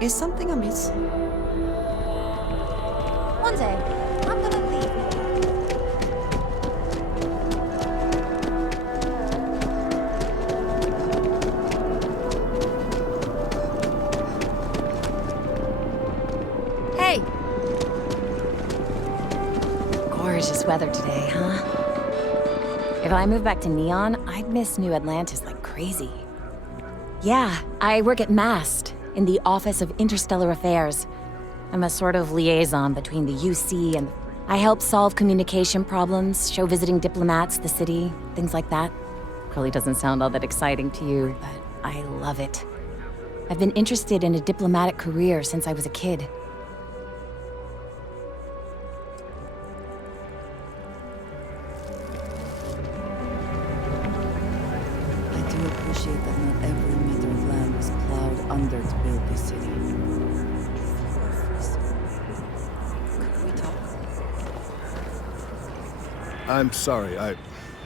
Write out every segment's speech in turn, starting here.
Is something amiss? One day, I'm gonna leave. Hey! Gorgeous weather today, huh? If I moved back to Neon, I'd miss New Atlantis like crazy. Yeah, I work at MAST, in the Office of Interstellar Affairs. I'm a sort of liaison between the UC and... I help solve communication problems, show visiting diplomats the city, things like that. Probably doesn't sound all that exciting to you, but I love it. I've been interested in a diplomatic career since I was a kid. I do appreciate that not every meter of land was plowed under to build this city. Could we talk? I'm sorry, I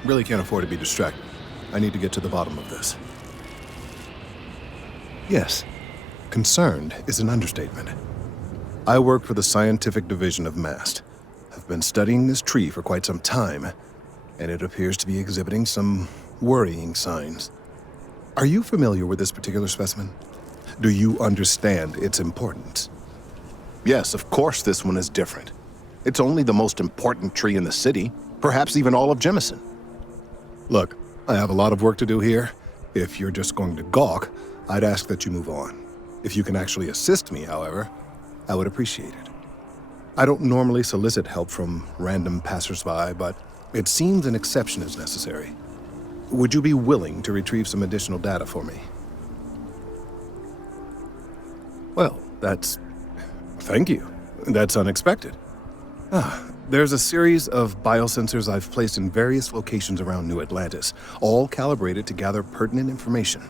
really can't afford to be distracted. I need to get to the bottom of this. Yes, concerned is an understatement. I work for the scientific division of MAST. I've been studying this tree for quite some time, and it appears to be exhibiting some worrying signs. Are you familiar with this particular specimen? Do you understand its importance? Yes, of course this one is different. It's only the most important tree in the city, perhaps even all of Jemison. Look, I have a lot of work to do here. If you're just going to gawk, I'd ask that you move on. If you can actually assist me, however, I would appreciate it. I don't normally solicit help from random passersby, but it seems an exception is necessary. Would you be willing to retrieve some additional data for me? Well, thank you. That's unexpected. There's a series of biosensors I've placed in various locations around New Atlantis, all calibrated to gather pertinent information.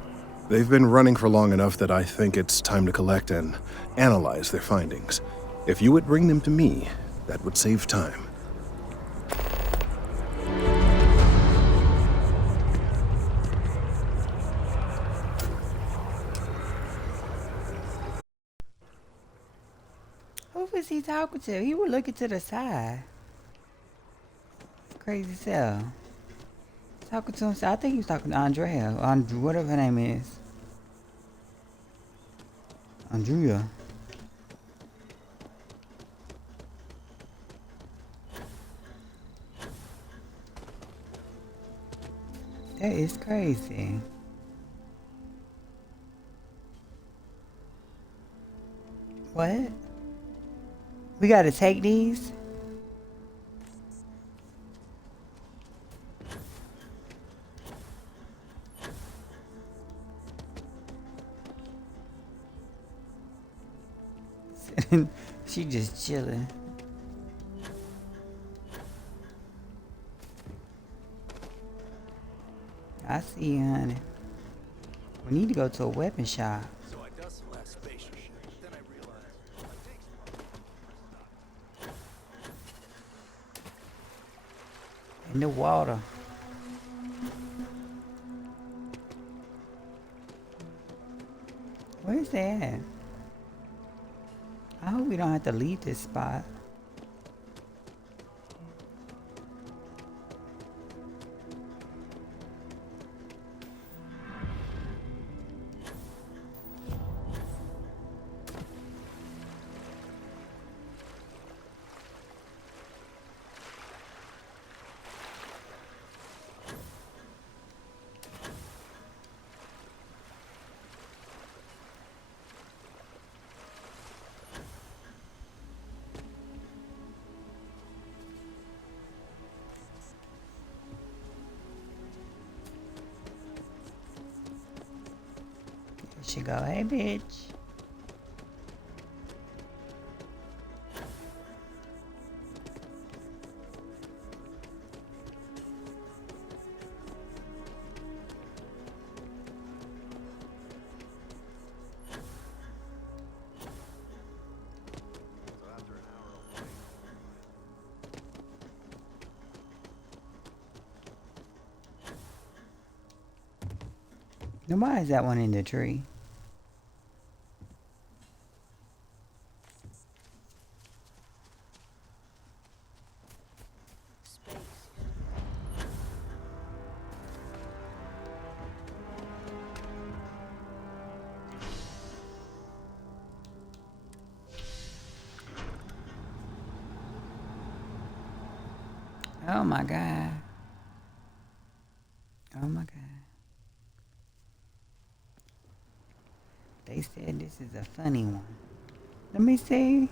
They've been running for long enough that I think it's time to collect and analyze their findings. If you would bring them to me, that would save time. Who was he talking to? He was looking to the side. Crazy self. Talking to himself. I think he was talking to Andrea. Whatever her name is. Andrea. That is crazy. What? We gotta take these? She just chilling. I see you, honey. We need to go to a weapon shop. So I dust the last spaceship, then I realized In the water. Where's that? I hope we don't have to leave this spot. She go, hey bitch. Now why is that one in the tree? Oh my god. Oh my god. They said this is a funny one. Let me see.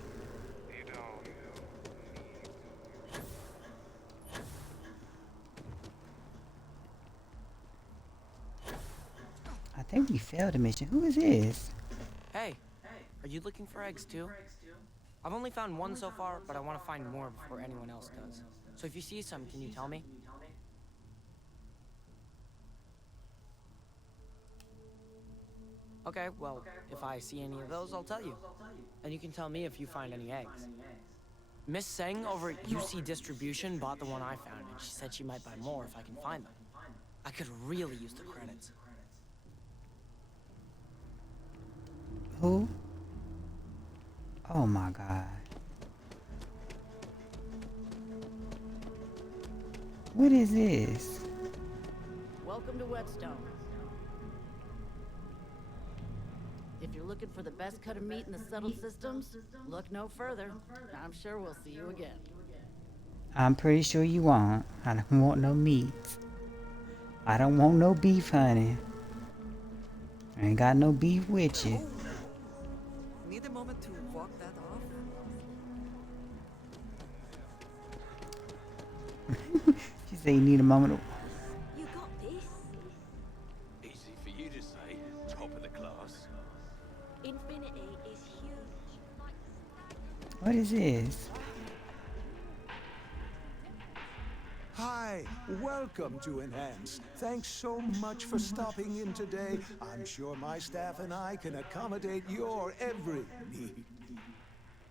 I think we failed the mission. Who is this? Hey, are you looking for eggs too? I've only found one so far, but I want to find more before anyone else does. So if you see some, can you tell me? Okay, well, if I see any of those, I'll tell you. And you can tell me if you find any eggs. Miss Seng over at UC Distribution bought the one I found, and she said she might buy more if I can find them. I could really use the credits. Who? Oh my god. What is this? Welcome to Whetstone. If you're looking for the best cut of meat in the settled systems, look no further. I'm sure we'll see you again. I'm pretty sure you won't. I don't want no meat. I don't want no beef, honey. I ain't got no beef with you. Need a moment to walk that off? She said you need a moment. You got this? Easy for you to say. Top of the class. Infinity is huge. What is this? Hi, welcome to Enhanced. Thanks so much for stopping in today. I'm sure my staff and I can accommodate your every need.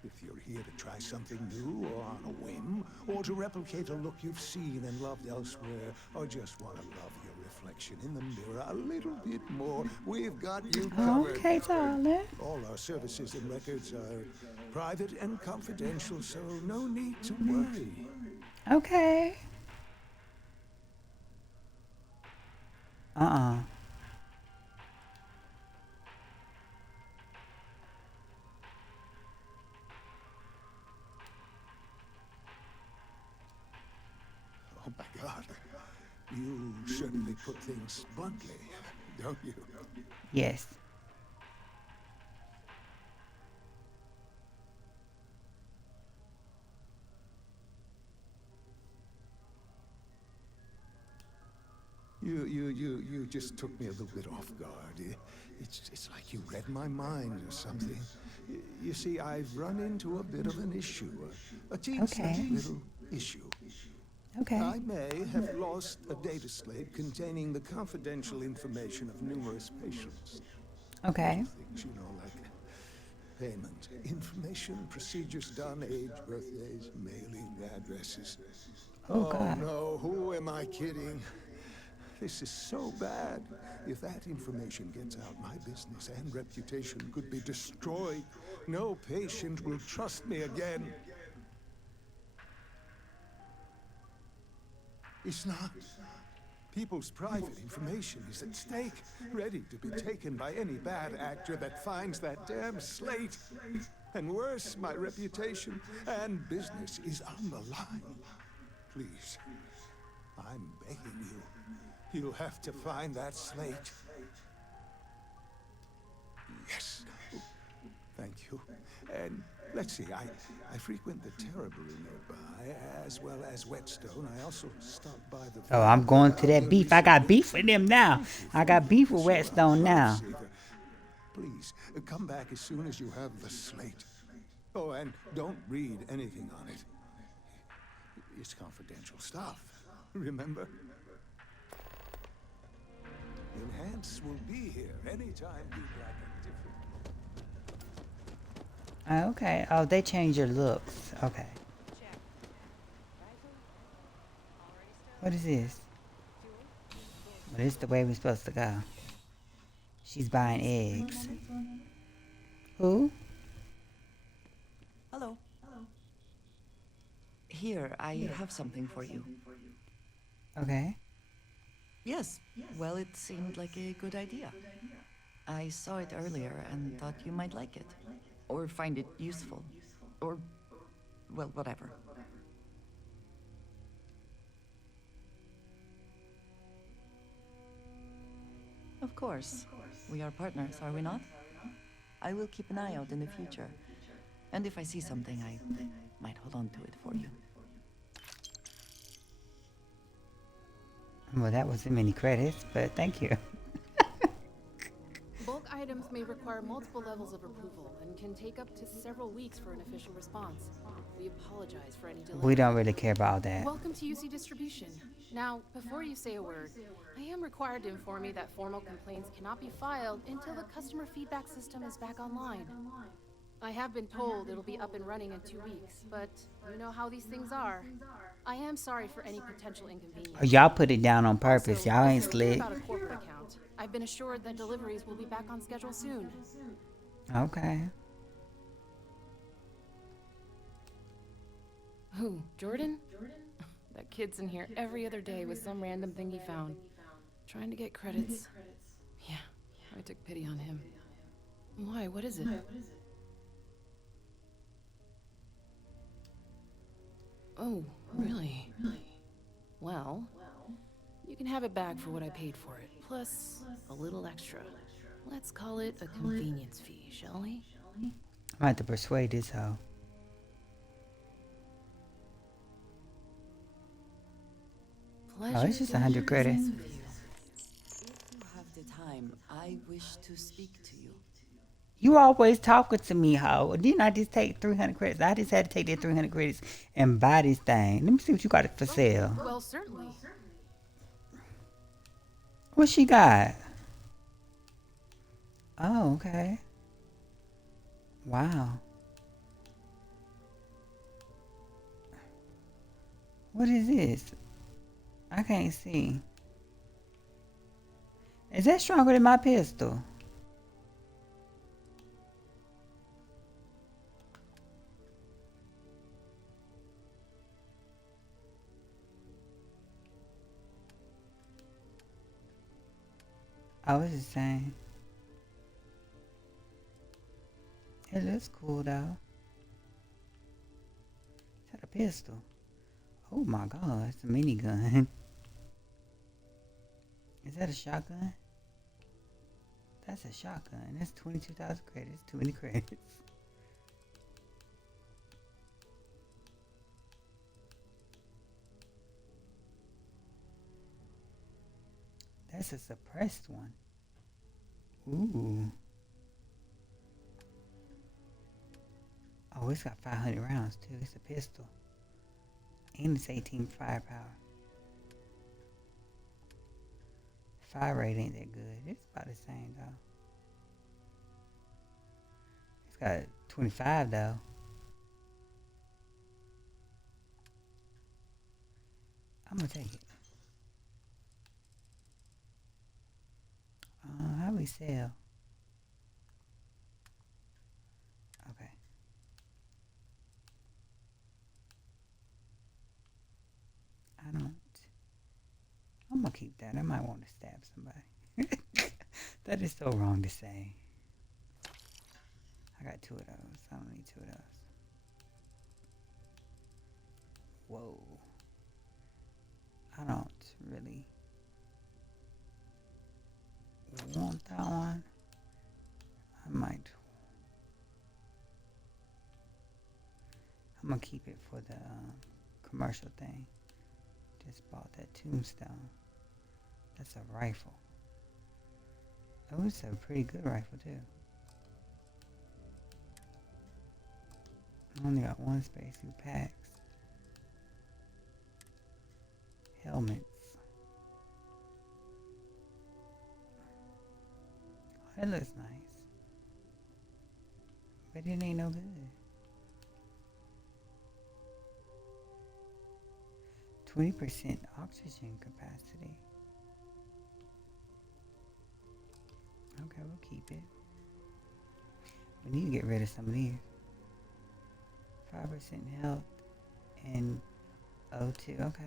If you're here to try something new or on a whim, or to replicate a look you've seen and loved elsewhere, or just want to love your reflection in the mirror a little bit more, we've got you covered. Okay, darling. All our services and records are private and confidential, so no need to worry. Okay. Oh my God. You certainly put things bluntly, don't you? Yes. You just took me a little bit off guard. It's like you read my mind or something. You see, I've run into a bit of an issue, a teensy little issue. Okay. I may have lost a data slate containing the confidential information of numerous patients. Okay. Things, you know, like payment information, procedures done, age, birthdays, mailing addresses. Oh, God. No, who am I kidding? This is so bad. If that information gets out, my business and reputation could be destroyed. No patient will trust me again. It's not. People's private information is at stake, ready to be taken by any bad actor that finds that damn slate. And worse, my reputation and business is on the line. Please, I'm begging you. You'll have to find that slate. Yes. Thank you. And let's see, I frequent the Terrible nearby, as well as Whetstone. I also stop by the... Oh, I'm going to that beef. I got beef with them now. I got beef with Whetstone now. Please, come back as soon as you have the slate. Oh, and don't read anything on it. It's confidential stuff, remember? Enhance will be here anytime you'd like a different... Okay. Oh, they changed your looks. Okay. What is this? Well, this is the way we're supposed to go. She's buying eggs. Who? Hello. Here, I have something for you. Okay. Yes, well, it seemed like a good idea. I saw it earlier and thought you might like it. Or find it useful. Or, well, whatever. Of course. We are partners, are we not? I will keep an eye out in the future. And if I see something, I might hold on to it for you. Well, that wasn't many credits, but thank you. Bulk items may require multiple levels of approval and can take up to several weeks for an official response. We apologize for any delay. We don't really care about that. Welcome to UC Distribution. Now, before you say a word, I am required to inform you that formal complaints cannot be filed until the customer feedback system is back online. I have been told it'll be up and running in 2 weeks, but you know how these things are. I am sorry for any potential inconvenience. Y'all put it down on purpose. Also, Y'all ain't if you're slick. about a corporate account, I've been assured that deliveries will be back on schedule soon. Okay. Who, Jordan? That kid's in here every other day with some random thing he found. Trying to get credits. Yeah, I took pity on him. Why, what is it? Oh, really? Well, you can have it back for what I paid for it, plus a little extra. Let's call it a convenience fee, shall we? I have to persuade this hoe. Oh, it's just 100 credits. If you have the time, I wish to speak to you. You always talking to me, hoe. Didn't I just take 300 credits? I just had to take that 300 credits and buy this thing. Let me see what you got for sale. Well, certainly. What she got? Oh, okay. Wow. What is this? I can't see. Is that stronger than my pistol? Oh, it's the same. It looks cool though. Is that a pistol? Oh my god, it's a minigun. Is that a shotgun? That's a shotgun. That's 22,000 credits. Too many credits. That's a suppressed one. Ooh. Oh, it's got 500 rounds too. It's a pistol. And it's 18 firepower. Fire rate ain't that good. It's about the same though. It's got 25 though. I'm gonna take it. How we sell? Okay. I don't. I'm gonna keep that. I might want to stab somebody. That is so wrong to say. I got 2 of those. I don't need 2 of those. Whoa. I don't really want that one. I might. I'm gonna keep it for the commercial thing. Just bought that tombstone. That's a rifle. Oh, it's a pretty good rifle too. I only got 1 space. 2 packs. Helmets. That looks nice. But it ain't no good. 20% oxygen capacity. Okay, we'll keep it. We need to get rid of some of these. 5% health and O2. Okay.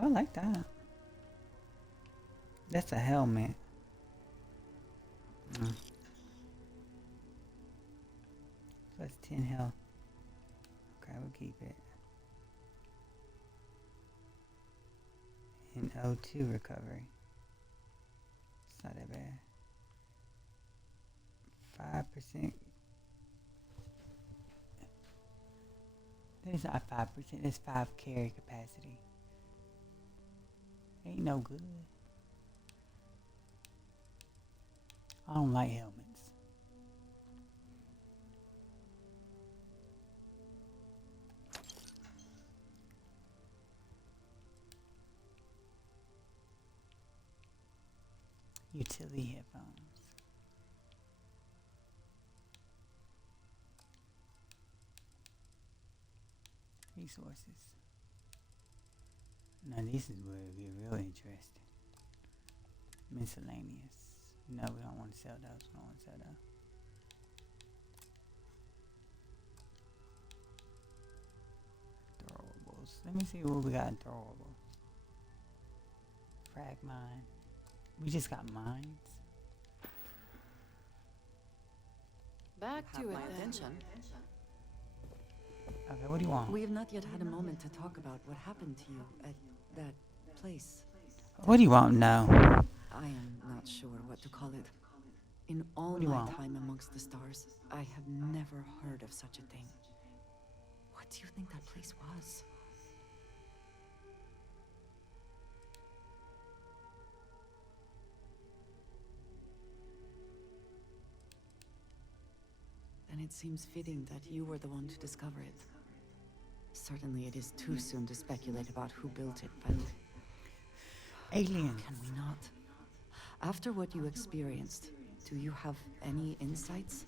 Oh, I like that. That's a helmet. Plus 10 health. Okay, we'll keep it. And O2 recovery. It's not that bad. 5%. That's not 5%. That's 5 carry capacity. Ain't no good. I don't like helmets. Utility headphones. Resources. Now this is where it get real interesting. Miscellaneous. No, we don't want to sell those. We don't want to sell those. Throwables. Let me see what we got in throwables. Frag mine. We just got mines. Back to it My then. attention. Okay, what do you want? We have not yet had a moment to talk about what happened to you at that place. What do you want now? I am not sure what to call it. In all What do you my want? time amongst the stars, I have never heard of such a thing. What do you think that place was? Then it seems fitting that you were the one to discover it. Certainly it is too soon to speculate about who built it, but Aliens. can we not? After what you experienced, do you have any insights?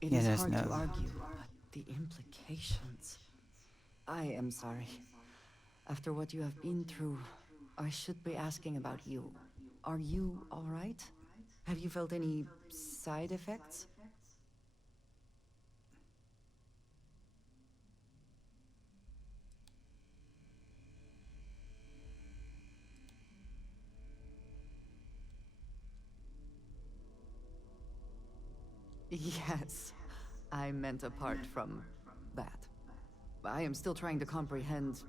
It Yeah, is there's hard no- to argue, but the implications. I am sorry. After what you have been through, I should be asking about you. Are you all right? Have you felt any side effects? Yes, I meant apart from that. I am still trying to comprehend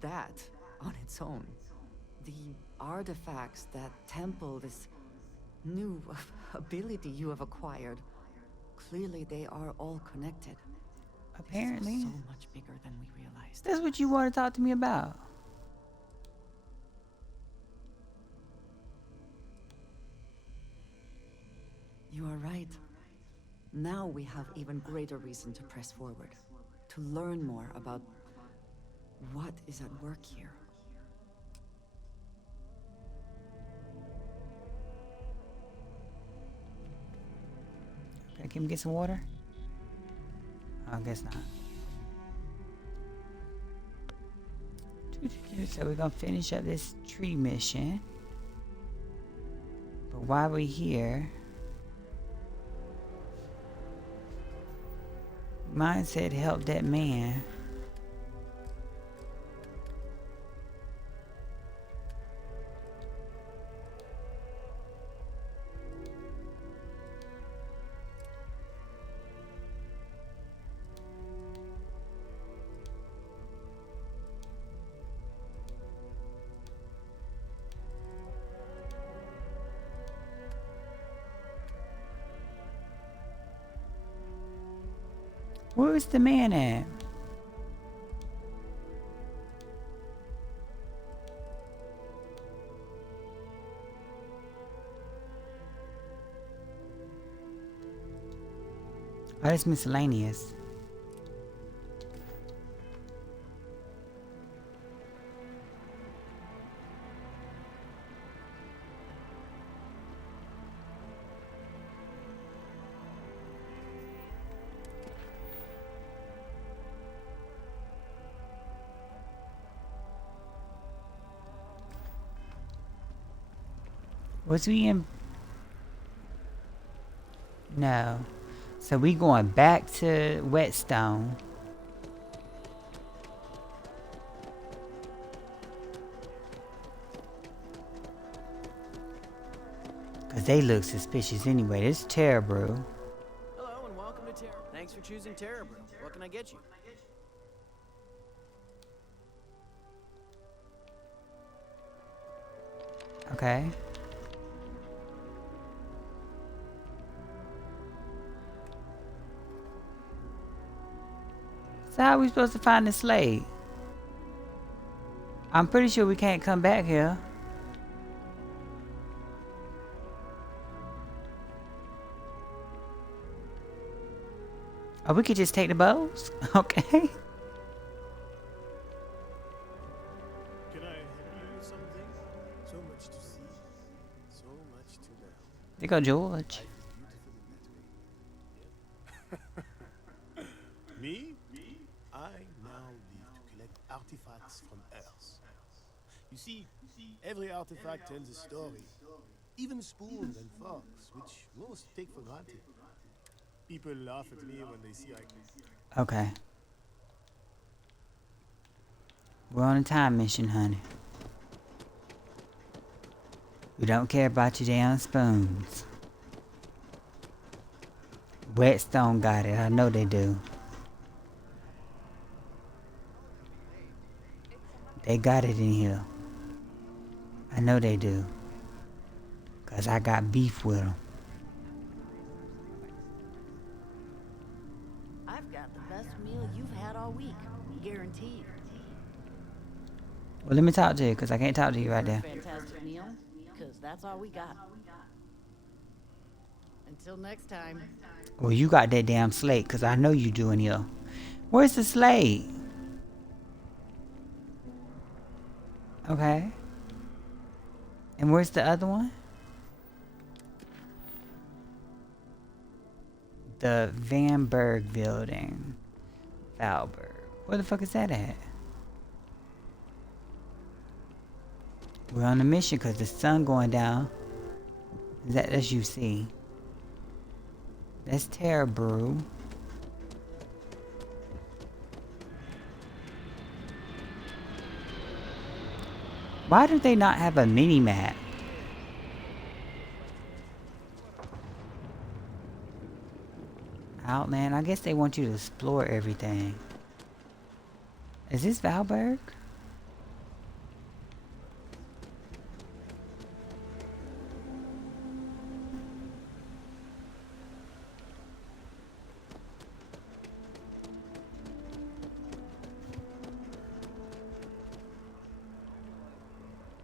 that on its own. The artifacts that temple this new ability you have acquired, clearly they are all connected. Apparently. This is so much bigger than we realized. That's what you want to talk to me about. You are right. Now we have even greater reason to press forward, to learn more about what is at work here. Okay, can we get some water? I guess not. So we're gonna finish up this tree mission. But while we're here, mine said help that man. Where's the man at? Oh, that's miscellaneous. Was we in? No. So we going back to Whetstone. Cause they look suspicious anyway. This Terror Brew. Hello and welcome to Terra. Thanks for choosing Terra Brew. What can I get you? Okay. So how are we supposed to find the slate? I'm pretty sure we can't come back here. Oh, we could just take the bows? Okay. Can I help you with something? So much to see, so much to learn. There go George. Life is beautiful in that way. Yeah? Me? I now live to collect artifacts from Earth. You see, every artifact tells a story. Even spoons and forks, which most take for granted. People laugh at me when they see I can. Okay. We're on a time mission, honey. We don't care about your damn spoons. Whetstone got it. I know they do. They got it in here. I know they do. Cause I got beef with them. I've got the best meal you've had all week. Guaranteed. Well, let me talk to you, cause I can't talk to you right there. Fantastic meal, because that's all we got. Until next time. Well, you got that damn slate, cause I know you do in here. Where's the slate? Okay. And where's the other one? The Van Berg building. Valberg. Where the fuck is that at? We're on a mission because the sun going down. That's you see. That's Terror Brew. Why do they not have a mini map? Outland, I guess they want you to explore everything. Is this Valberg?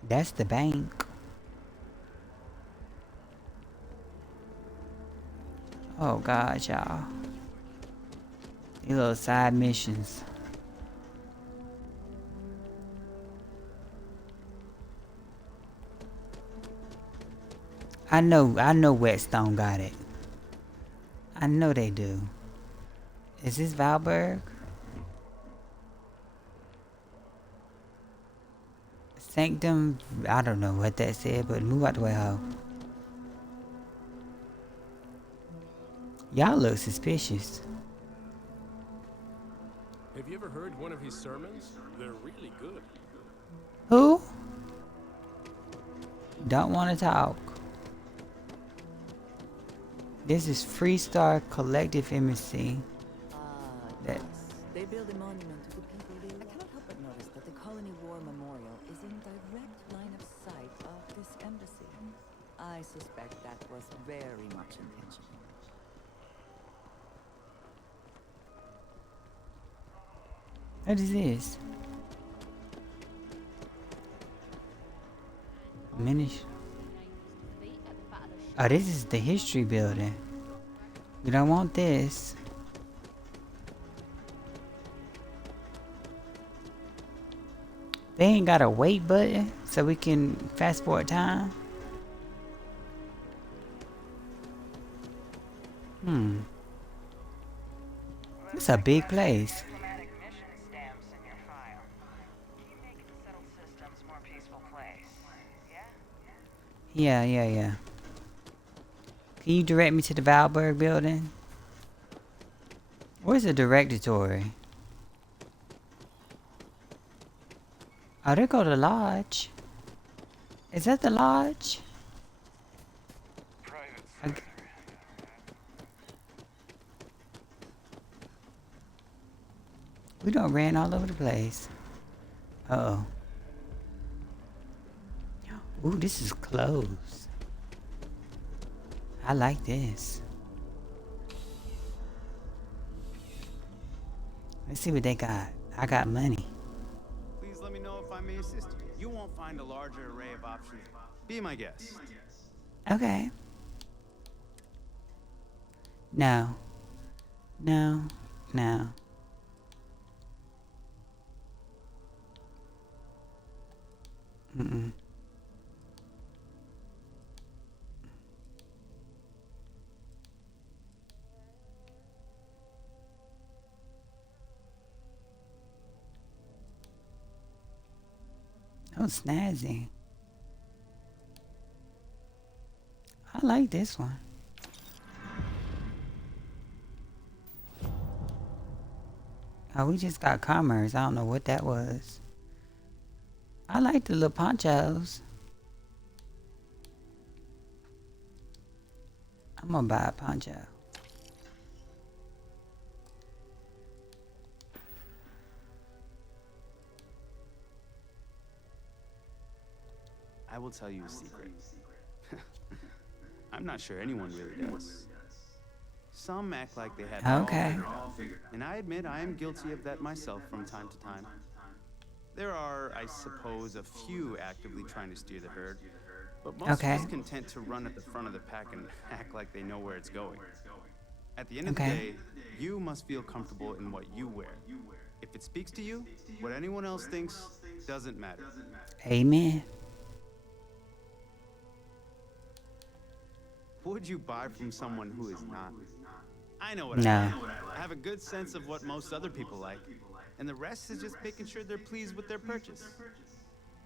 That's the bank. Oh God, y'all. These little side missions. I know Whetstone got it. I know they do. Is this Valberg? Sanctum, I don't know what that said, but move out the way, ho. Y'all look suspicious. Have you ever heard one of his sermons? They're really good. Who? Don't want to talk. This is Freestar Collective Embassy. That They build a monument to the people they I cannot help but notice that the Colony War Memorial is in direct line of sight of this embassy. I suspect that was very much intentional. What is this? Minish. Oh, this is the history building. We don't want this. They ain't got a wait button so we can fast forward time. It's a big place. Yeah. Can you direct me to the Valberg building? Where's the directory? Oh, there go the lodge. Is that the lodge? We done ran all over the place. Uh-oh. Ooh, this is close. I like this. Let's see what they got. I got money. Please let me know if I may assist you. You won't find a larger array of options. Be my guest. Okay. No. No. No. Mm-mm. Oh, snazzy. I like this one. Oh, we just got commerce. I don't know what that was. I like the little ponchos. I'm gonna buy a poncho. I will tell you a secret. I'm not sure anyone really does. Some act like they have it all figured out. And I admit I am guilty of that myself from time to time. There are, I suppose, a few actively trying to steer the herd, but most are just content to run at the front of the pack and act like they know where it's going. At the end of the day, you must feel comfortable in what you wear. If it speaks to you, what anyone else thinks doesn't matter. Amen. Would you buy from someone who is not? I know what I like. I have a good sense of what most other people like, and the rest is just making sure they're pleased with their purchase.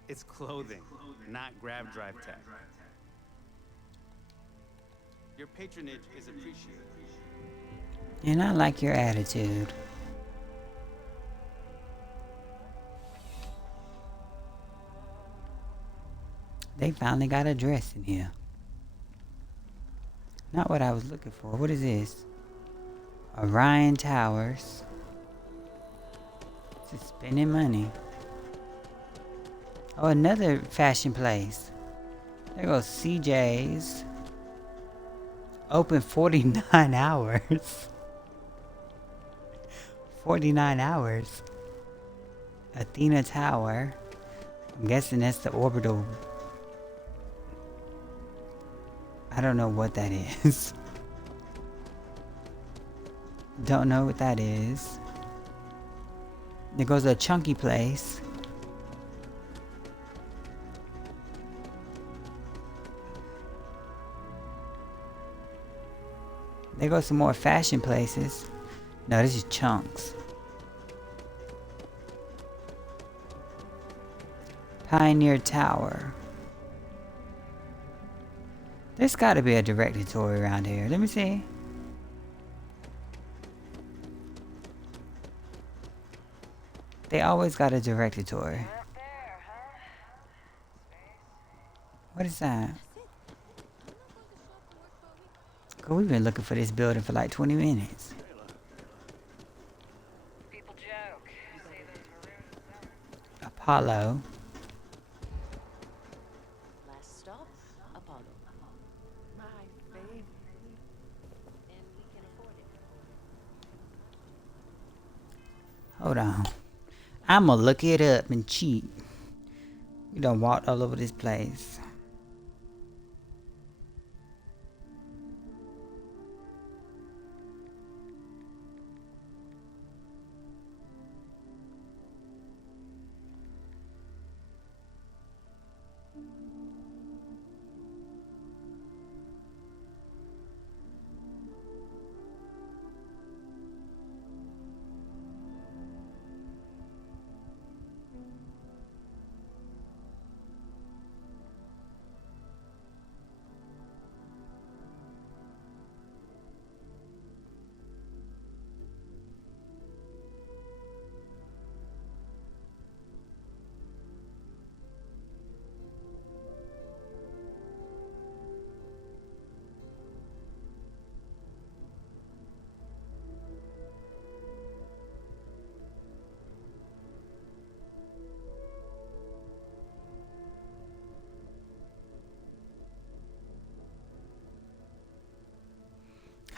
It's clothing, not grab drive tag. Your patronage is appreciated. And I like your attitude. They finally got a dress in here. Not what I was looking for. What is this? Orion Towers. Just spending money. Oh, another fashion place. There goes CJ's. Open 49 hours. 49 hours. Athena Tower. I'm guessing that's the orbital. I don't know what that is. Don't know what that is. There goes a chunky place. There goes some more fashion places. No, this is chunks. Pioneer Tower. There's got to be a directory around here. Let me see. They always got a directory. What is that? Cause we've been looking for this building for like 20 minutes. People joke. Apollo. Last stop, Apollo. My favorite. And we can afford it. Hold on. I'ma look it up and cheat. We done walked all over this place.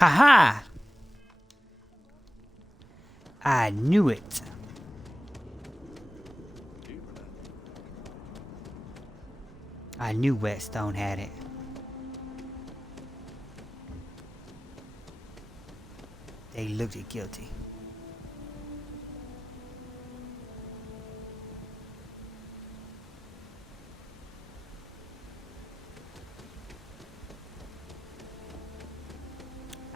Haha! I knew it. I knew Whetstone had it. They looked it guilty.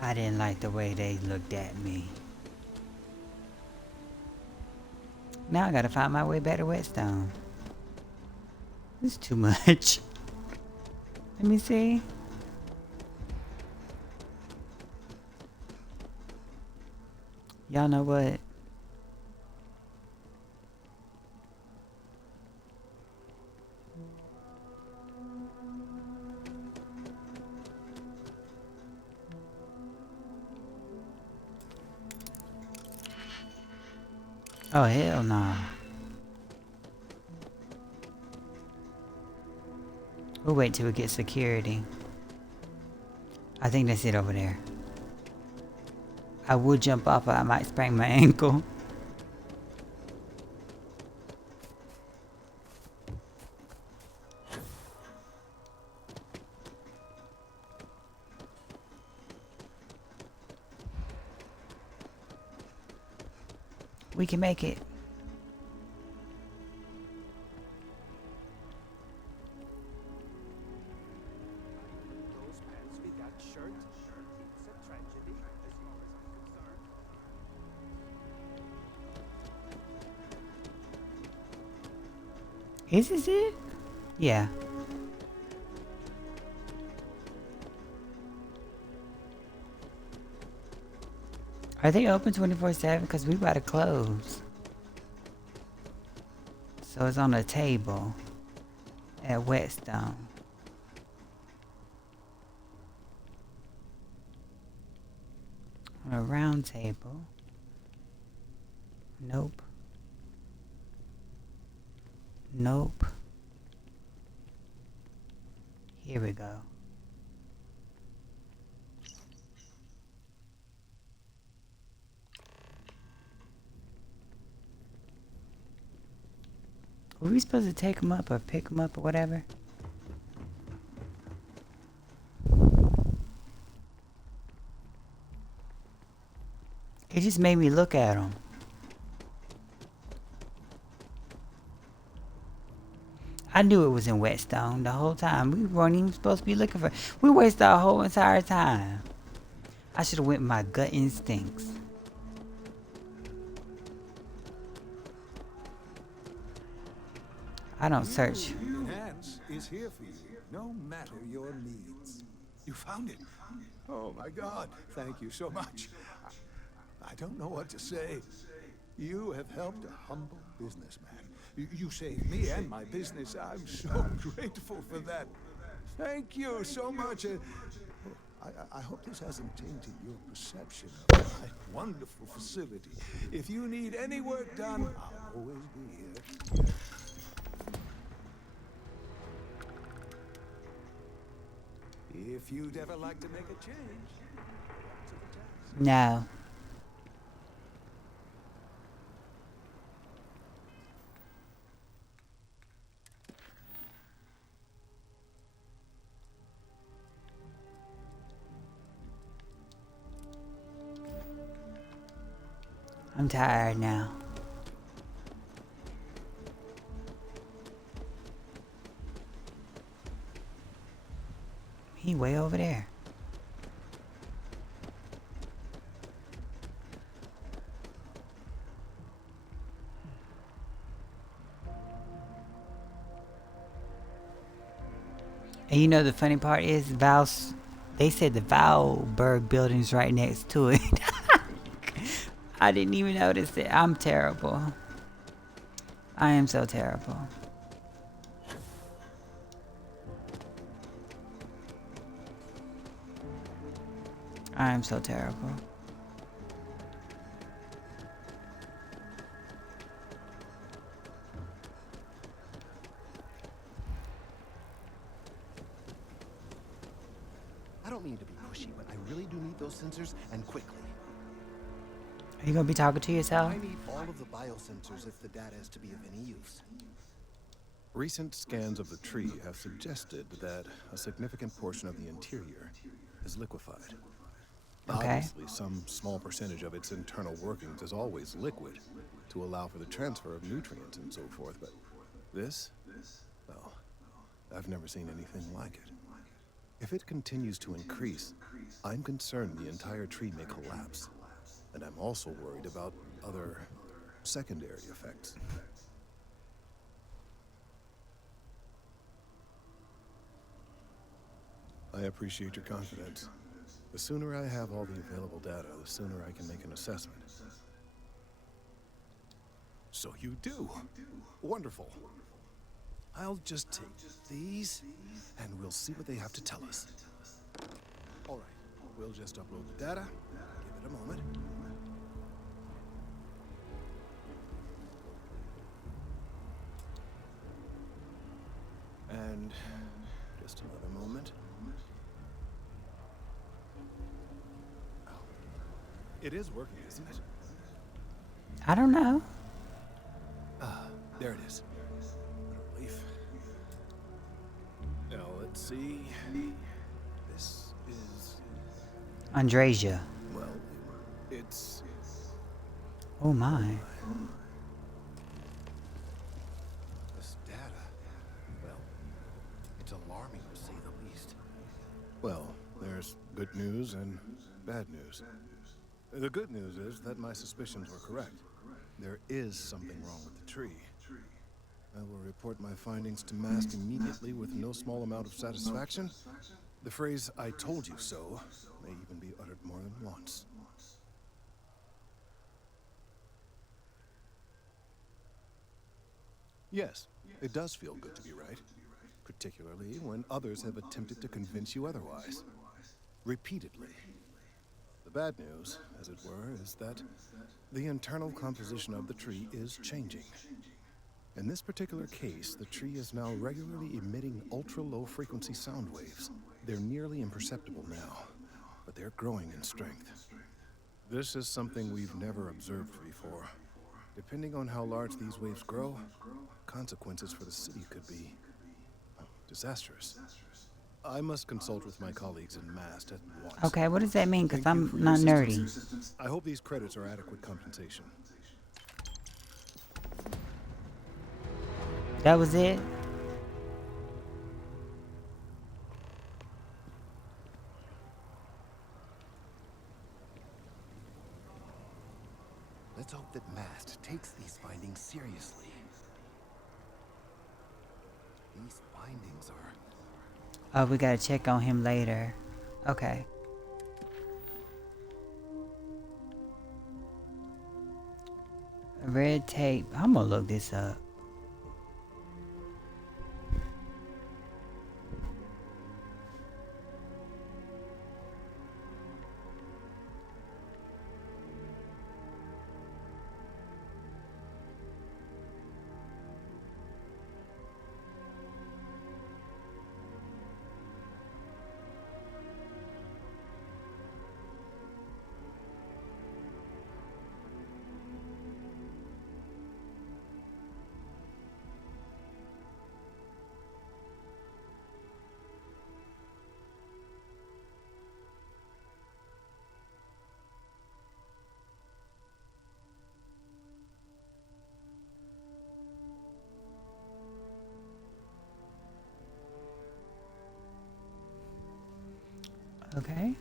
I didn't like the way they looked at me. Now I gotta find my way back to Whetstone. This is too much. Let me see. Y'all know what? Oh, hell no. We'll wait till we get security. I think that's it over there. I would jump off, but I might sprain my ankle. We can make it. Is this it? Yeah. Are they open 24/7? Because we about to close. So it's on a table at Whetstone. On a round table. Nope. Nope. Here we go. Were we supposed to take them up or pick them up or whatever? It just made me look at them. I knew it was in Whetstone the whole time. We weren't even supposed to be looking for it. We wasted our whole entire time. I should have went with my gut instincts. I don't search. Enhance is here for you, no matter your needs. You found it. Oh my God, thank you so much. I don't know what to say. You have helped a humble businessman. You saved me and my business. I'm so grateful for that. Thank you so much. I hope this hasn't tainted your perception of my wonderful facility. If you need any work done, I'll always be here. If you'd ever like to make a change. No. I'm tired now. He way over there. And you know the funny part is they said the Valberg building's right next to it. I didn't even notice it. I'm terrible. I am so terrible. I am so terrible. I don't mean to be pushy. wishy-washy, but I really do need those sensors, and quickly. Are you gonna be talking to yourself? I need all of the biosensors if the data is to be of any use. Recent scans of the tree have suggested that a significant portion of the interior is liquefied. Okay. Obviously, some small percentage of its internal workings is always liquid to allow for the transfer of nutrients and so forth, but this? Well, I've never seen anything like it. If it continues to increase, I'm concerned the entire tree may collapse. And I'm also worried about other secondary effects. I appreciate your confidence. The sooner I have all the available data, the sooner I can make an assessment. So you do? Wonderful. I'll just take these, and we'll see what they have to tell us. All right, we'll just upload the data. Give it a moment. And just another moment. Oh. It is working, isn't it? I don't know. Ah, there it is. What a relief. Now, let's see. This is... Andrasia. Well, it's... Oh my. This data... Well, it's alarming to say the least. Well, there's good news and bad news. The good news is that my suspicions were correct. There is something wrong with the tree. I will report my findings to MAST immediately with no small amount of satisfaction. The phrase, "I told you so," may even be uttered more than once. Yes, it does feel good to be right. Particularly when others have attempted to convince you otherwise. Repeatedly. The bad news, as it were, is that the internal composition of the tree is changing. In this particular case, the tree is now regularly emitting ultra-low frequency sound waves. They're nearly imperceptible now, but they're growing in strength. This is something we've never observed before. Depending on how large these waves grow, consequences for the city could be disastrous. I must consult with my colleagues in MAST at once. Okay, what does that mean? Because Thank you I'm for your not assistance. nerdy. I hope these credits are adequate compensation. That was it? Let's hope that MAST takes these findings seriously. These findings are... Oh, we gotta check on him later. Okay. Red tape. I'm gonna look this up. Okay.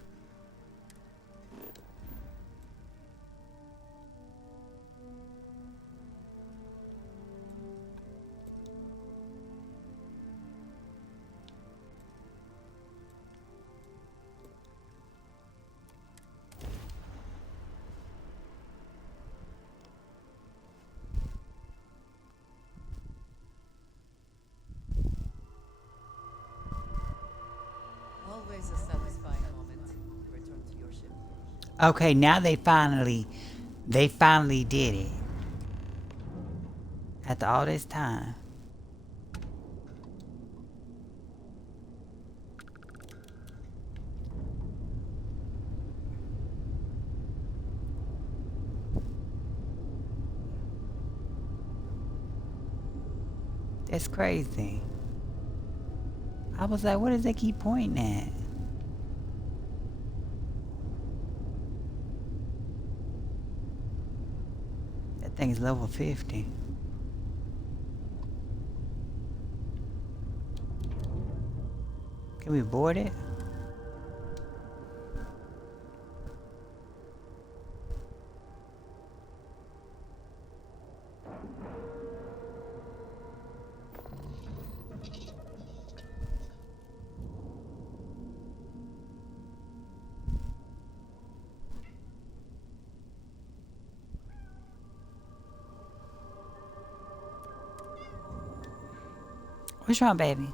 Always a satisfying moment to return to your ship. Okay, now they finally did it. After all this time. That's crazy. I was like, what does they keep pointing at? That thing is level 50. Can we board it? What's wrong, baby?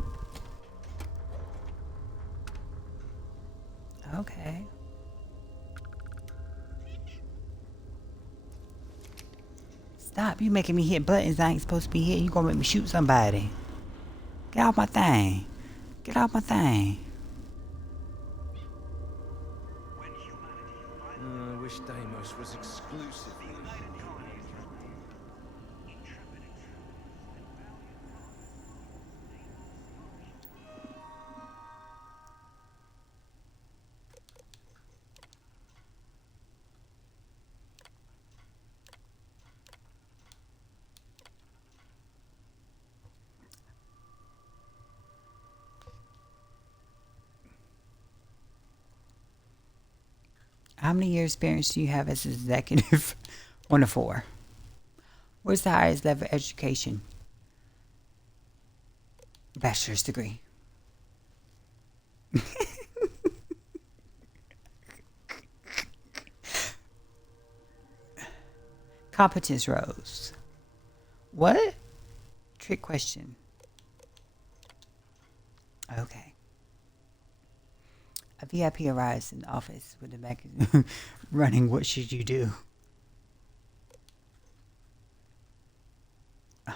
Okay. Stop, you making me hit buttons I ain't supposed to be hitting. You gonna make me shoot somebody. Get off my thing. Get off my thing. I wish Deimos was exclusively. How many years experience do you have as an executive? 1 to 4. What's the highest level of education? Bachelor's degree. Competence rose. What? Trick question. Okay. A VIP arrives in the office with the magazine running. What should you do?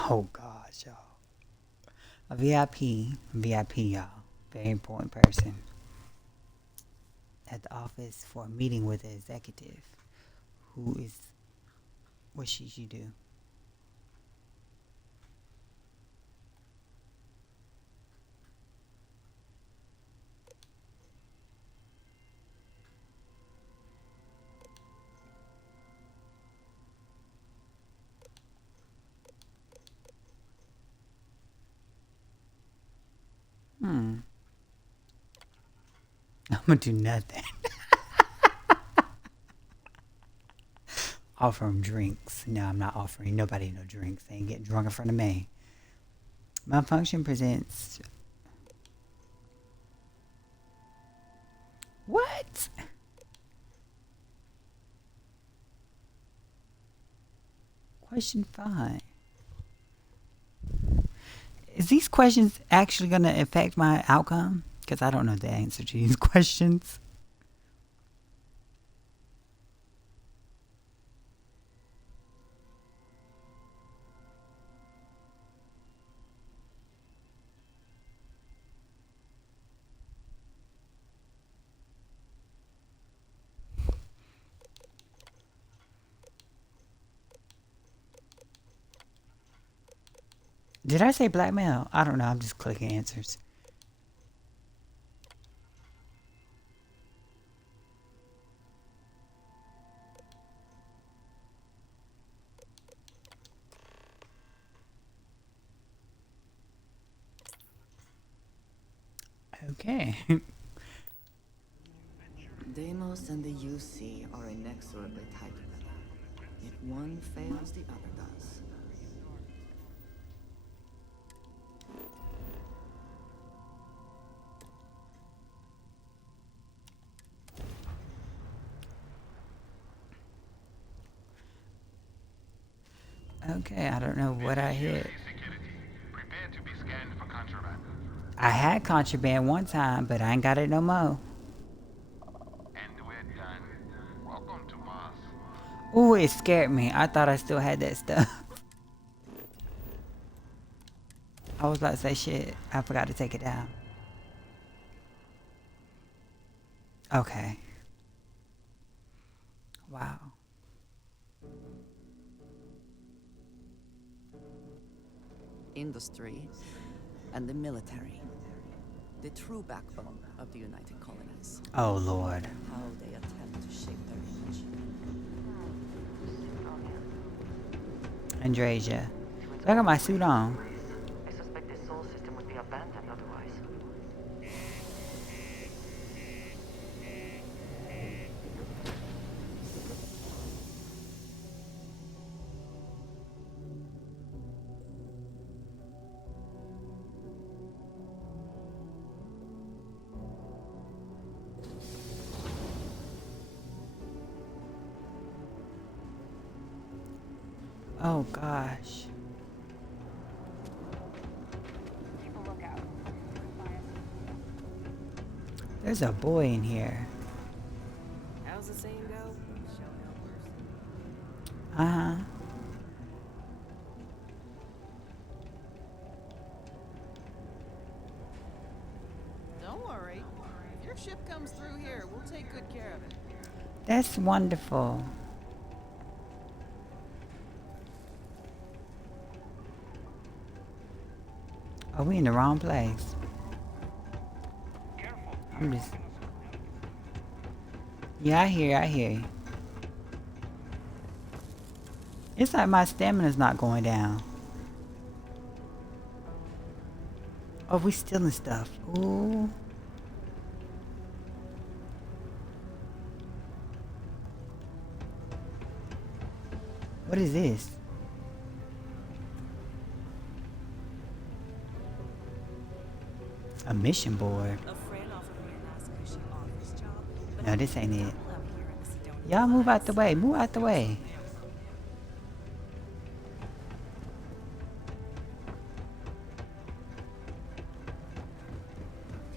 Oh gosh, y'all. A VIP, y'all. Very important person. At the office for a meeting with the executive. What should you do? I'm gonna do nothing. Offer them drinks. No, I'm not offering nobody no drinks. They ain't getting drunk in front of me. Malfunction presents. What? Question 5. Is these questions actually going to affect my outcome? Because I don't know the answer to these questions. Did I say blackmail? I don't know. I'm just clicking answers. Okay. Deimos and the UC are inexorably tied together. If one fails, the other does. Okay, I don't know what I hit. I had contraband one time, but I ain't got it no more. Ooh, it scared me. I thought I still had that stuff. I was about to say shit. I forgot to take it down. Okay. Wow. industry, and the military. The true backbone of the United Colonies. Oh, Lord. How they attempt to shape their image. Andrasia. I got my suit on. I suspect the soul system would be abandoned otherwise. Oh, gosh. There's a boy in here. How's the saying go? Uh-huh. Don't worry. If your ship comes through here, we'll take good care of it. That's wonderful. Are we in the wrong place? I'm just... Yeah, I hear you. It's like my stamina's not going down. Oh, we stealing stuff. Ooh. What is this? A mission board. No, this ain't it. Y'all move out the way. Move out the way.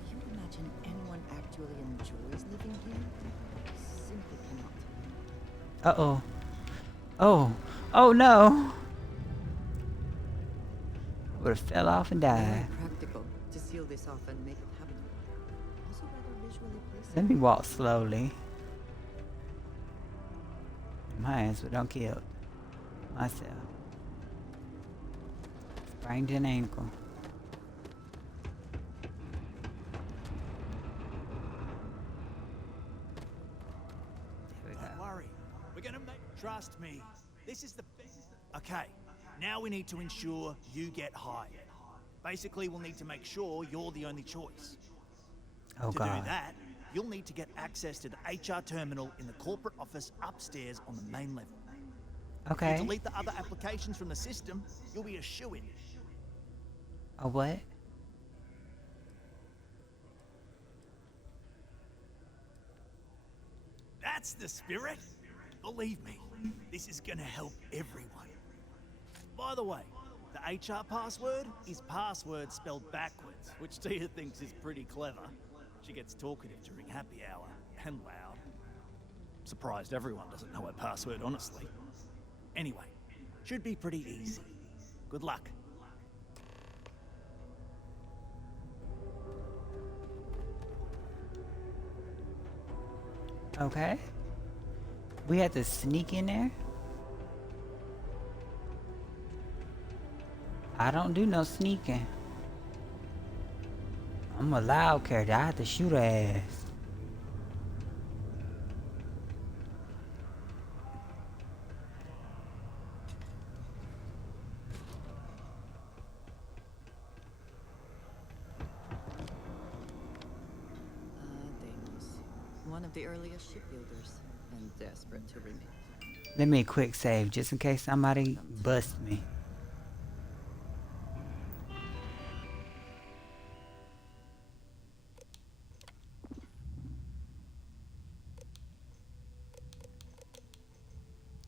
Do you imagine anyone actually enjoys living here? Simply cannot. Uh-oh. Oh. Oh, no. I would have fell off and died. Very practical to seal this off and make it happen. Also rather visually pleasing. Let me walk slowly. My ass would don't kill myself. Sprained an ankle. Don't worry. We're gonna make... Trust me. This is the... Okay. Now we need to ensure you get hired. Basically, we'll need to make sure you're the only choice. Oh, to God. do that, you'll need to get access to the HR terminal in the corporate office upstairs on the main level. Okay. If you delete the other applications from the system, you'll be a shoo-in. A what? That's the spirit. Believe me, this is gonna help everyone. By the way, the HR password is password spelled backwards, which Tia thinks is pretty clever. She gets talkative during happy hour, and loud. Surprised everyone doesn't know her password, honestly. Anyway, should be pretty easy. Good luck. Okay. We had to sneak in there? I don't do no sneaking. I'm a loud character. I have to shoot her ass. Deimos. One of the earliest shipbuilders, and desperate to remake. Let me quick save just in case somebody busts me.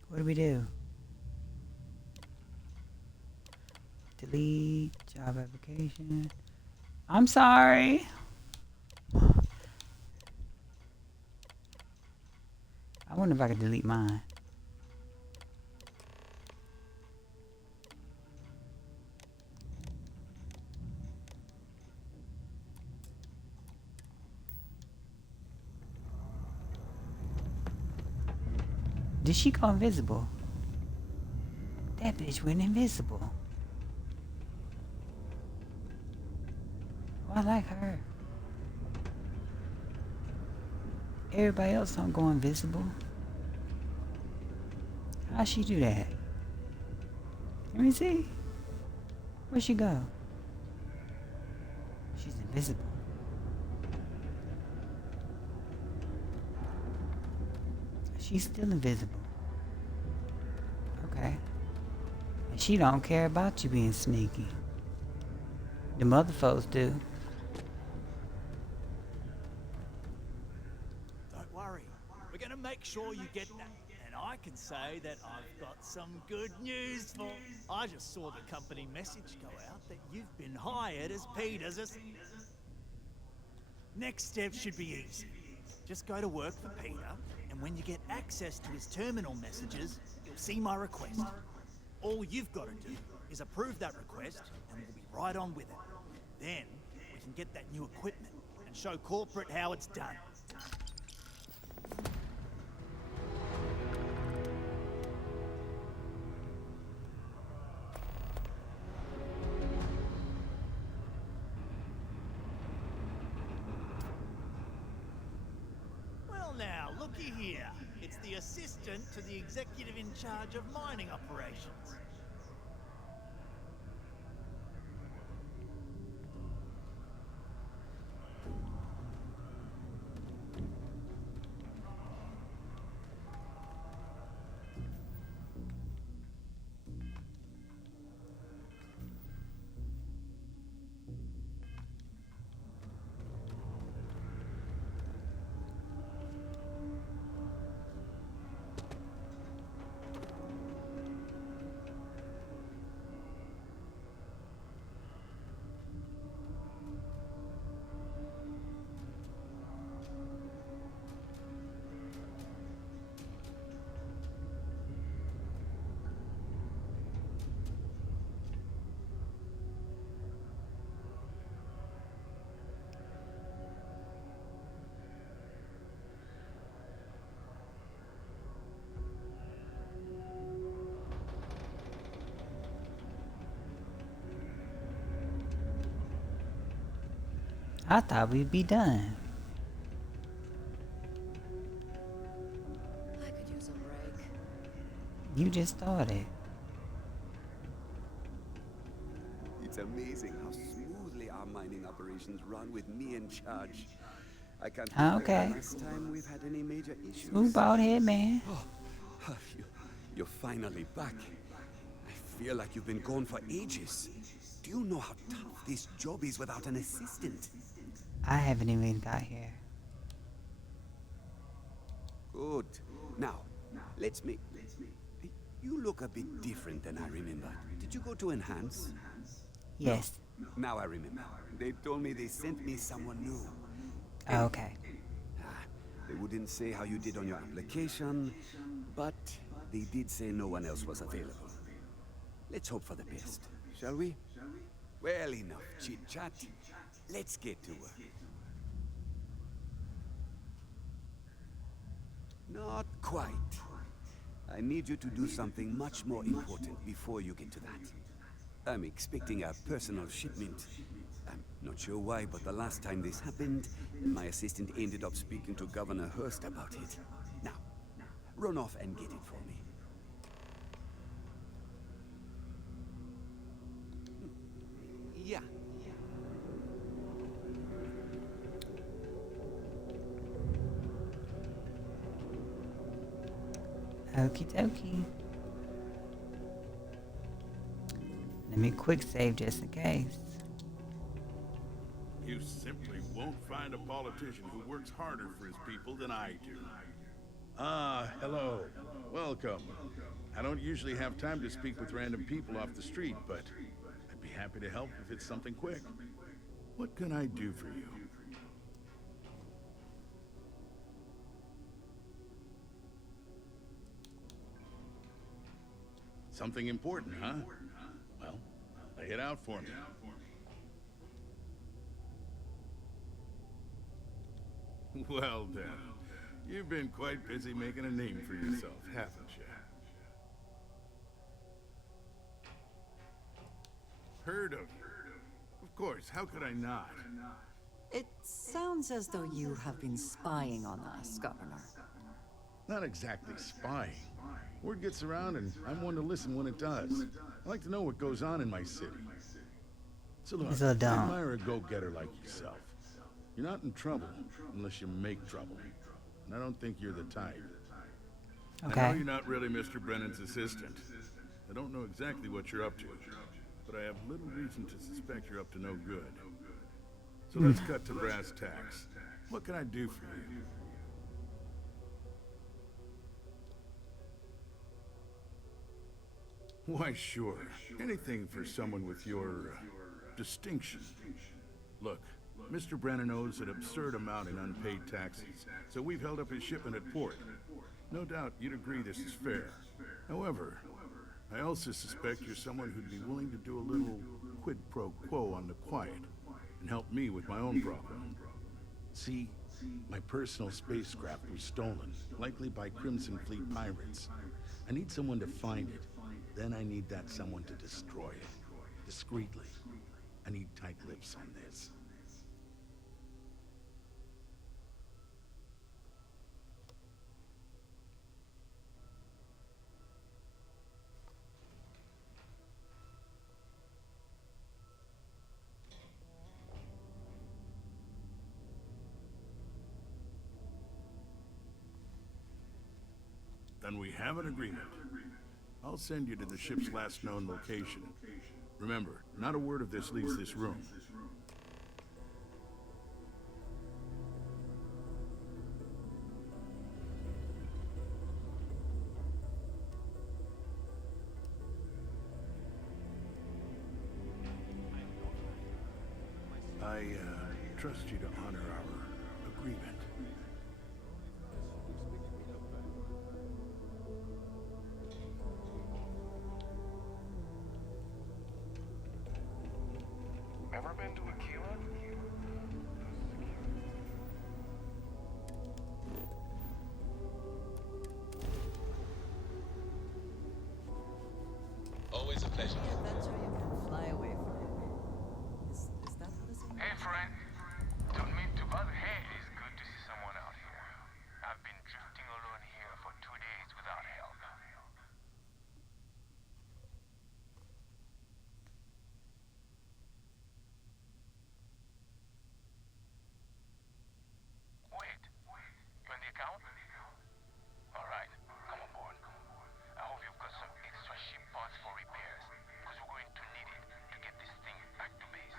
What do we do? Delete job application. I'm sorry. I wonder if I could delete mine. Did she go invisible? That bitch went invisible. I like her. Everybody else don't go invisible. How'd she do that? Let me see. Where'd she go? She's invisible. She's still invisible. Okay. And she don't care about you being sneaky. The mother folks do. Don't worry. We're gonna make sure you get that. And I can say that I've got some good news for... I just saw the company message go out that you've been hired as Peter's Next step should be easy. Just go to work for Peter, and when you get access to his terminal messages, you'll see my request. All you've got to do is approve that request, and we'll be right on with it. Then, we can get that new equipment and show corporate how it's done. Well now, looky here. It's the assistant to the executive in charge of mining operations. I thought we'd be done. I could use a break. You just started. It's amazing how smoothly our mining operations run with me in charge. I can't Okay. the last time we've had any major issues. Smooth bald head, man. Oh, you're finally back. I feel like you've been gone for ages. Do you know how tough this job is without an assistant? I haven't even got here. Good. Now, let's make... You look a bit different than I remember. Did you go to Enhance? Yes. No. Now I remember. They told me they sent me someone new. Okay. They wouldn't say how you did on your application, but they did say no one else was available. Let's hope for the best, shall we? Well, enough chit-chat. Let's get to work. Not quite. I need you to do something much more important before you get to that. I'm expecting a personal shipment. I'm not sure why, but the last time this happened, my assistant ended up speaking to Governor Hurst about it. Now, run off and get it for me. Yeah. Okie dokie. Let me quick save just in case. You simply won't find a politician who works harder for his people than I do. Ah, hello. Welcome. I don't usually have time to speak with random people off the street, but I'd be happy to help if it's something quick. What can I do for you? Something important, huh? Well, lay it out for me. Well then, you've been quite busy making a name for yourself, haven't you? Heard of you. Of Of course, how could I not? It sounds as though you have been spying on us, Governor. Not exactly spying. Word gets around and I'm one to listen when it does. I like to know what goes on in my city. So look, I admire a go-getter like yourself. You're not in trouble unless you make trouble. And I don't think you're the type. Okay. I know you're not really Mr. Brennan's assistant. I don't know exactly what you're up to, but I have little reason to suspect you're up to no good. So let's cut to brass tacks. What can I do for you? Why, sure. Anything for someone with your distinction. Look, Mr. Brennan owes an absurd amount in unpaid taxes, so we've held up his shipment at port. No doubt you'd agree this is fair. However, I also suspect you're someone who'd be willing to do a little quid pro quo on the quiet and help me with my own problem. See, my personal spacecraft was stolen, likely by Crimson Fleet pirates. I need someone to find it. Then I need that someone to destroy it. Discreetly. I need tight lips on this. Then we have an agreement. I'll send you to the ship's last known location. Remember, not a word of this leaves this room. I trust you to honor our agreement. Ever been to Aquila? Always a pleasure. Adventure you can fly away from. Is that how this works? Hey, friend. Don't mean to bother. Hey, it's good to see someone out here. I've been drifting alone here for 2 days without help. Wait, you on the account? Alright, come on board. I hope you've got some extra ship parts for repairs, because we're going to need it to get this thing back to base.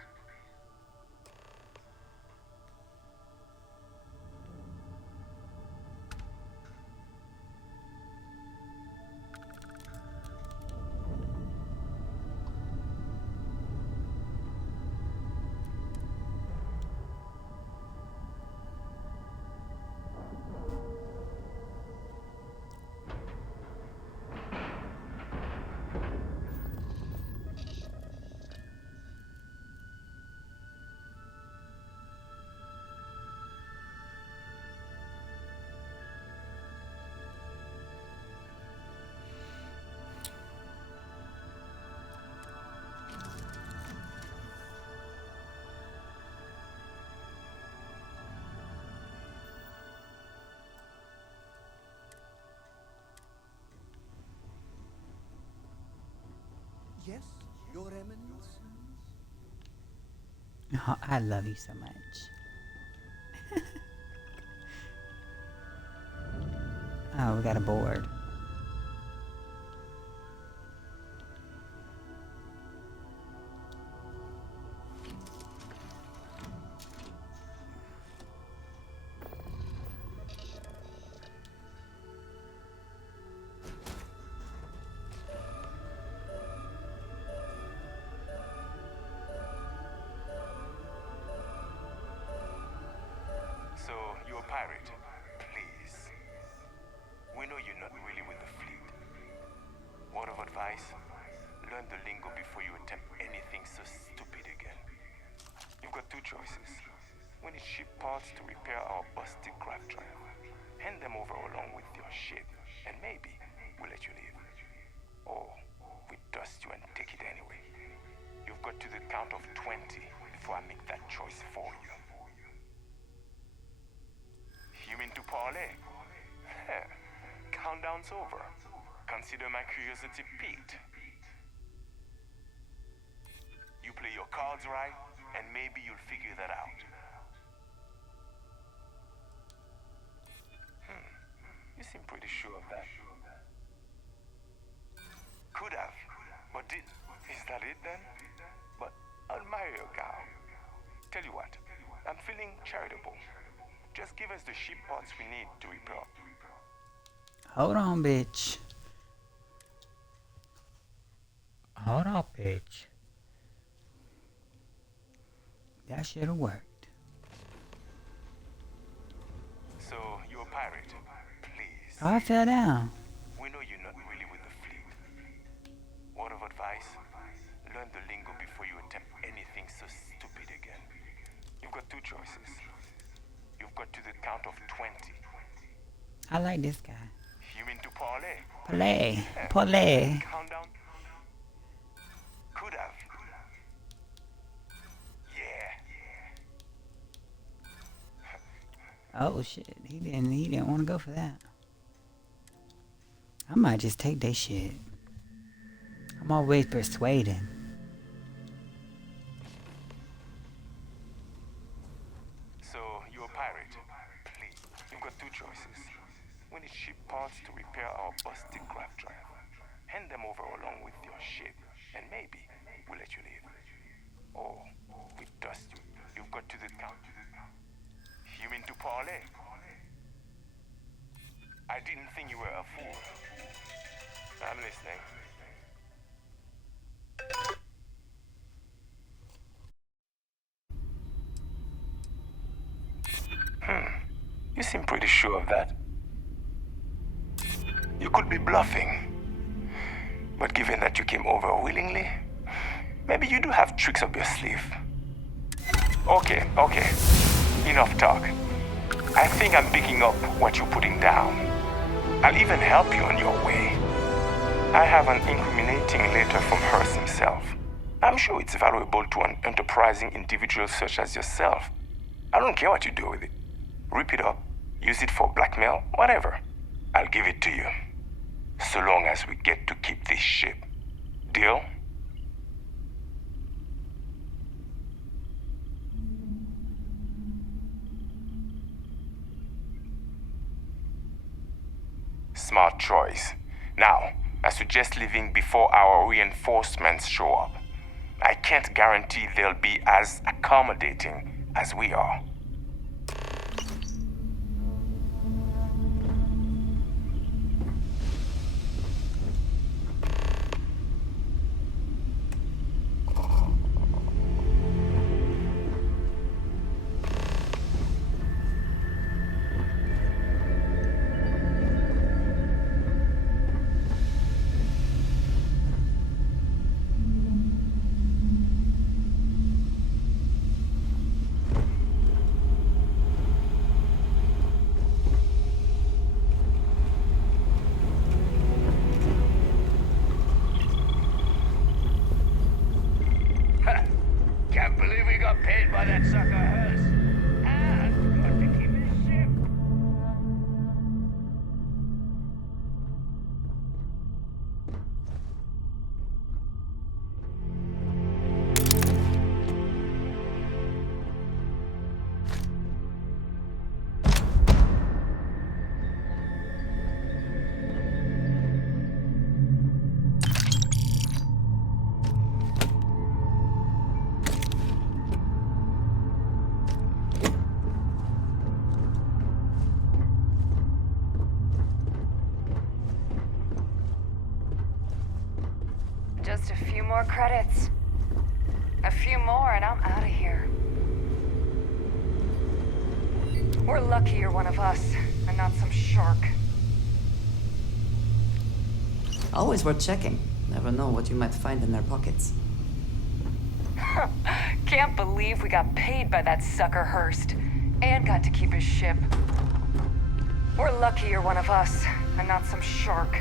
Yes, Your Eminence? Oh, I love you so much. Oh, we got a board. So, you're a pirate? Please. We know you're not really with the fleet. Word of advice? Learn the lingo before you attempt anything so stupid again. You've got two choices. We need ship parts to repair our busted craft drive. Hand them over along with your ship, and maybe we'll let you leave. Or we dust you and take it anyway. You've got to the count of 20 consider my curiosity piqued. You play your cards right, and maybe you'll figure that out. You seem pretty sure of that. Could have, but didn't. Is that it then? But I'll admire your cow. Tell you what, I'm feeling charitable. Just give us the ship parts we need to repair. Hold on, bitch. Hold on, bitch. That should have worked. So, you're a pirate. Please. Oh, I fell down. We know you're not really with the fleet. Word of advice, learn the lingo before you attempt anything so stupid again. You've got two choices. You've got to the count of 20. I like this guy. You mean to parlay? Parlay. Parlay. Countdown. Could have. Oh shit, he didn't want to go for that. I might just take that shit. I'm always persuading. So, you're a pirate. Please, you've got two choices. We need ship parts to repair our busted craft drive. Hand them over along with your ship, and maybe we'll let you leave. Or we dust you. You've got to the count. You mean to parlay? I didn't think you were a fool. I'm listening. You seem pretty sure of that. You could be bluffing. But given that you came over willingly, maybe you do have tricks up your sleeve. Okay. Enough talk. I think I'm picking up what you're putting down. I'll even help you on your way. I have an incriminating letter from Hearst himself. I'm sure it's valuable to an enterprising individual such as yourself. I don't care what you do with it. Rip it up, use it for blackmail, whatever. I'll give it to you. So long as we get to keep this ship. Deal? Smart choice. Now, I suggest leaving before our reinforcements show up. I can't guarantee they'll be as accommodating as we are. Can't believe we got paid by that sucker Hearst. And got to keep his ship. Just a few more credits. A few more and I'm out of here. We're lucky you're one of us, and not some shark. Always worth checking. Never know what you might find in their pockets. Can't believe we got paid by that sucker Hearst, and got to keep his ship. We're lucky you're one of us, and not some shark.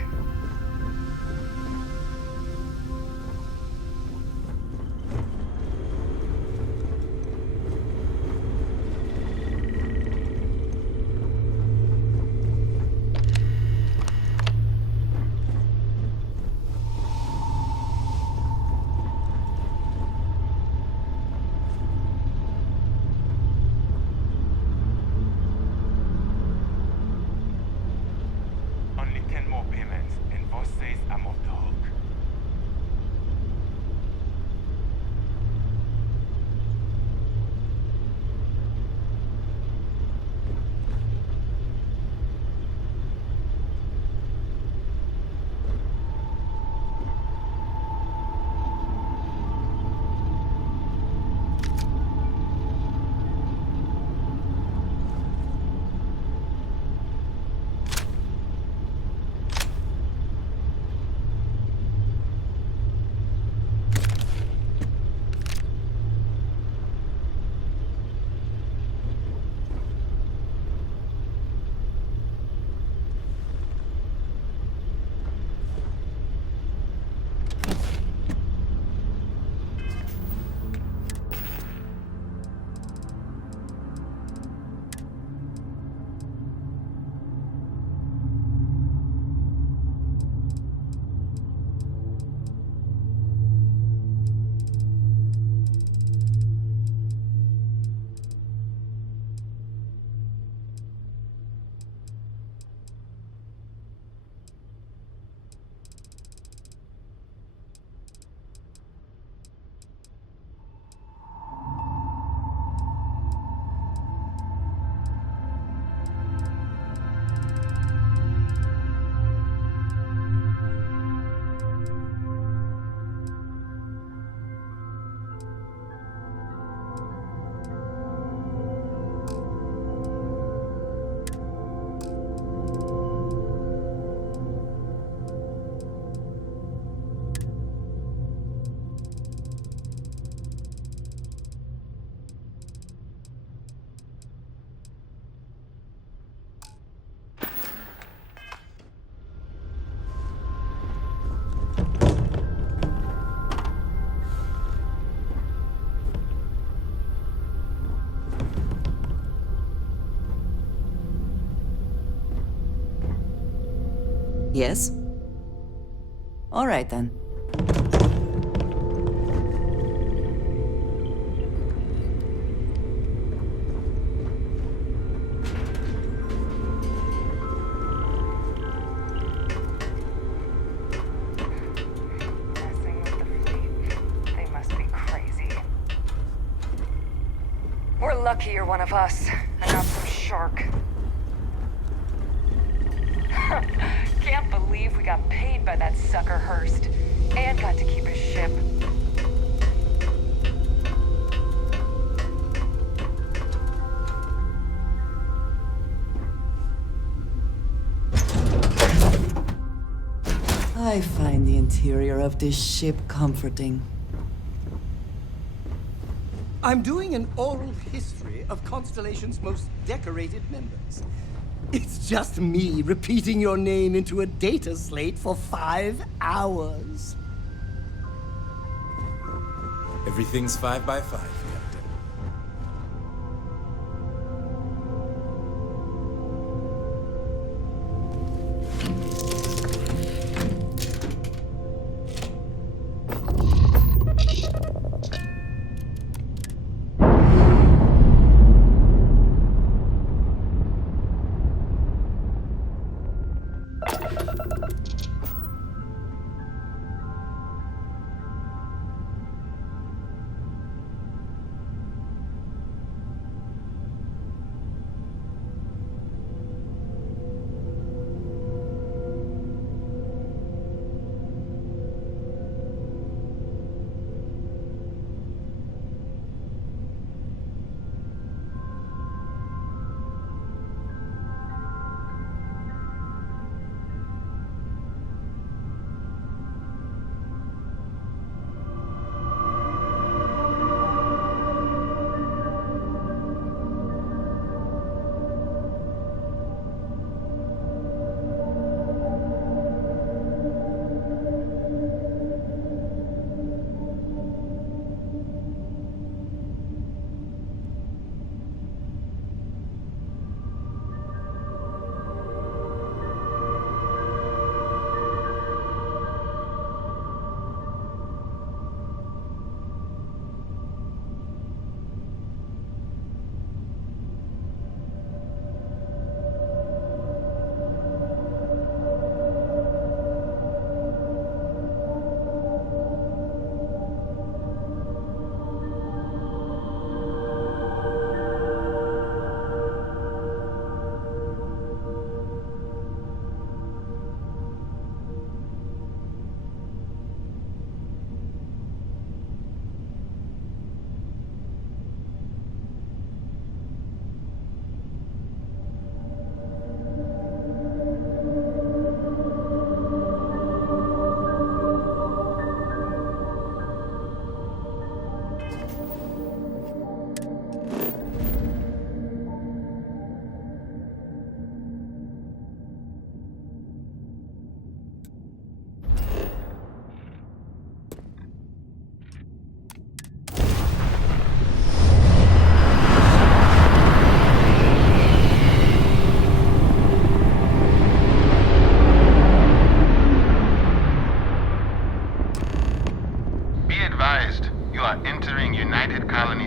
Yes? All right then. Messing with the fleet. They must be crazy. We're lucky you're one of us, and not some shark. Can't believe we got paid by that sucker Hurst, and got to keep his ship. I find the interior of this ship comforting. I'm doing an oral history of Constellation's most decorated members. It's just me repeating your name into a data slate for 5 hours. Everything's 5 by 5, Captain.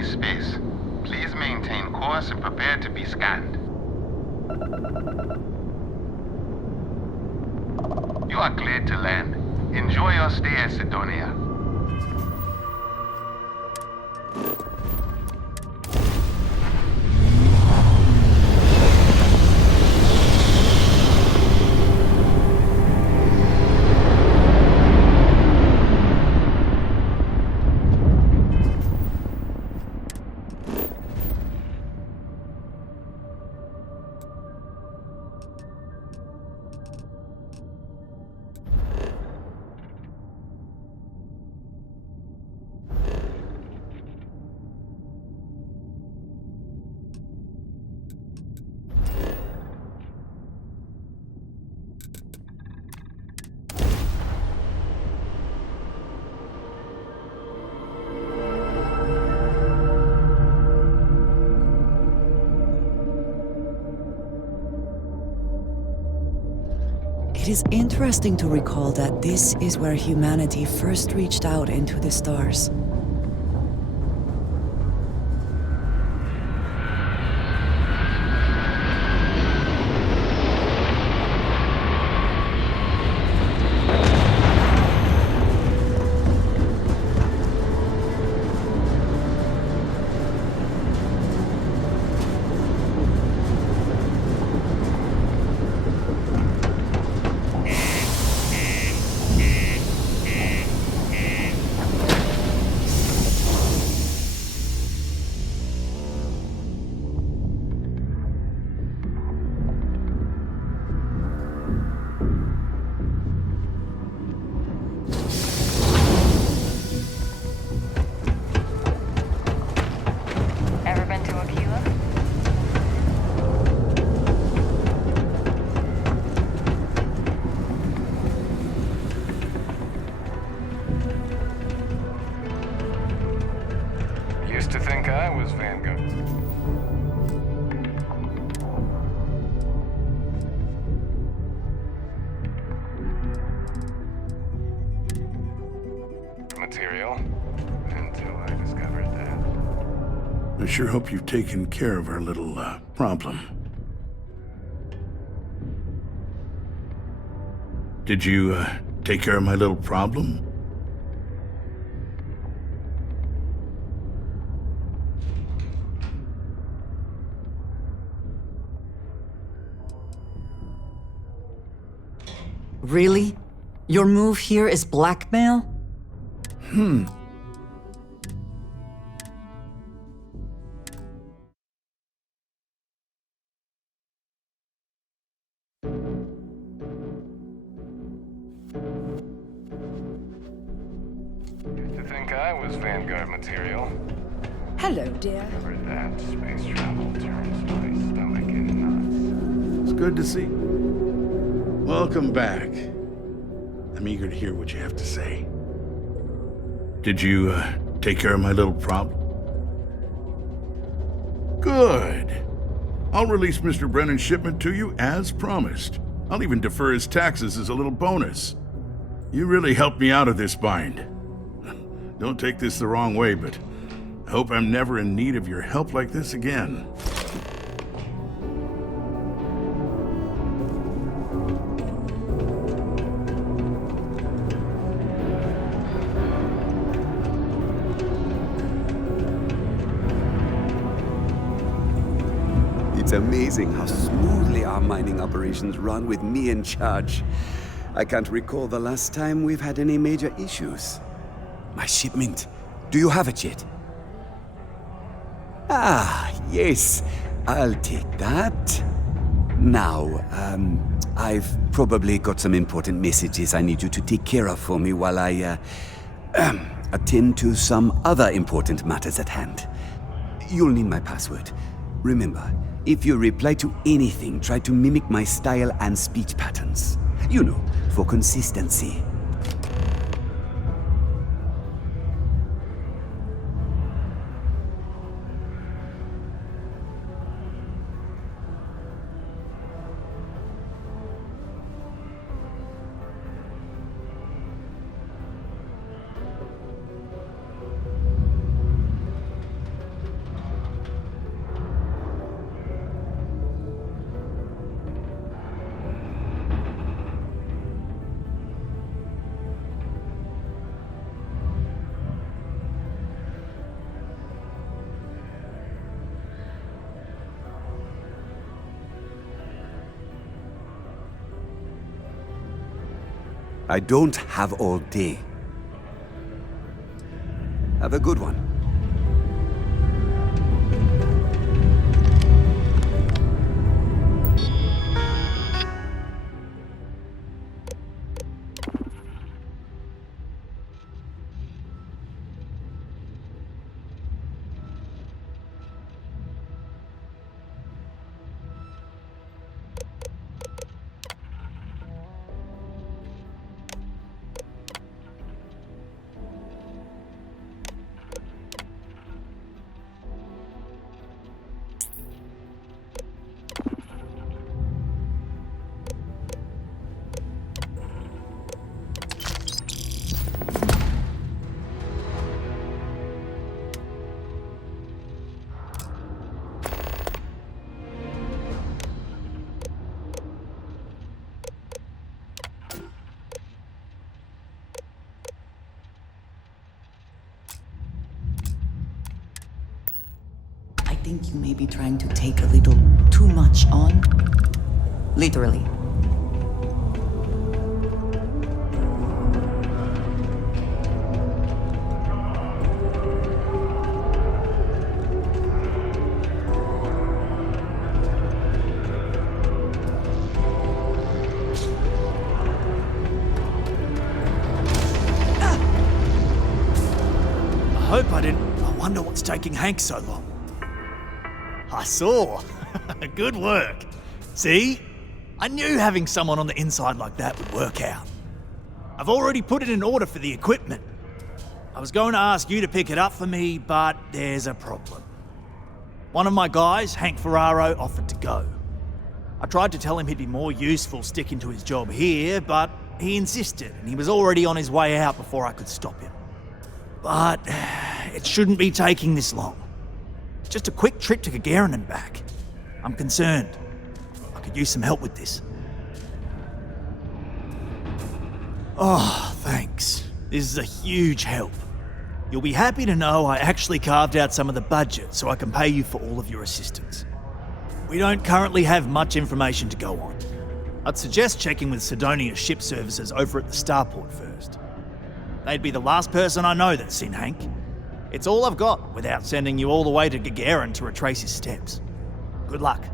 space. Please maintain course and prepare to be scanned. You are cleared to land. Enjoy your stay at Sidonia. It is interesting to recall that this is where humanity first reached out into the stars. Ever been to Aquila? Used to think I was Vanguard. Material. Until I discovered that. I sure hope you've taken care of our little, problem. Did you, take care of my little problem? Really? Your move here is blackmail? Used to think I was Vanguard material. Hello, dear. For that, space travel turns my stomach in knots. It's good to see. Welcome back. I'm eager to hear what you have to say. Did you, take care of my little problem? Good. I'll release Mr. Brennan's shipment to you as promised. I'll even defer his taxes as a little bonus. You really helped me out of this bind. Don't take this the wrong way, but I hope I'm never in need of your help like this again. It's amazing how smoothly our mining operations run with me in charge. I can't recall the last time we've had any major issues. My shipment. Do you have it yet? Ah, yes. I'll take that. Now, I've probably got some important messages I need you to take care of for me while I, attend to some other important matters at hand. You'll need my password. Remember, if you reply to anything, try to mimic my style and speech patterns. You know, for consistency. I don't have all day. Have a good one. think you may be trying to take a little too much on. Literally. I hope I didn't. I wonder what's taking Hank so long. I saw. Good work. See? I knew having someone on the inside like that would work out. I've already put it in order for the equipment. I was going to ask you to pick it up for me, but there's a problem. One of my guys, Hank Ferraro, offered to go. I tried to tell him he'd be more useful sticking to his job here, but he insisted, and he was already on his way out before I could stop him. But it shouldn't be taking this long. Just a quick trip to Gagarin and back. I'm concerned. I could use some help with this. Oh, thanks. This is a huge help. You'll be happy to know I actually carved out some of the budget so I can pay you for all of your assistance. We don't currently have much information to go on. I'd suggest checking with Sidonia's ship services over at the starport first. They'd be the last person I know that's seen Hank. It's all I've got without sending you all the way to Gagarin to retrace his steps. Good luck.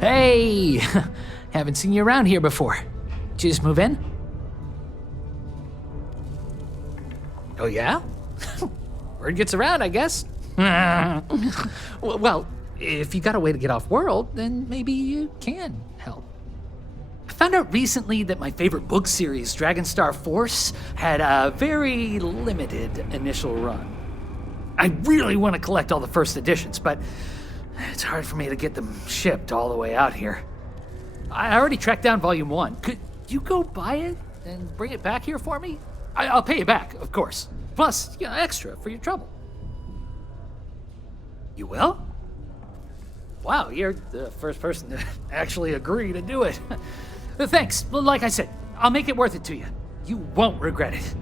Hey! Haven't seen you around here before. Did you just move in? Oh, yeah? Word gets around, I guess. Well, if you got a way to get off world, then maybe you can help. I found out recently that my favorite book series, Dragonstar Force, had a very limited initial run. I really want to collect all the first editions, but it's hard for me to get them shipped all the way out here. I already tracked down Volume 1. Could you go buy it and bring it back here for me? I'll pay you back, of course. Plus, extra for your trouble. You will? Wow, you're the first person to actually agree to do it. Thanks. Like I said, I'll make it worth it to you. You won't regret it.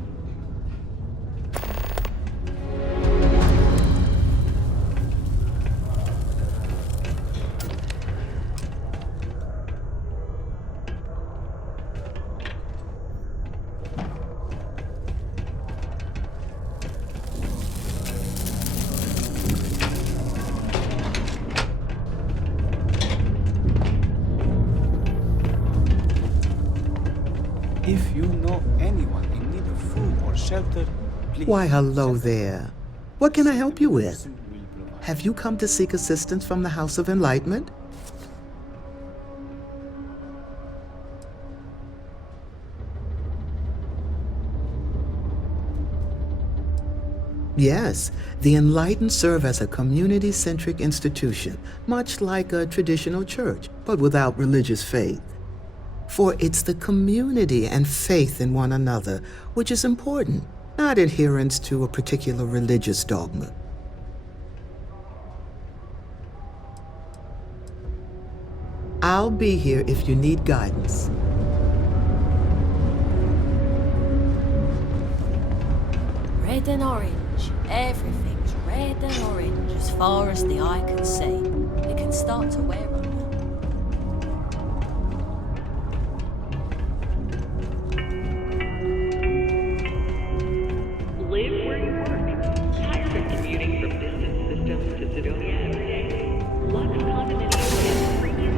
If you know anyone in need of food or shelter, please. Why, hello there. What can I help you with? Have you come to seek assistance from the House of Enlightenment? Yes, the Enlightened serve as a community-centric institution, much like a traditional church, but without religious faith. For it's the community and faith in one another which is important, not adherence to a particular religious dogma. I'll be here if you need guidance. Red and orange. Everything's red and orange as far as the eye can see. It can start to wear on you. Live where you work. Tired of commuting from distant systems to Sidonia every day? Lux Condominium is premium.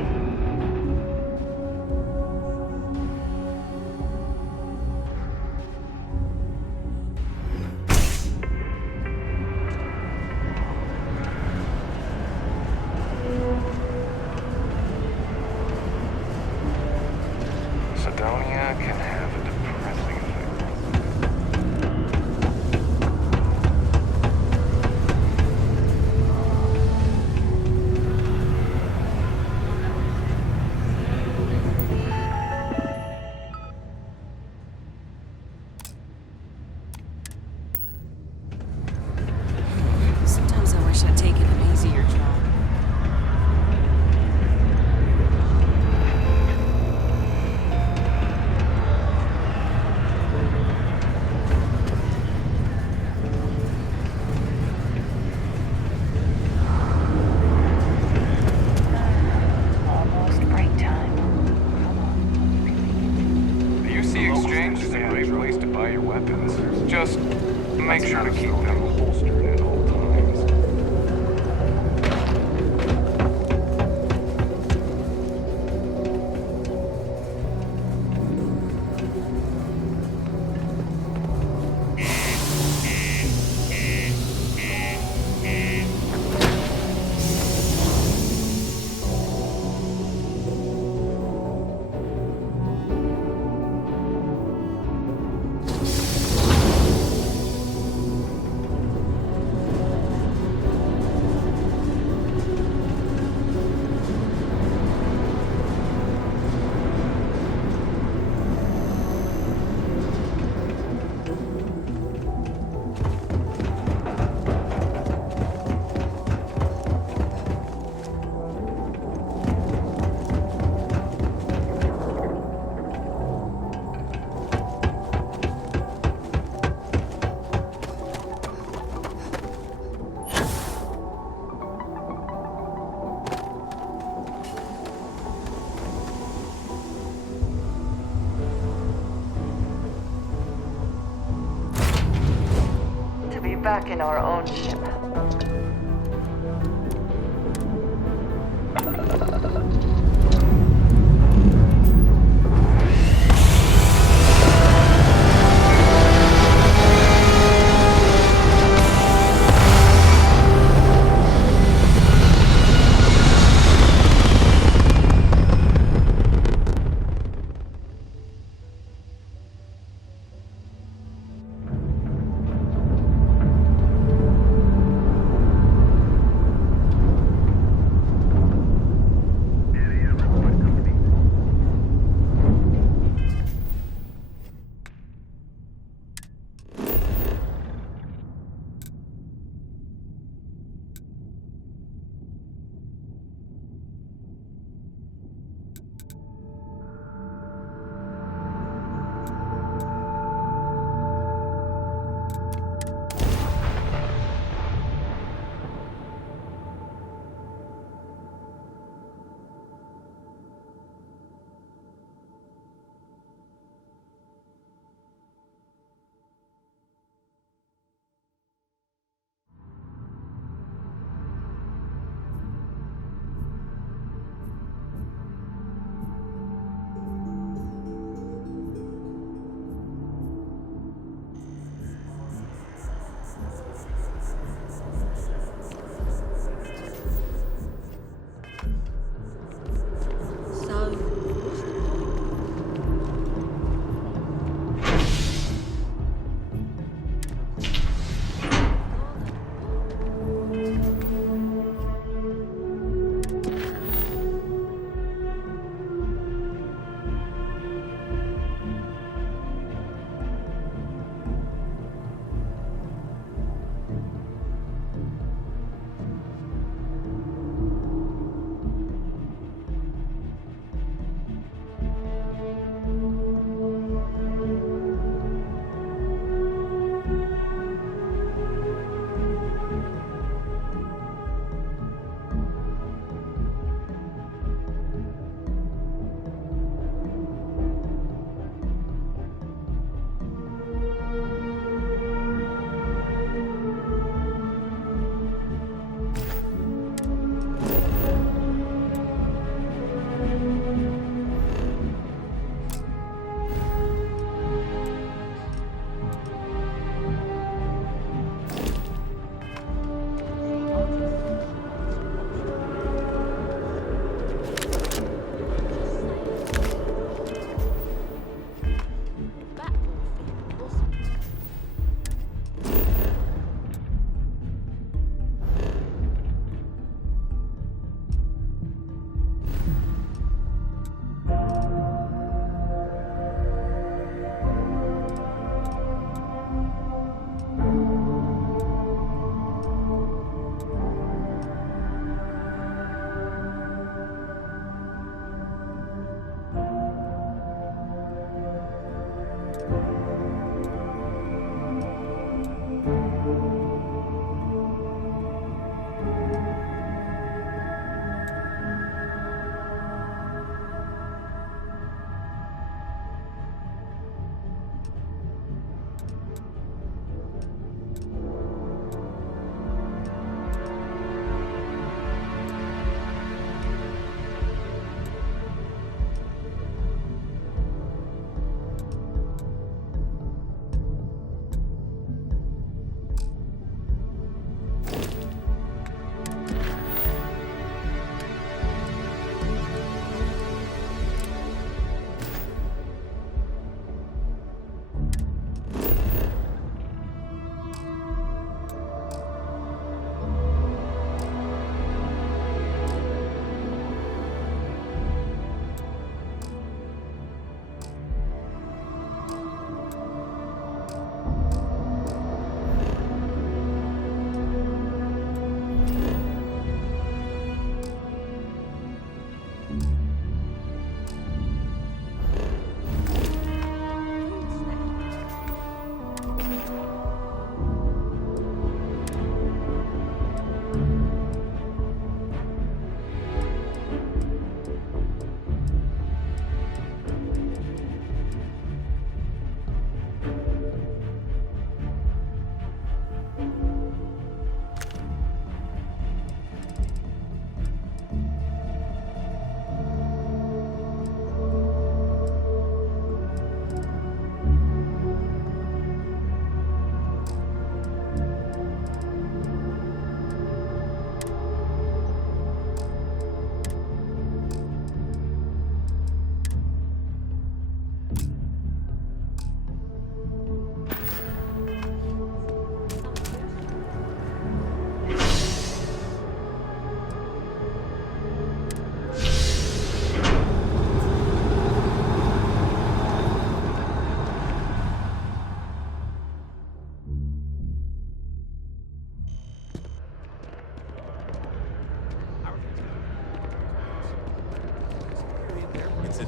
exchange is a great place to buy your weapons. Just make sure to keep them holstered at all times. To be back in our own ship.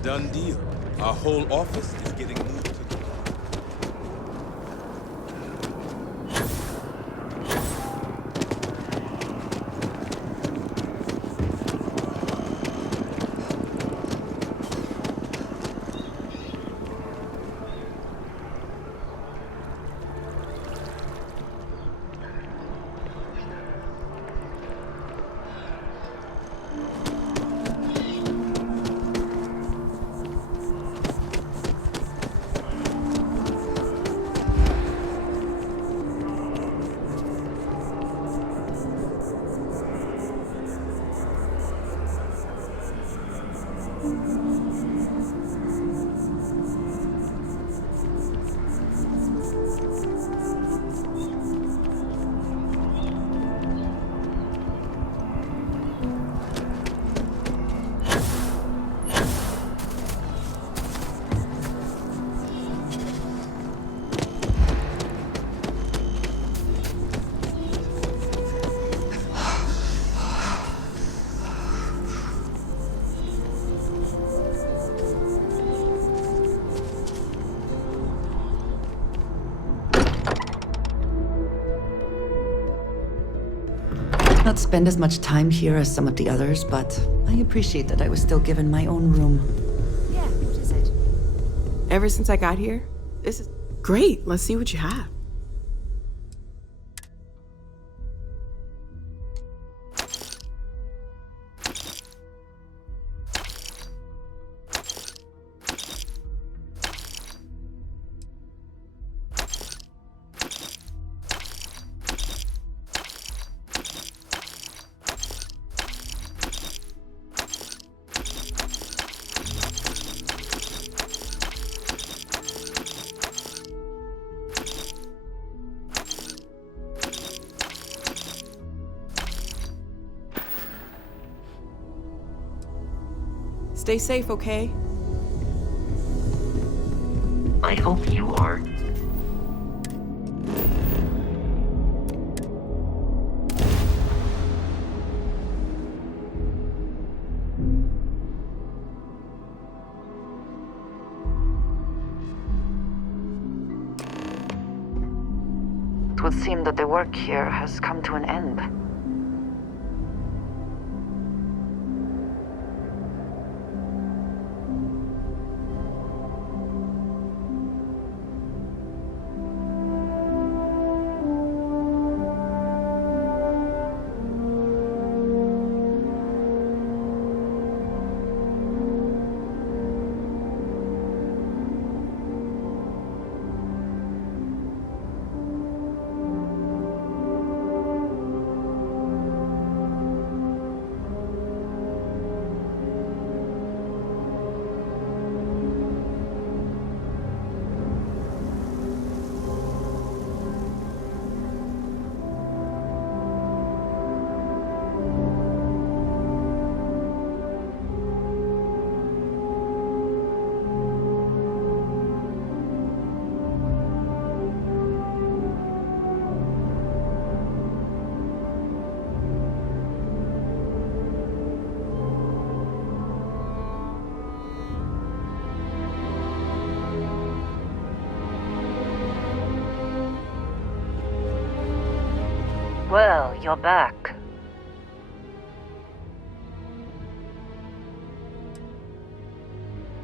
Done deal. Our whole office is getting moved to the... Not spend as much time here as some of the others, but I appreciate that I was still given my own room. Yeah, what is it? Ever since I got here, this is great. Let's see what you have. Stay safe, okay? I hope you are. It would seem that the work here has come to an end. Well, you're back.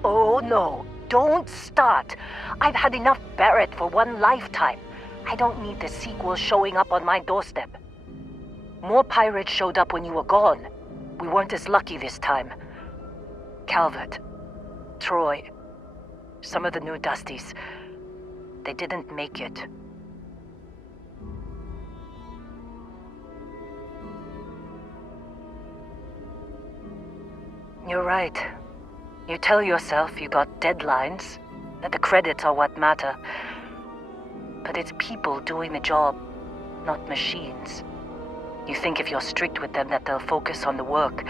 Oh no, don't start. I've had enough Barrett for one lifetime. I don't need the sequel showing up on my doorstep. More pirates showed up when you were gone. We weren't as lucky this time. Calvert, Troy, some of the new Dusties, they didn't make it. You're right. You tell yourself you got deadlines, that the credits are what matter. But it's people doing the job, not machines. You think if you're strict with them that they'll focus on the work,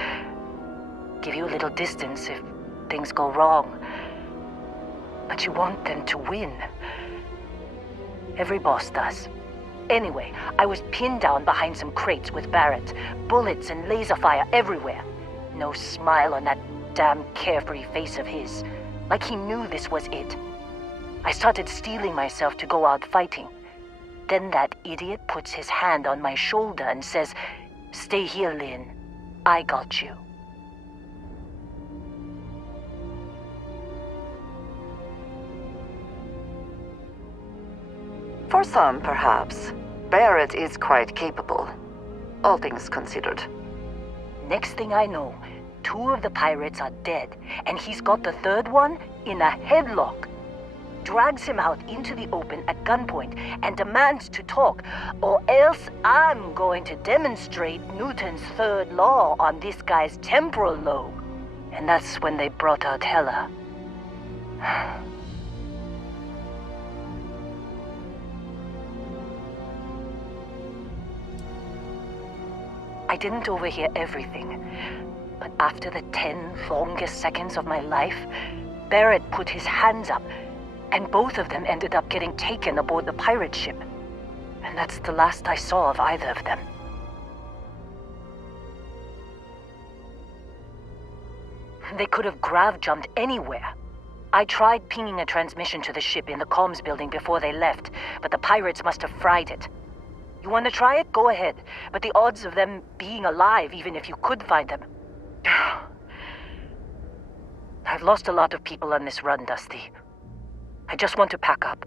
give you a little distance if things go wrong. But you want them to win. Every boss does. Anyway, I was pinned down behind some crates with Barrett. Bullets and laser fire everywhere. No smile on that damn carefree face of his, like he knew this was it. I started steeling myself to go out fighting. Then that idiot puts his hand on my shoulder and says, "Stay here, Lynn. I got you." For some, perhaps. Barrett is quite capable, all things considered. Next thing I know, 2 of the pirates are dead, and he's got the third one in a headlock. Drags him out into the open at gunpoint and demands to talk, or else I'm going to demonstrate Newton's third law on this guy's temporal lobe. And that's when they brought out Hella. I didn't overhear everything, but after the 10 longest seconds of my life, Barrett put his hands up, and both of them ended up getting taken aboard the pirate ship. And that's the last I saw of either of them. They could have grav-jumped anywhere. I tried pinging a transmission to the ship in the comms building before they left, but the pirates must have fried it. You want to try it? Go ahead. But the odds of them being alive, even if you could find them... I've lost a lot of people on this run, Dusty. I just want to pack up.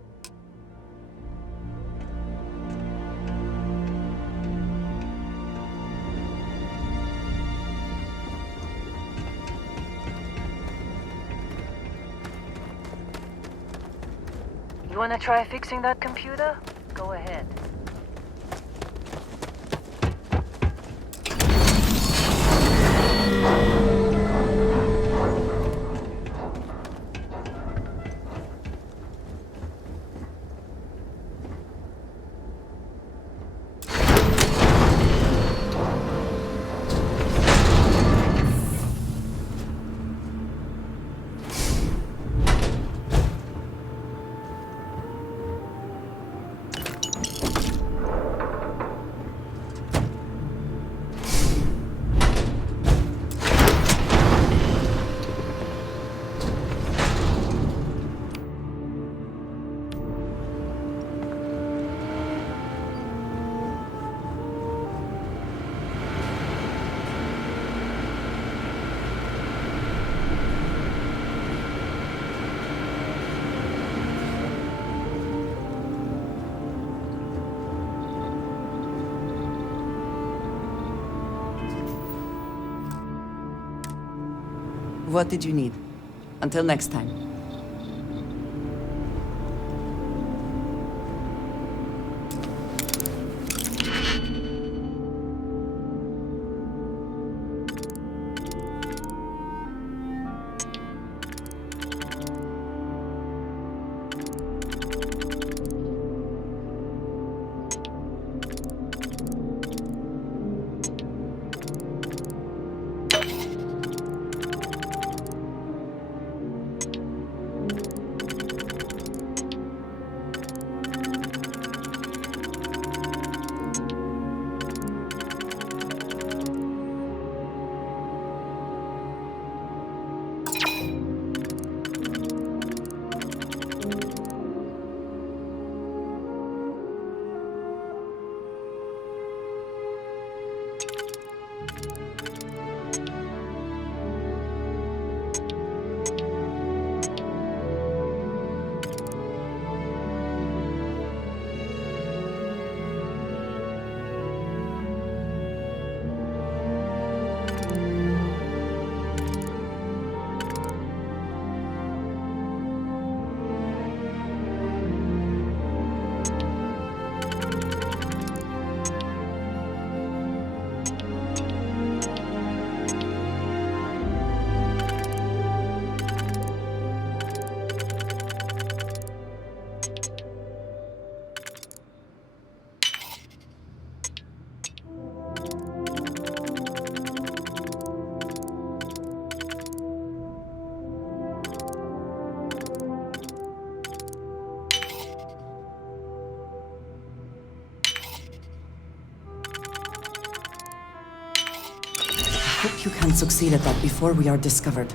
You want to try fixing that computer? Go ahead. What did you need? Until next time. Hope you can succeed at that before we are discovered.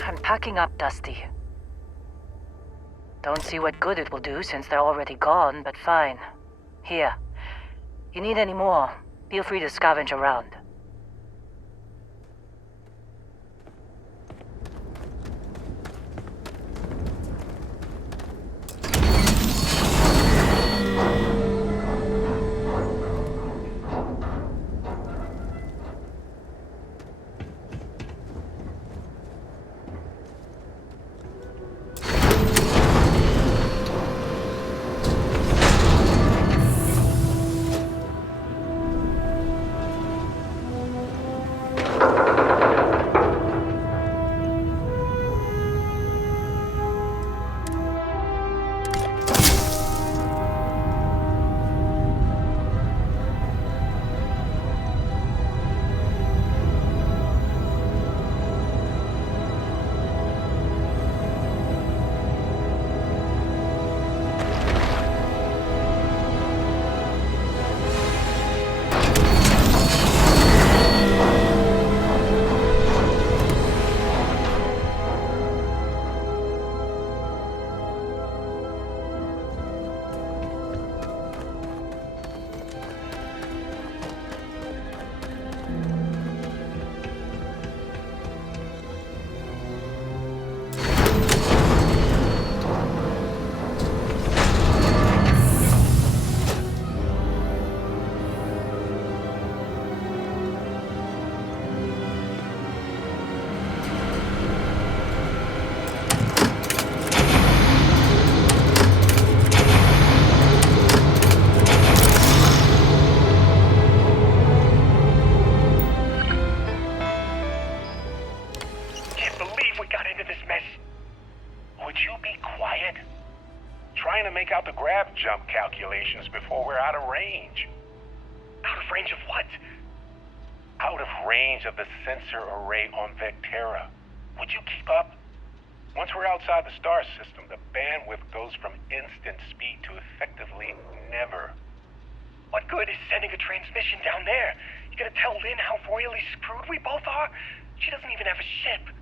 I'm packing up, Dusty. Don't see what good it will do since they're already gone, but fine. Here. You need any more, feel free to scavenge around. Jump calculations before we're out of range. Out of range of what? Out of range of the sensor array on Vectera. Would you keep up? Once we're outside the star system, the bandwidth goes from instant speed to effectively never. What good is sending a transmission down there? You gonna tell Lynn how royally screwed we both are? She doesn't even have a ship.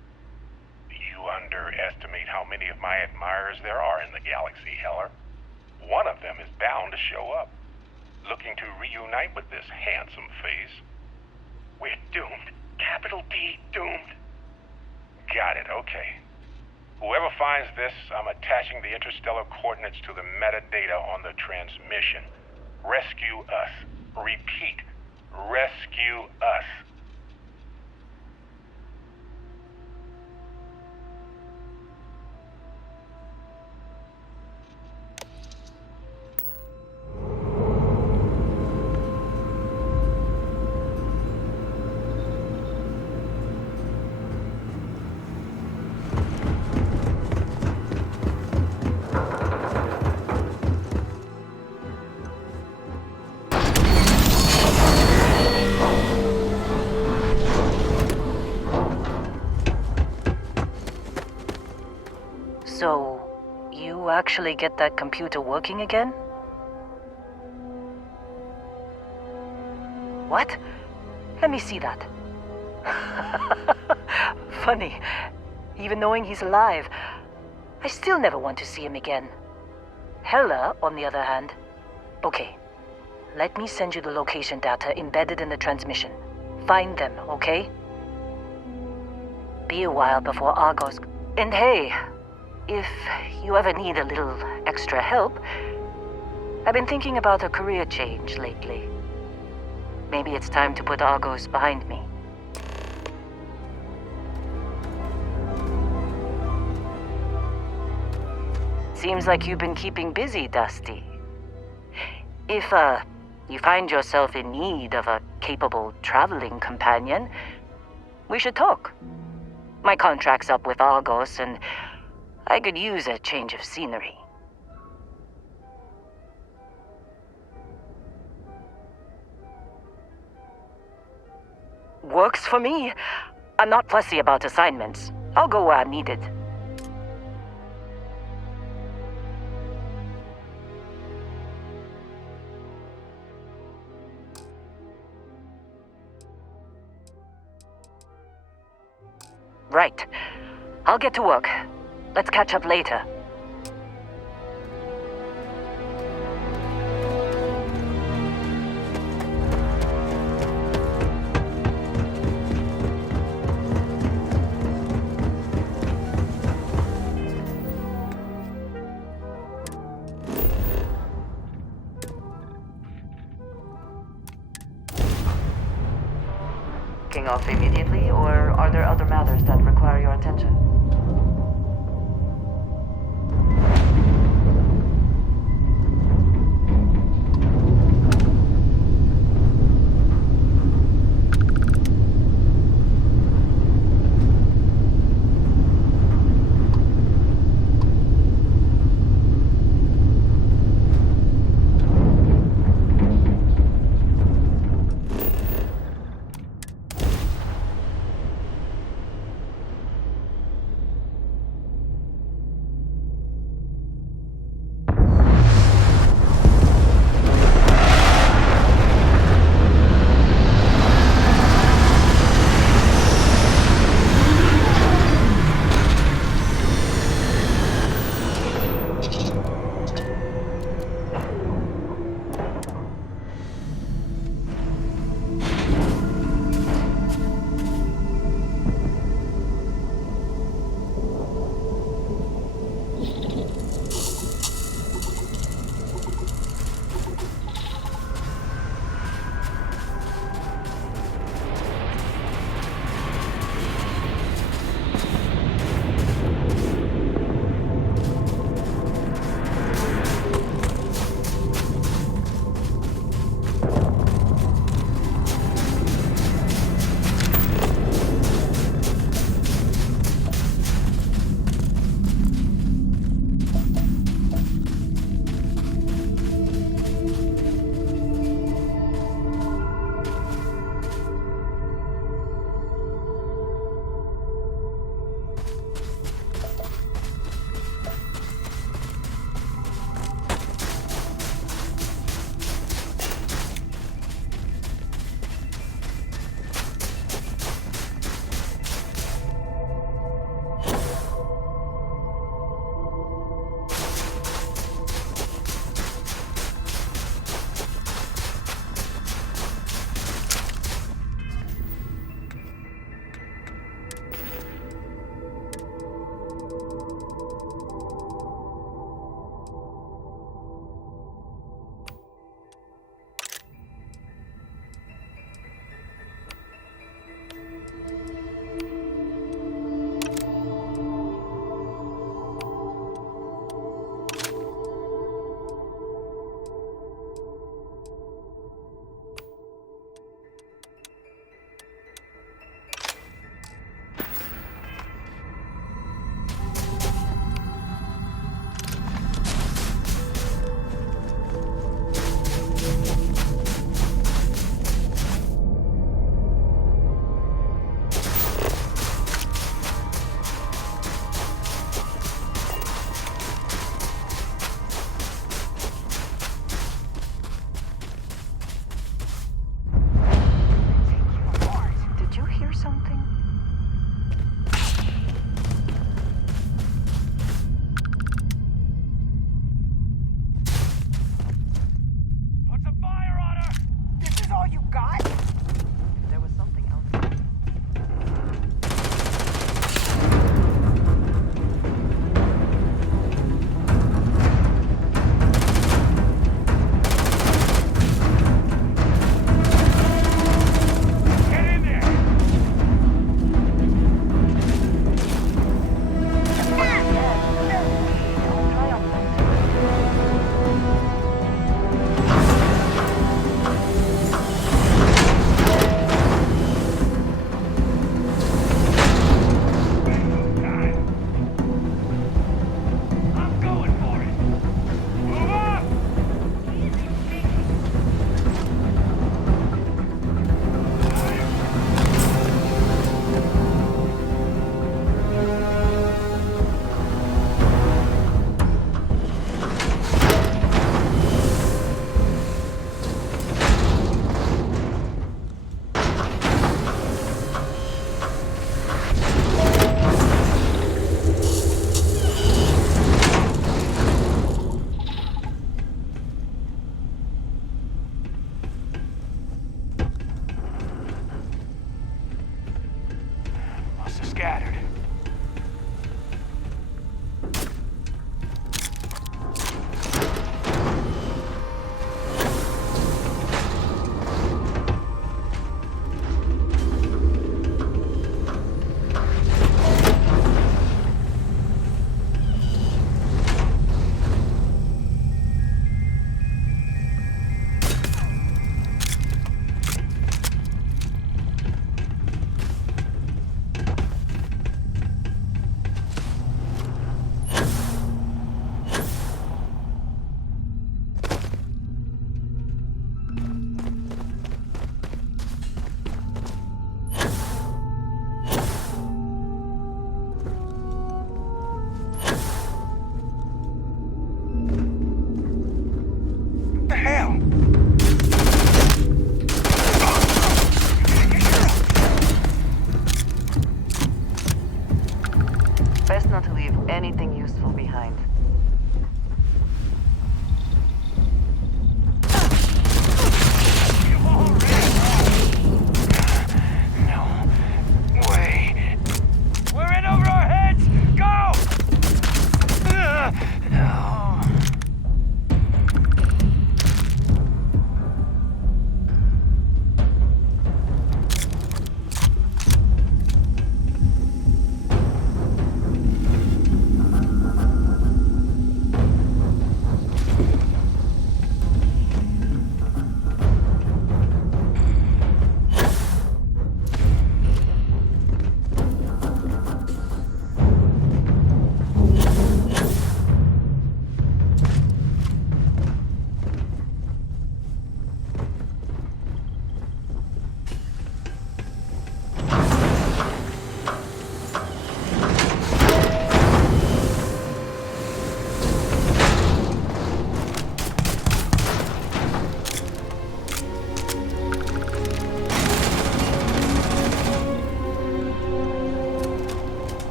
You underestimate how many of my admirers there are in the galaxy, Heller. One of them is bound to show up, looking to reunite with this handsome face. We're doomed. Capital D, doomed. Got it, okay. Whoever finds this, I'm attaching the interstellar coordinates to the metadata on the transmission. Rescue us. Repeat, rescue us. So, you actually get that computer working again? What? Let me see that. funny. Even knowing he's alive, I still never want to see him again. Hella, on the other hand. Okay, let me send you the location data embedded in the transmission. Find them, okay? Be a while before Argos. And hey, if you ever need a little extra help, I've been thinking about a career change lately. Maybe it's time to put Argos behind me. Seems like you've been keeping busy, Dusty. If, you find yourself in need of a capable traveling companion, we should talk. My contract's up with Argos, and I could use a change of scenery. Works for me. I'm not fussy about assignments. I'll go where I'm needed. Right. I'll get to work. Let's catch up later. Off immediately, or are there other matters that require your attention?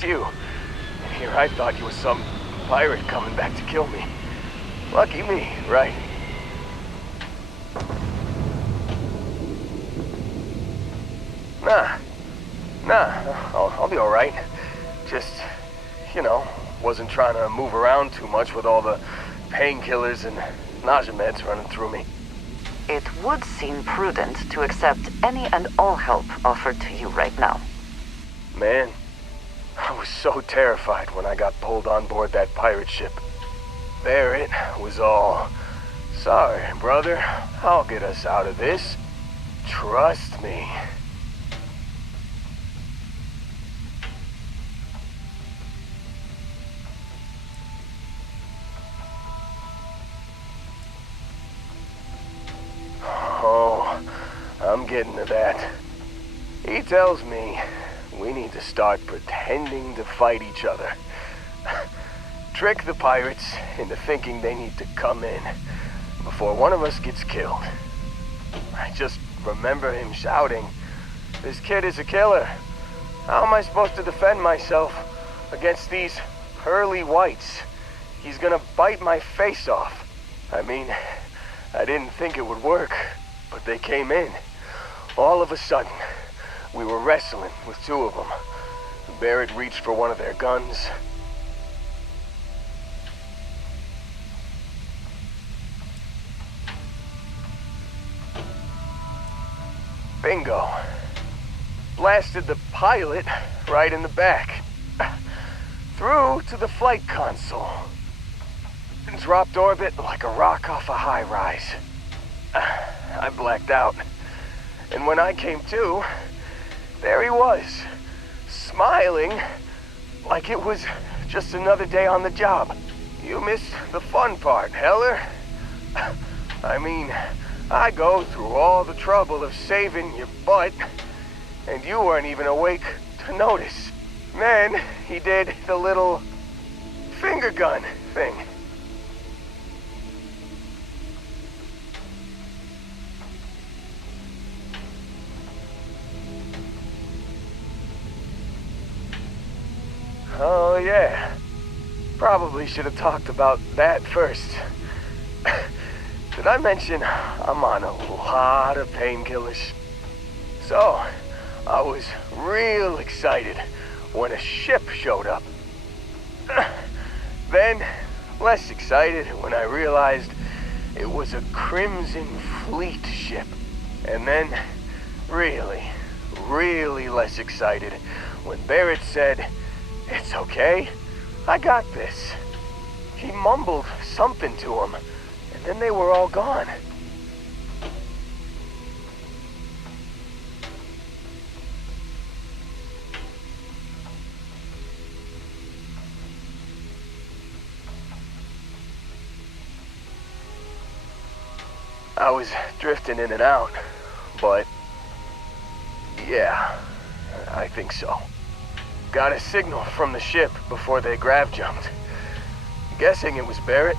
it's you. And here I thought you was some pirate coming back to kill me. Lucky me, right? Nah, I'll be alright. Just, you know, wasn't trying to move around too much with all the painkillers and nausea meds running through me. It would seem prudent to accept any and all help offered to you right now. Man, I was so terrified when I got pulled on board that pirate ship. There it was all, sorry, brother, I'll get us out of this. Trust me. Oh, I'm getting to that. He tells me we need to start pretending to fight each other. Trick the pirates into thinking they need to come in before one of us gets killed. I just remember him shouting, "This kid is a killer. How am I supposed to defend myself against these pearly whites? He's gonna bite my face off." I mean, I didn't think it would work, but they came in. All of a sudden, we were wrestling with two of them. Barrett reached for one of their guns. Bingo. Blasted the pilot right in the back. Through to the flight console. Dropped orbit like a rock off a high-rise. I blacked out. And when I came to, there he was, smiling like it was just another day on the job. You missed the fun part, Heller. I mean, I go through all the trouble of saving your butt, and you weren't even awake to notice. Then he did the little finger gun thing. Oh, yeah. Probably should have talked about that first. Did I mention I'm on a lot of painkillers? So, I was real excited when a ship showed up. Then, less excited when I realized it was a Crimson Fleet ship. And then, really less excited when Barrett said, "It's okay, I got this." He mumbled something to him, and then they were all gone. I was drifting in and out, but yeah, I think so. Got a signal from the ship before they grav jumped. Guessing it was Barrett.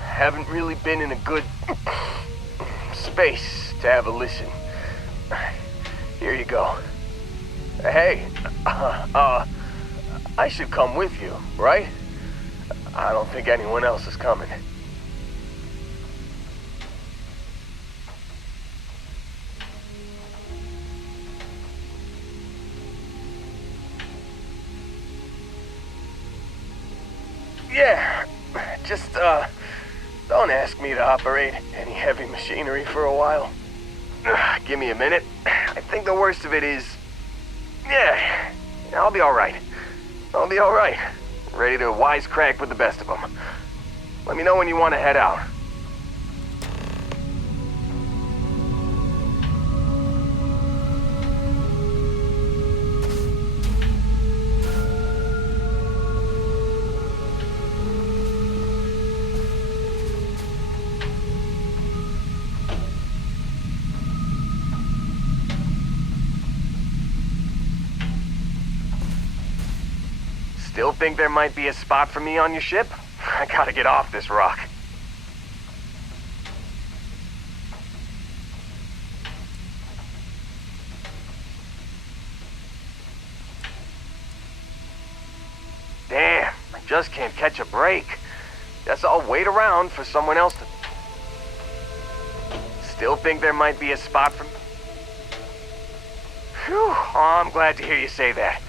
Haven't really been in a good space to have a listen. Here you go. Hey, I should come with you, right? I don't think anyone else is coming. Yeah, just, don't ask me to operate any heavy machinery for a while. Give me a minute. I think the worst of it is... Yeah, I'll be alright. I'll be alright. Ready to wisecrack with the best of them. Let me know when you want to head out. Still think there might be a spot for me on your ship? I gotta get off this rock. Just can't catch a break. Guess I'll wait around for someone else to... Still think there might be a spot for me? Phew, oh, I'm glad to hear you say that.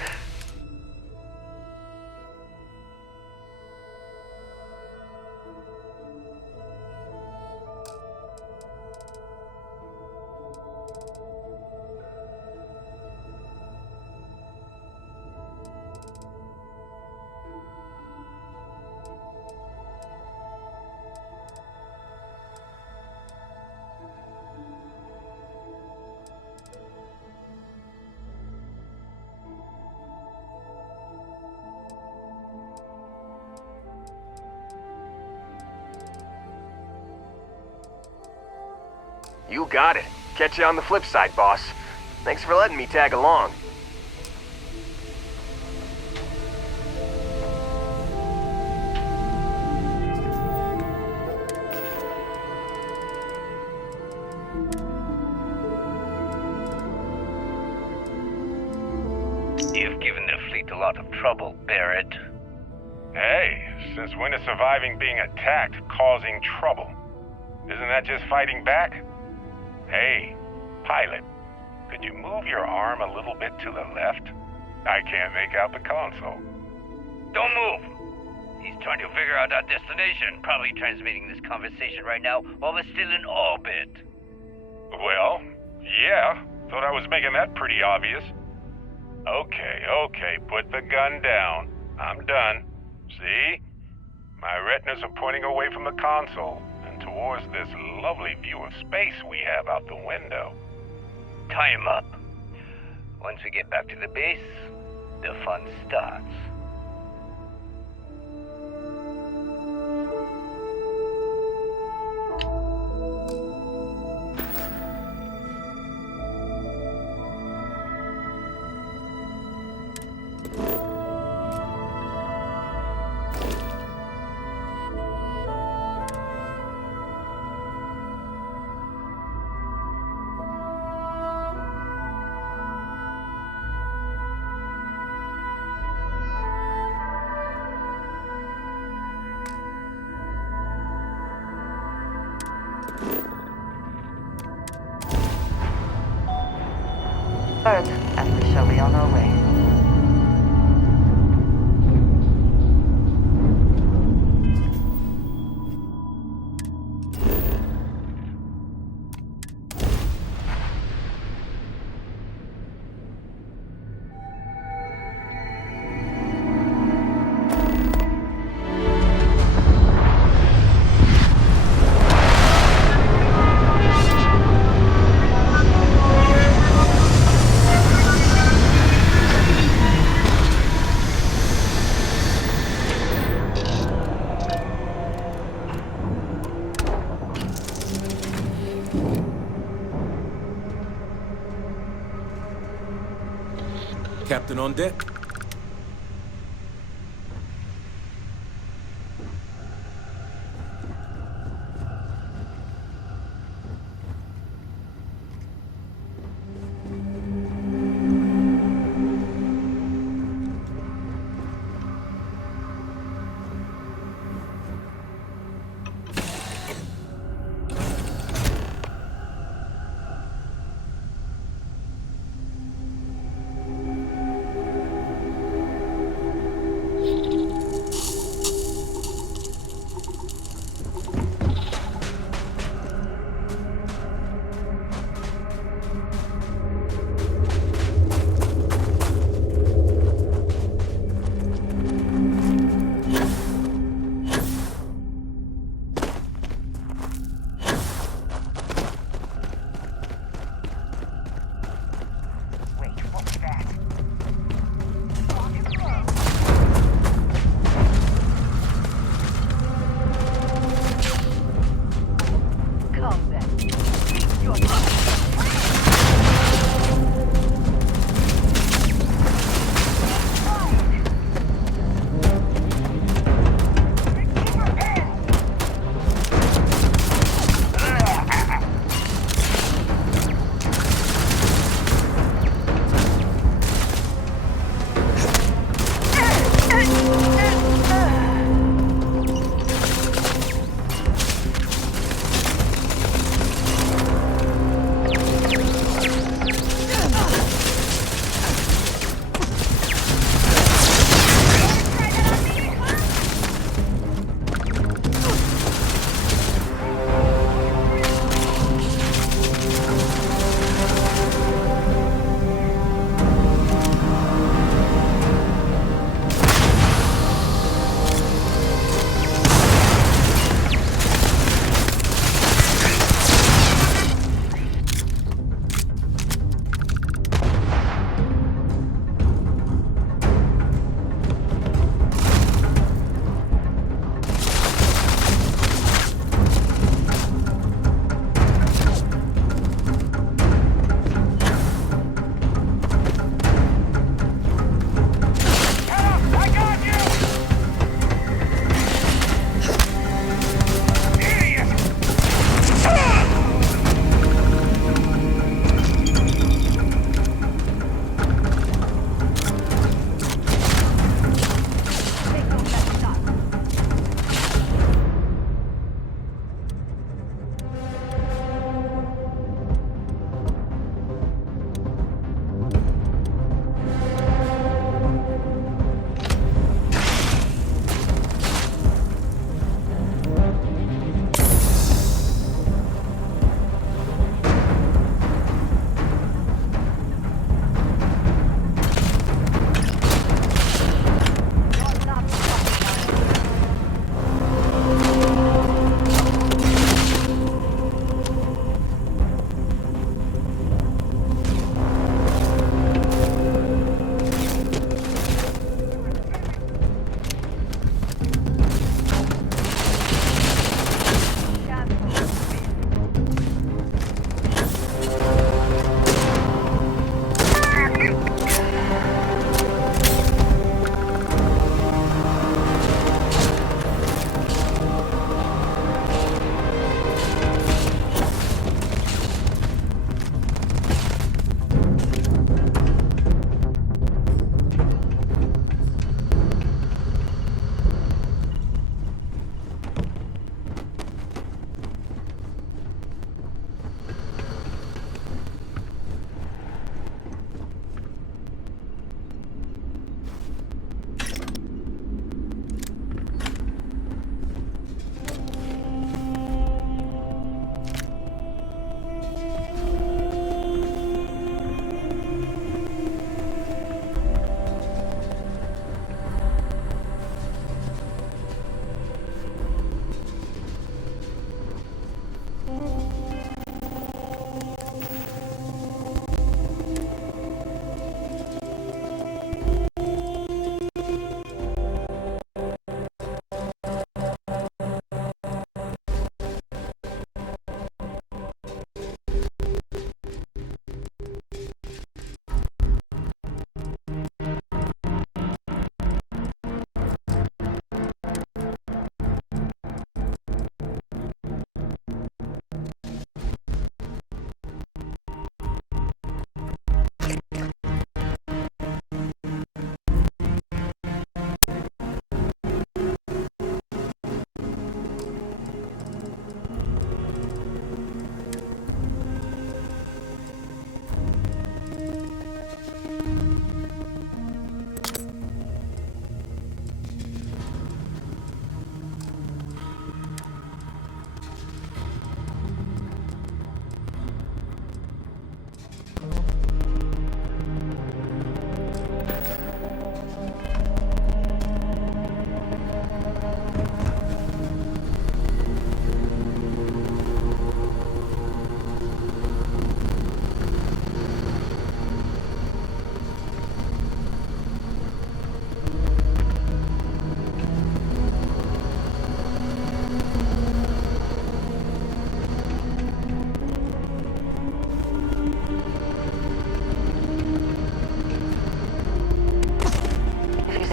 You got it. Catch you on the flip side, boss. Thanks for letting me tag along. You've given the fleet a lot of trouble, Barrett. Hey, since when is surviving being attacked causing trouble? Isn't that just fighting back? Hey, pilot, could you move your arm a little bit to the left? I can't make out the console. Don't move! He's trying to figure out our destination. Probably transmitting this conversation right now while we're still in orbit. Well, yeah, thought I was making that pretty obvious. Okay, put the gun down. I'm done. See? My retinas are pointing away from the console and towards this lovely view of space we have out the window. Tie him up. Once we get back to the base, the fun starts. Earth, and we shall be on our way. Captain on deck.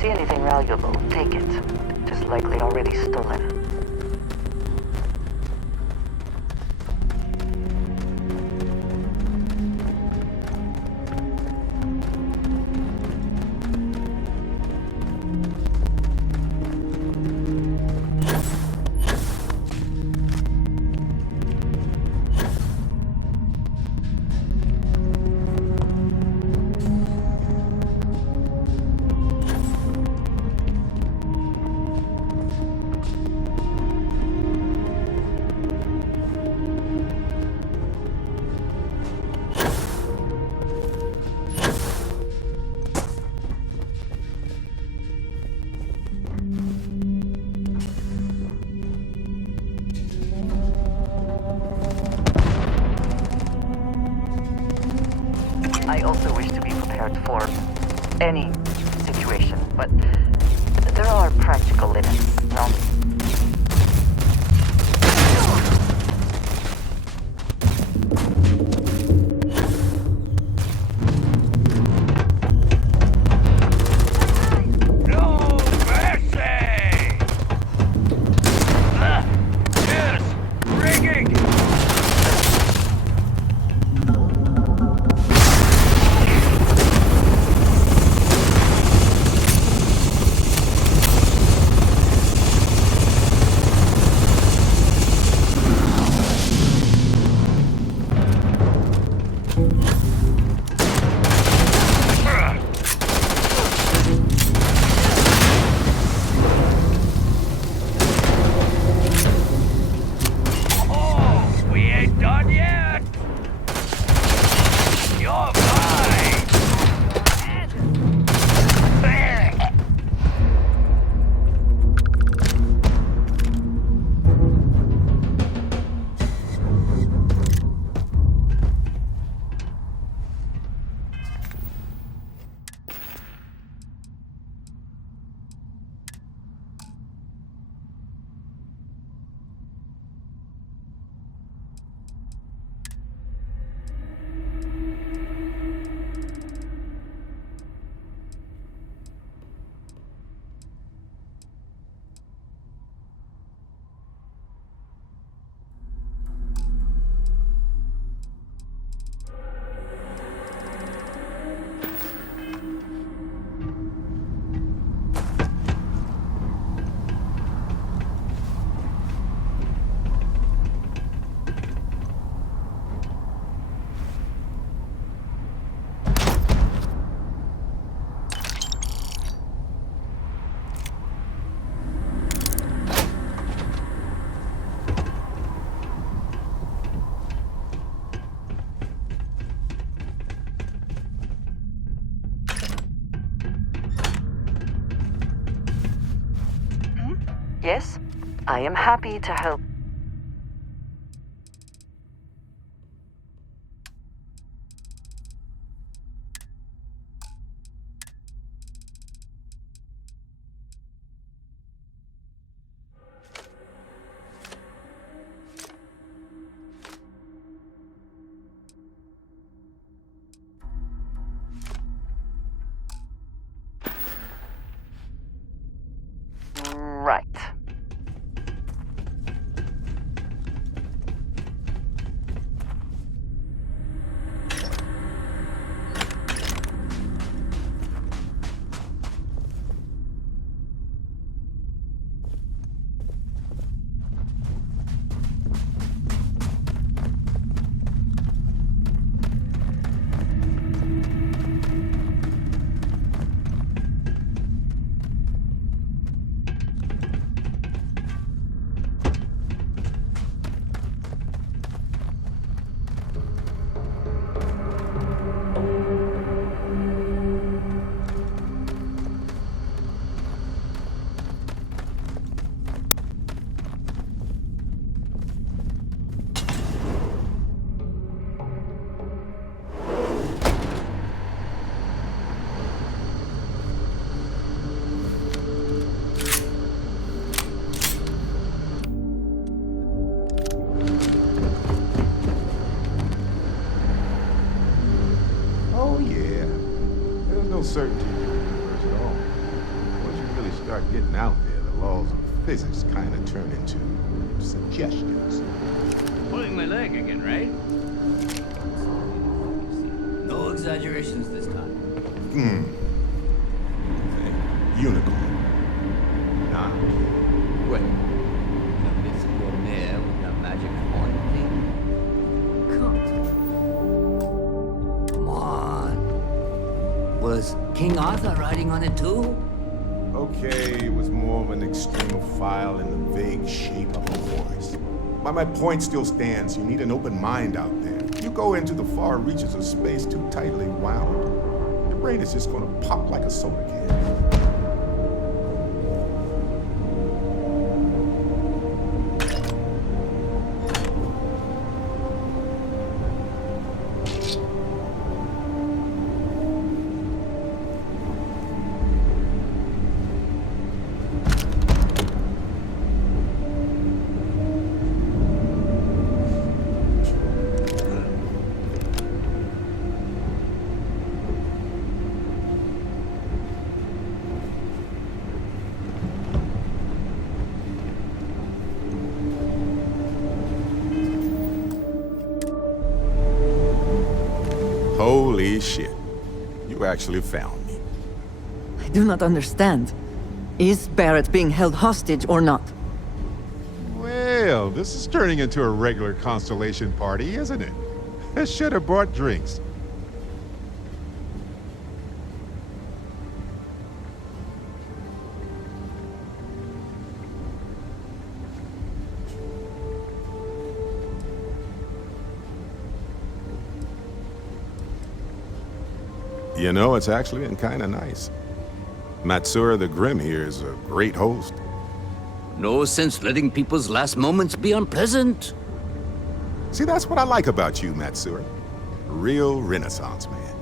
see anything valuable, take it. Just likely already stolen. I also wish to be prepared for any situation, but there are practical limits, no? Yes, I am happy to help. Right. Oh, yeah. There's no certainty in the universe at all. start getting out there, the laws of physics kind of turn into suggestions. Pulling my leg again, right? No exaggerations this time. Unicorn. Nah. Wait. No mythical mare with that magic horn thing? Come on. Was King Arthur riding on it too? Okay, it was more of an extremophile in the vague shape of a horse. But my point still stands. You need an open mind out there. You go into the far reaches of space too tightly wound, your brain is just gonna pop like a soda can. Holy shit. You actually found me. I do not understand. Is Barrett being held hostage or not? Well, this is turning into a regular Constellation party, isn't it? I should have brought drinks. You know, it's actually been kind of nice. Matsura the Grim here is a great host. No sense letting people's last moments be unpleasant. See, that's what I like about you, Matsura. Real Renaissance man.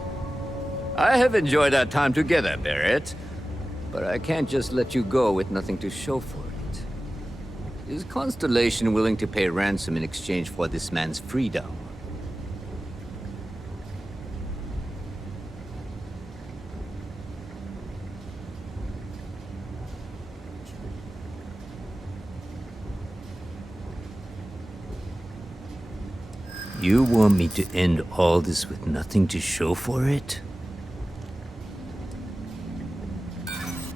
I have enjoyed our time together, Barrett. But I can't just let you go with nothing to show for it. Is Constellation willing to pay ransom in exchange for this man's freedom? You want me to end all this with nothing to show for it?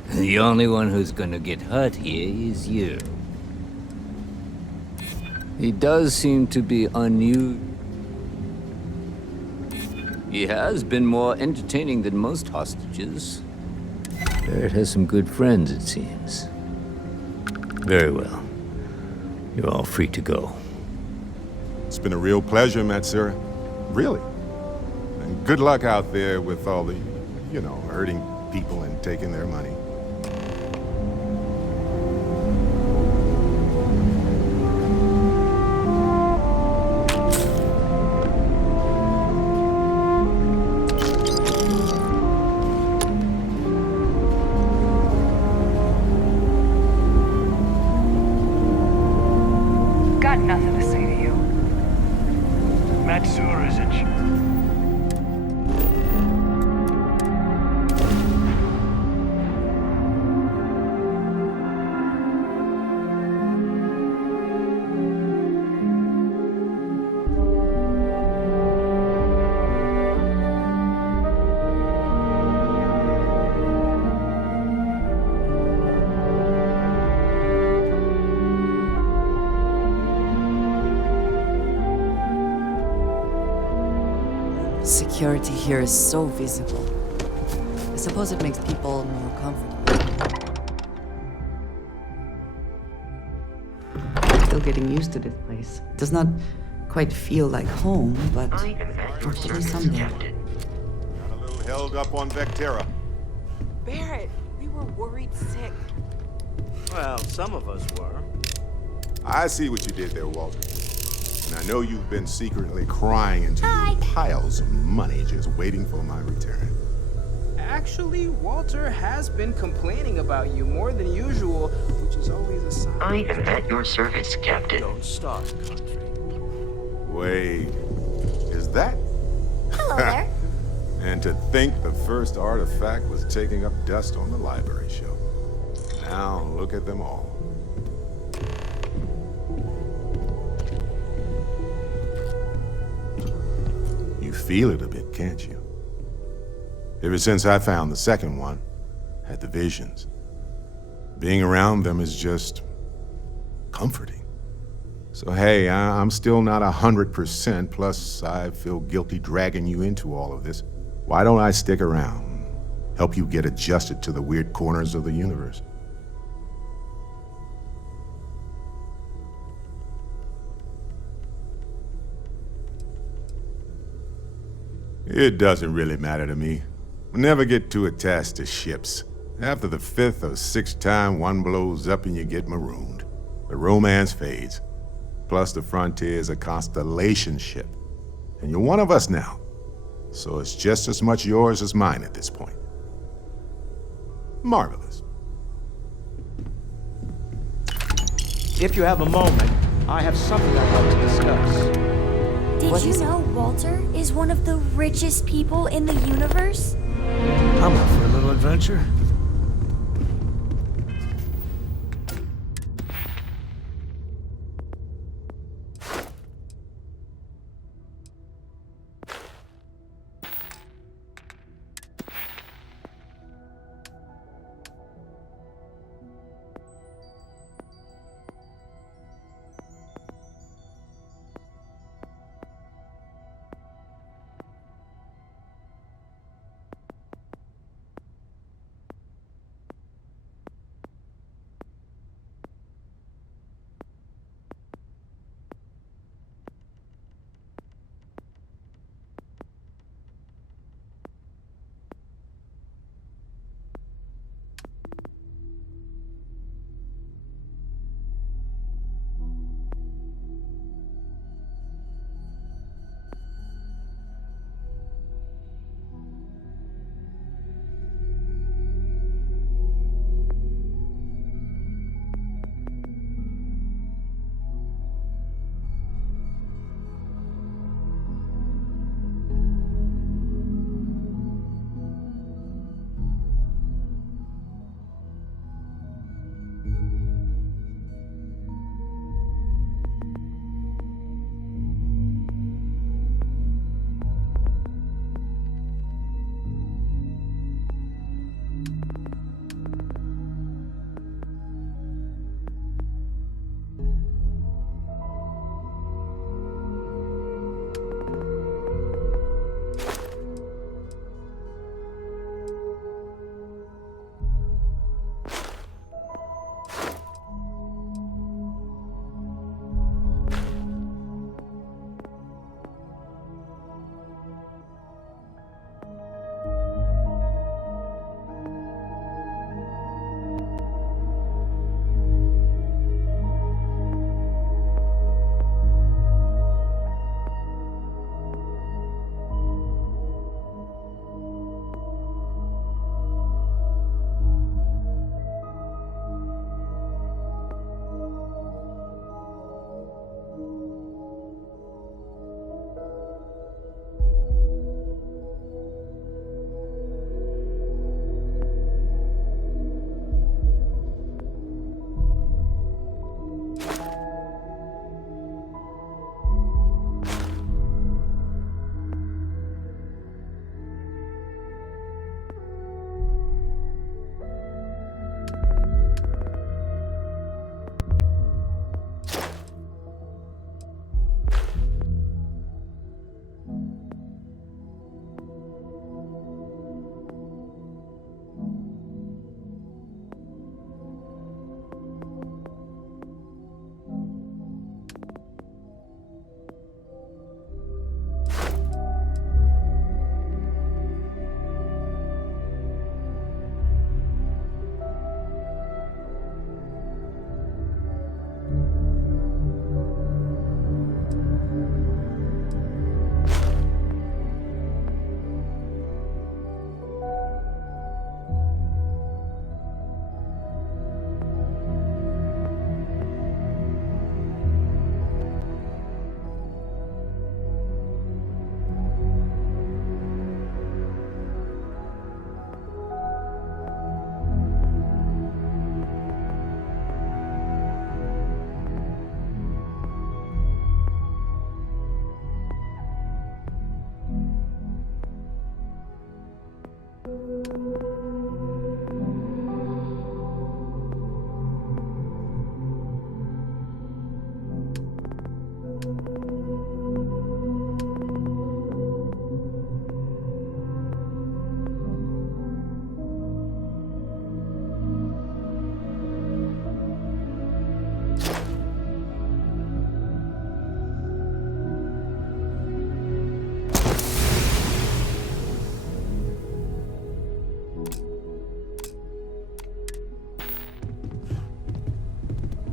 The only one who's gonna get hurt here is you. He does seem to be unusual. He has been more entertaining than most hostages. Barrett has some good friends, it seems. Very well. You're all free to go. It's been a real pleasure, Matsura. Really. And good luck out there with all the, you know, hurting people and taking their money. Got nothing to say to you. Matsura isn't you? Security here is so visible. I suppose it makes people more comfortable. Still getting used to this place. It does not quite feel like home, but hopefully someday. Got a little held up on Vectera. Barrett, we were worried sick. Well, some of us were. I see what you did there, Walter. And I know you've been secretly crying into your piles of money just waiting for my return. Actually, Walter has been complaining about you more than usual, which is always a sign. I am at your service, Captain. Don't start, country. Wait, is that? Hello there. And to think the first artifact was taking up dust on the library shelf. Now look at them all. You feel it a bit, can't you? Ever since I found the second one, had the visions. Being around them is just comforting. So hey, I'm still not 100%, plus I feel guilty dragging you into all of this. Why don't I stick around, help you get adjusted to the weird corners of the universe? It doesn't really matter to me. Never get too attached to ships. After the 5th or 6th time one blows up and you get marooned, the romance fades. Plus the Frontier is a constellation ship. And you're one of us now. So it's just as much yours as mine at this point. Marvelous. If you have a moment, I have something I'd like to discuss. Did you know Walter is one of the richest people in the universe? I'm up for a little adventure.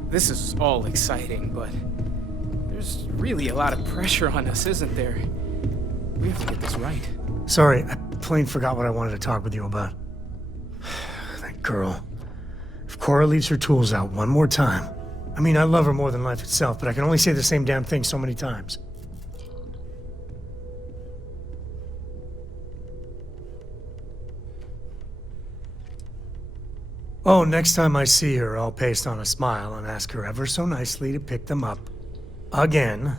This is all exciting, but there's really a lot of pressure on us, isn't there? We have to get this right. Sorry, I plain forgot what I wanted to talk with you about. That girl. If Cora leaves her tools out one more time... I mean, I love her more than life itself, but I can only say the same damn thing so many times. Oh, next time I see her, I'll paste on a smile and ask her ever so nicely to pick them up. Again.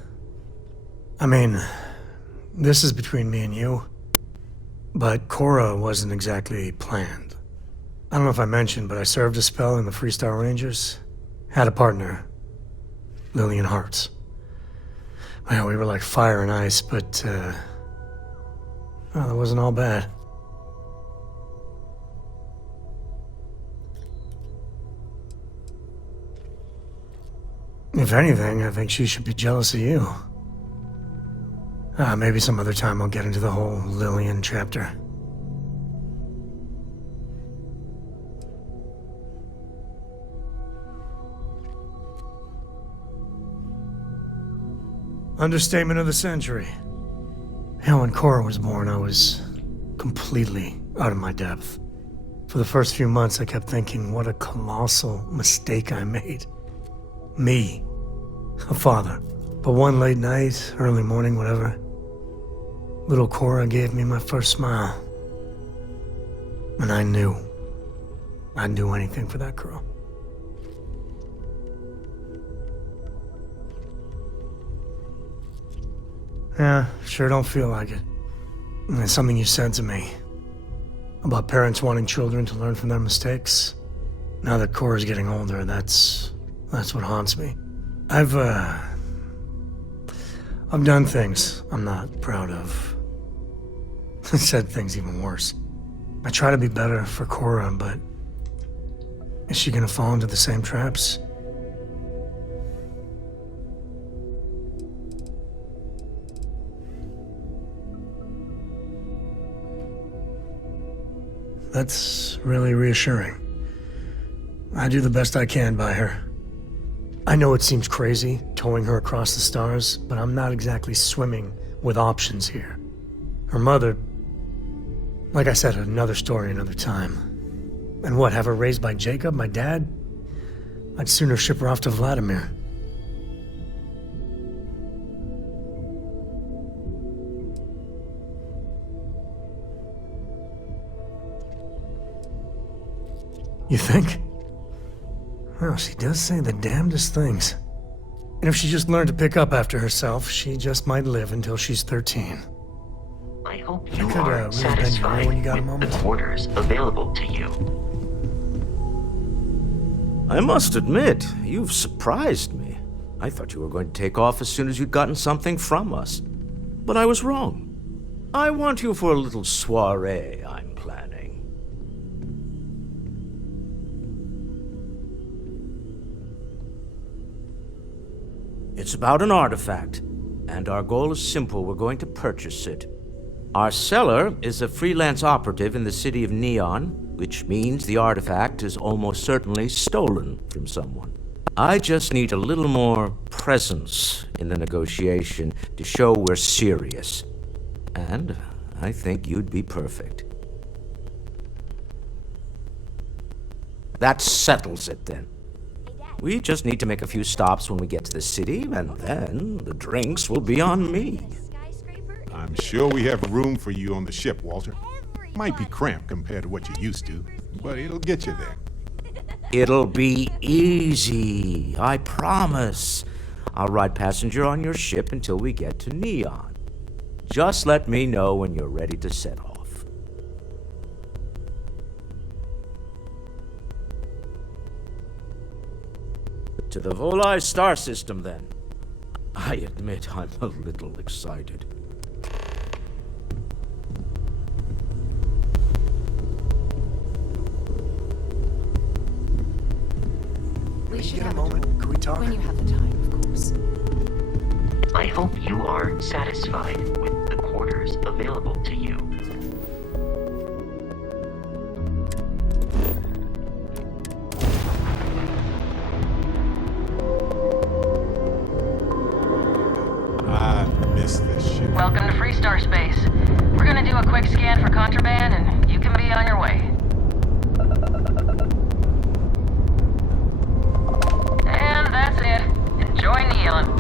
I mean, this is between me and you. But Cora wasn't exactly planned. I don't know if I mentioned, but I served a spell in the Freestar Rangers. Had a partner. Lillian Hartz. Well, we were like fire and ice, but, well, that wasn't all bad. If anything, I think she should be jealous of you. Maybe some other time I'll get into the whole Lillian chapter. Understatement of the century. Hell, when Cora was born, I was completely out of my depth. For the first few months, I kept thinking, what a colossal mistake I made. Me, a father. But one late night, early morning, whatever, little Cora gave me my first smile. And I knew I'd do anything for that girl. Yeah, sure don't feel like it. And it's something you said to me about parents wanting children to learn from their mistakes. Now that Cora's getting older, that's what haunts me. I've done things I'm not proud of. Said things even worse. I try to be better for Cora, but is she gonna fall into the same traps? That's really reassuring. I do the best I can by her. I know it seems crazy, towing her across the stars, but I'm not exactly swimming with options here. Her mother... Like I said, another story, another time. And what, have her raised by Jacob, my dad? I'd sooner ship her off to Vladimir. You think? Well, she does say the damnedest things. And if she just learned to pick up after herself, she just might live until she's 13. I hope you are satisfied with the quarters available to you. I must admit, you've surprised me. I thought you were going to take off as soon as you'd gotten something from us. But I was wrong. I want you for a little soiree I'm planning. It's about an artifact, and our goal is simple. We're going to purchase it. Our seller is a freelance operative in the city of Neon, which means the artifact is almost certainly stolen from someone. I just need a little more presence in the negotiation to show we're serious. And I think you'd be perfect. That settles it then. We just need to make a few stops when we get to the city, and then the drinks will be on me. I'm sure we have room for you on the ship, Walter. Might be cramped compared to what you're used to, but it'll get you there. It'll be easy, I promise. I'll ride passenger on your ship until we get to Neon. Just let me know when you're ready to set off. To the Volai star system, then. I admit I'm a little excited. We should have a moment. Can we talk? When you have the time, of course. I hope you are satisfied with the quarters available to you. Starspace. We're gonna do a quick scan for contraband, and you can be on your way. And that's it. Enjoy Neon.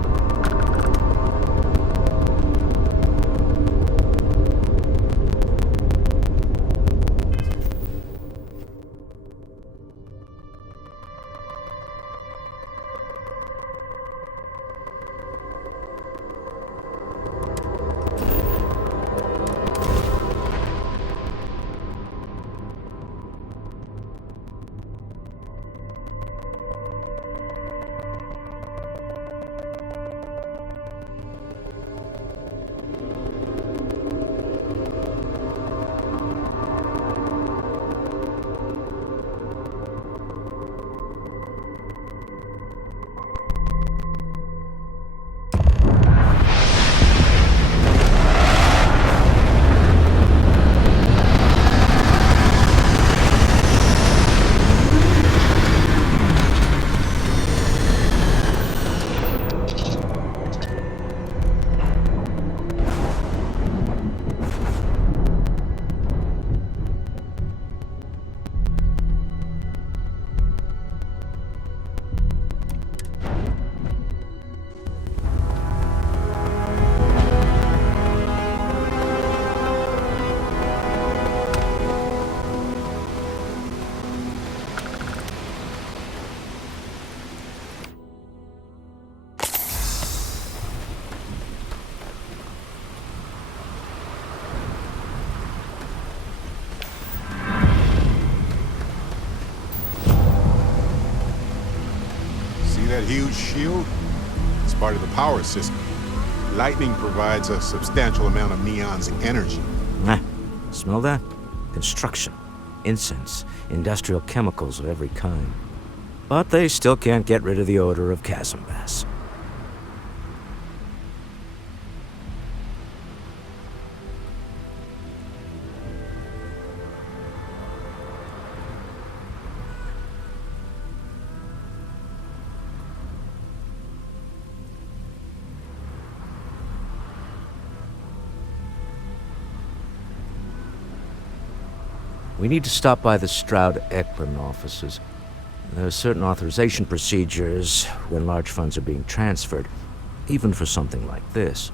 That huge shield? It's part of the power system. Lightning provides a substantial amount of Neon's energy. Smell that? Construction, incense, industrial chemicals of every kind. But they still can't get rid of the odor of chasm bass. We need to stop by the Stroud-Ekman offices. There are certain authorization procedures when large funds are being transferred, even for something like this.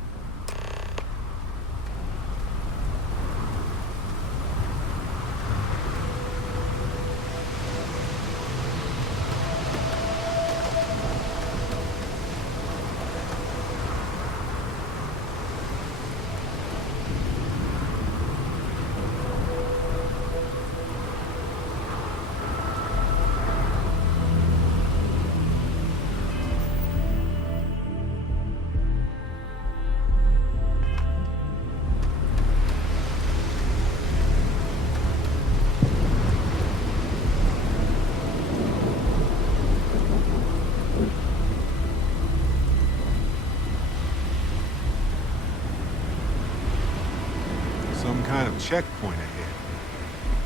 Some kind of checkpoint ahead.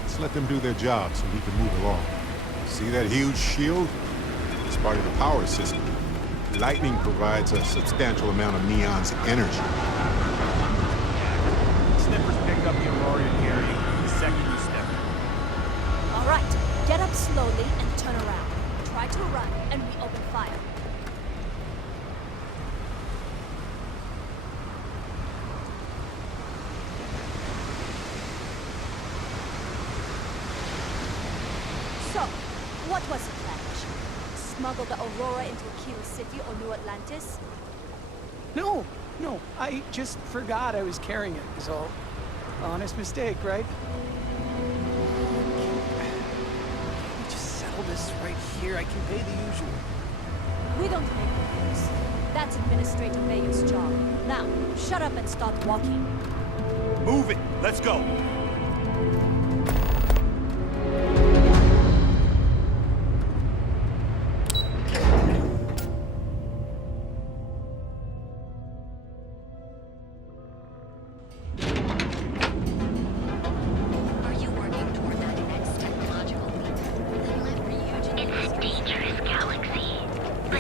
Let's let them do their job so we can move along. See that huge shield? It's part of the power system. Lightning provides a substantial amount of Neon's energy. Snippers pick up the Aurora area the second you step in. All right, get up slowly and turn around. Try to run, and we open fire. So, what was the plan? Smuggle the Aurora into Aquila City or New Atlantis? No, I just forgot I was carrying it, is all. Honest mistake, right? Can we just settle this right here? I can pay the usual. We don't make the rules. That's Administrator Mayor's job. Now, shut up and start walking. Move it! Let's go!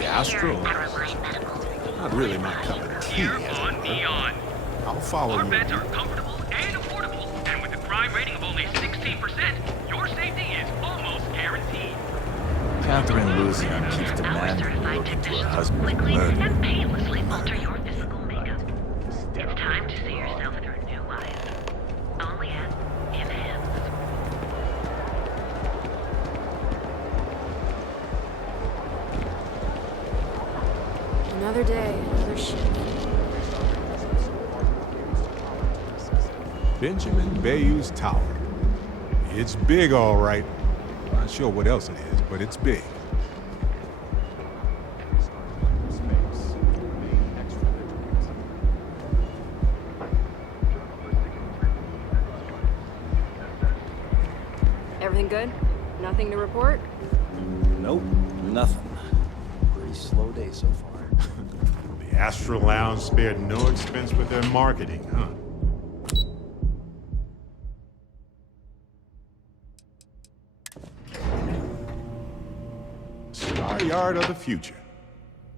Astral? Not really my cup of tea, as it were. I'll follow Our you. beds are comfortable and affordable, and with a crime rating of only 16%, your safety is almost guaranteed. Catherine Lucian keeps demanding we look into her husband's murder. And painlessly alter your physical makeup. It's time to see yourself through new eyes. Only at Enhance. Another day, another shift. Benjamin Bayou's Tower. It's big, all right. Not sure what else it is, but it's big. Everything good? Nothing to report? Nope, nothing. Pretty slow day so far. The Astral Lounge spared no expense with their marketing, huh? Star Yard of the future.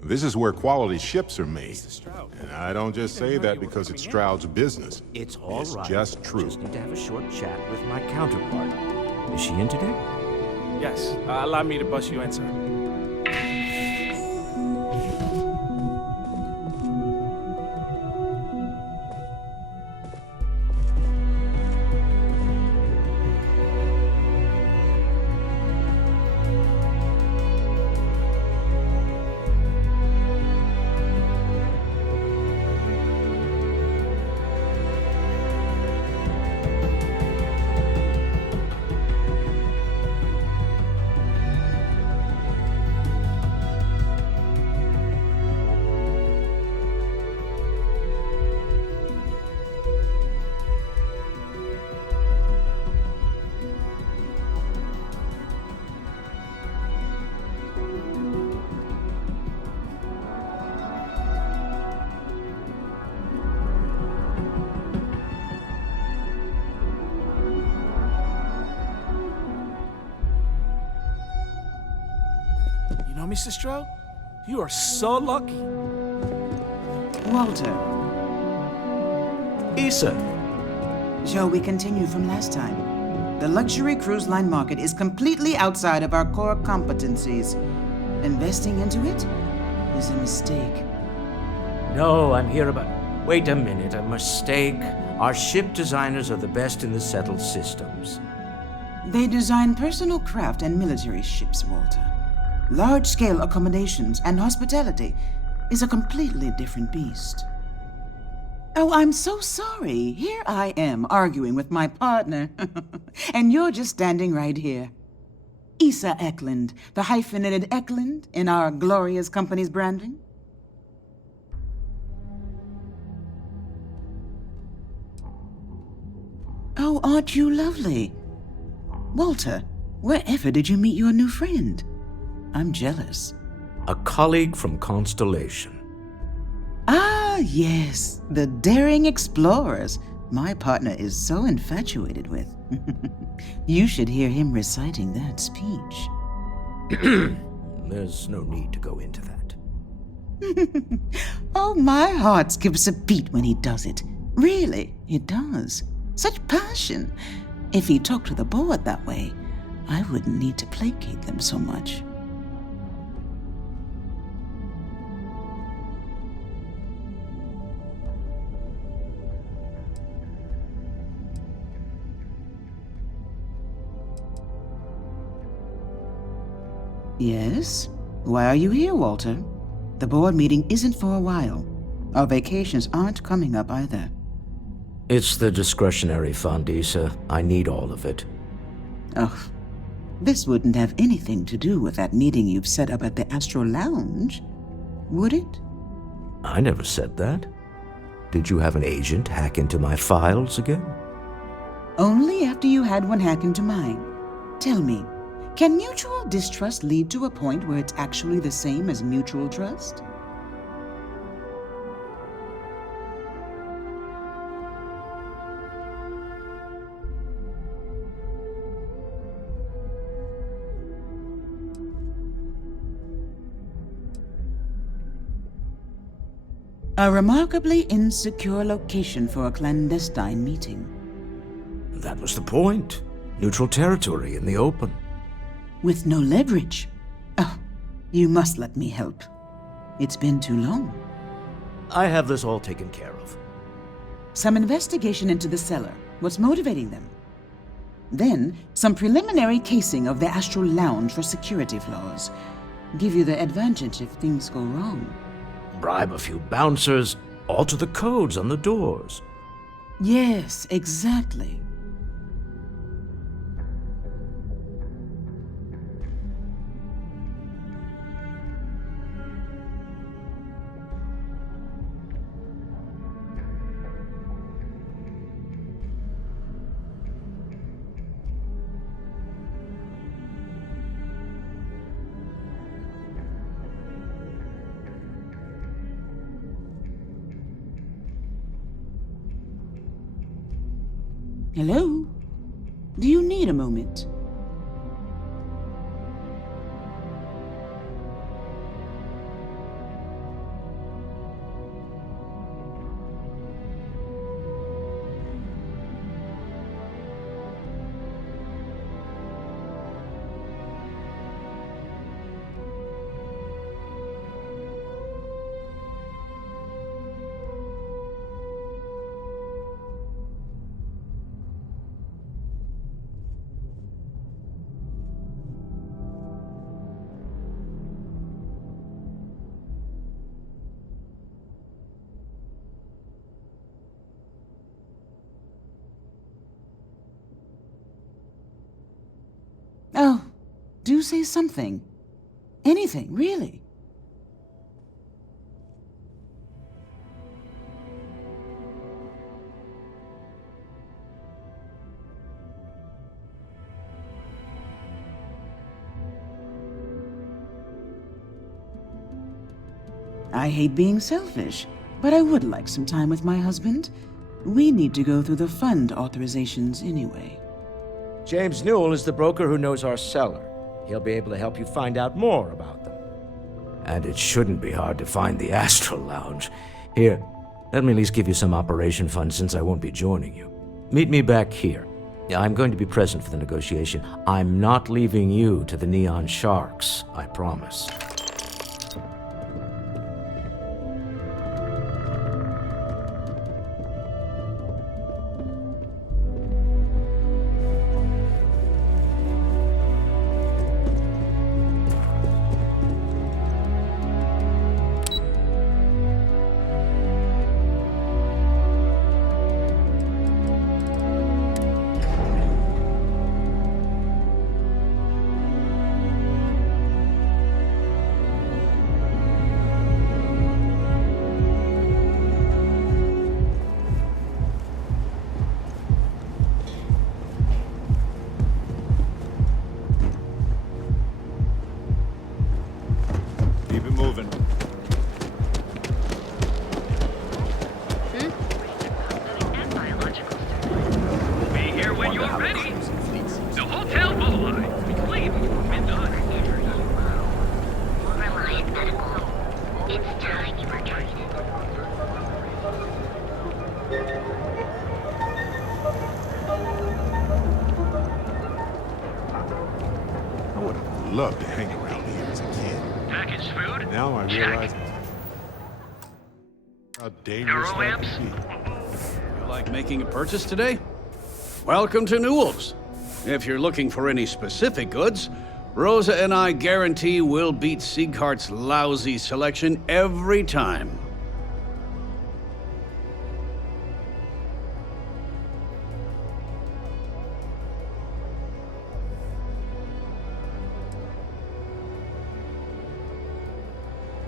This is where quality ships are made. And I don't just say that because it's Stroud's business. It's all right. Just true. Just need to have a short chat with my counterpart. Is she in today? Yes, allow me to bust you in, sir. You know, Mr. Stroh, you are so lucky. Walter. Issa. Shall we continue from last time? The luxury cruise line market is completely outside of our core competencies. Investing into it is a mistake. No, I'm here about... Wait a minute, a mistake. Our ship designers are the best in the settled systems. They design personal craft and military ships, Walter. Large-scale accommodations and hospitality is a completely different beast. Oh, I'm so sorry. Here I am arguing with my partner. And you're just standing right here. Issa Eklund, the hyphenated Eklund in our glorious company's branding. Oh, aren't you lovely? Walter, wherever did you meet your new friend? I'm jealous. A colleague from Constellation. Ah, yes, the daring explorers my partner is so infatuated with. You should hear him reciting that speech. There's no need to go into that. Oh, my heart skips a beat when he does it. Really, it does. Such passion. If he talked to the board that way, I wouldn't need to placate them so much. Yes? Why are you here, Walter? The board meeting isn't for a while. Our vacations aren't coming up either. It's the discretionary fund, Issa. I need all of it. Oh, this wouldn't have anything to do with that meeting you've set up at the Astral Lounge, would it? I never said that. Did you have an agent hack into my files again? Only after you had one hack into mine. Tell me, can mutual distrust lead to a point where it's actually the same as mutual trust? A remarkably insecure location for a clandestine meeting. That was the point. Neutral territory in the open. With no leverage. Oh, you must let me help. It's been too long. I have this all taken care of. Some investigation into the cellar. What's motivating them? Then, some preliminary casing of the Astral Lounge for security flaws. Give you the advantage if things go wrong. Bribe a few bouncers, alter the codes on the doors. Yes, exactly. Hello? Do you need a moment? Oh, do say something. Anything, really. I hate being selfish, but I would like some time with my husband. We need to go through the fund authorizations anyway. James Newell is the broker who knows our cellar. He'll be able to help you find out more about them. And it shouldn't be hard to find the Astral Lounge. Here, let me at least give you some operation funds since I won't be joining you. Meet me back here. I'm going to be present for the negotiation. I'm not leaving you to the Neon Sharks, I promise. Keep it moving. Be here when you're ready. The Hotel Bullseye. Leave midnight. Reliant Medical. It's time you were treated. I would have loved to hang around here as a kid. Packaged food? Now I realize how dangerous that can be. You like making a purchase today? Welcome to Newell's. If you're looking for any specific goods, Rosa and I guarantee we'll beat Sieghart's lousy selection every time.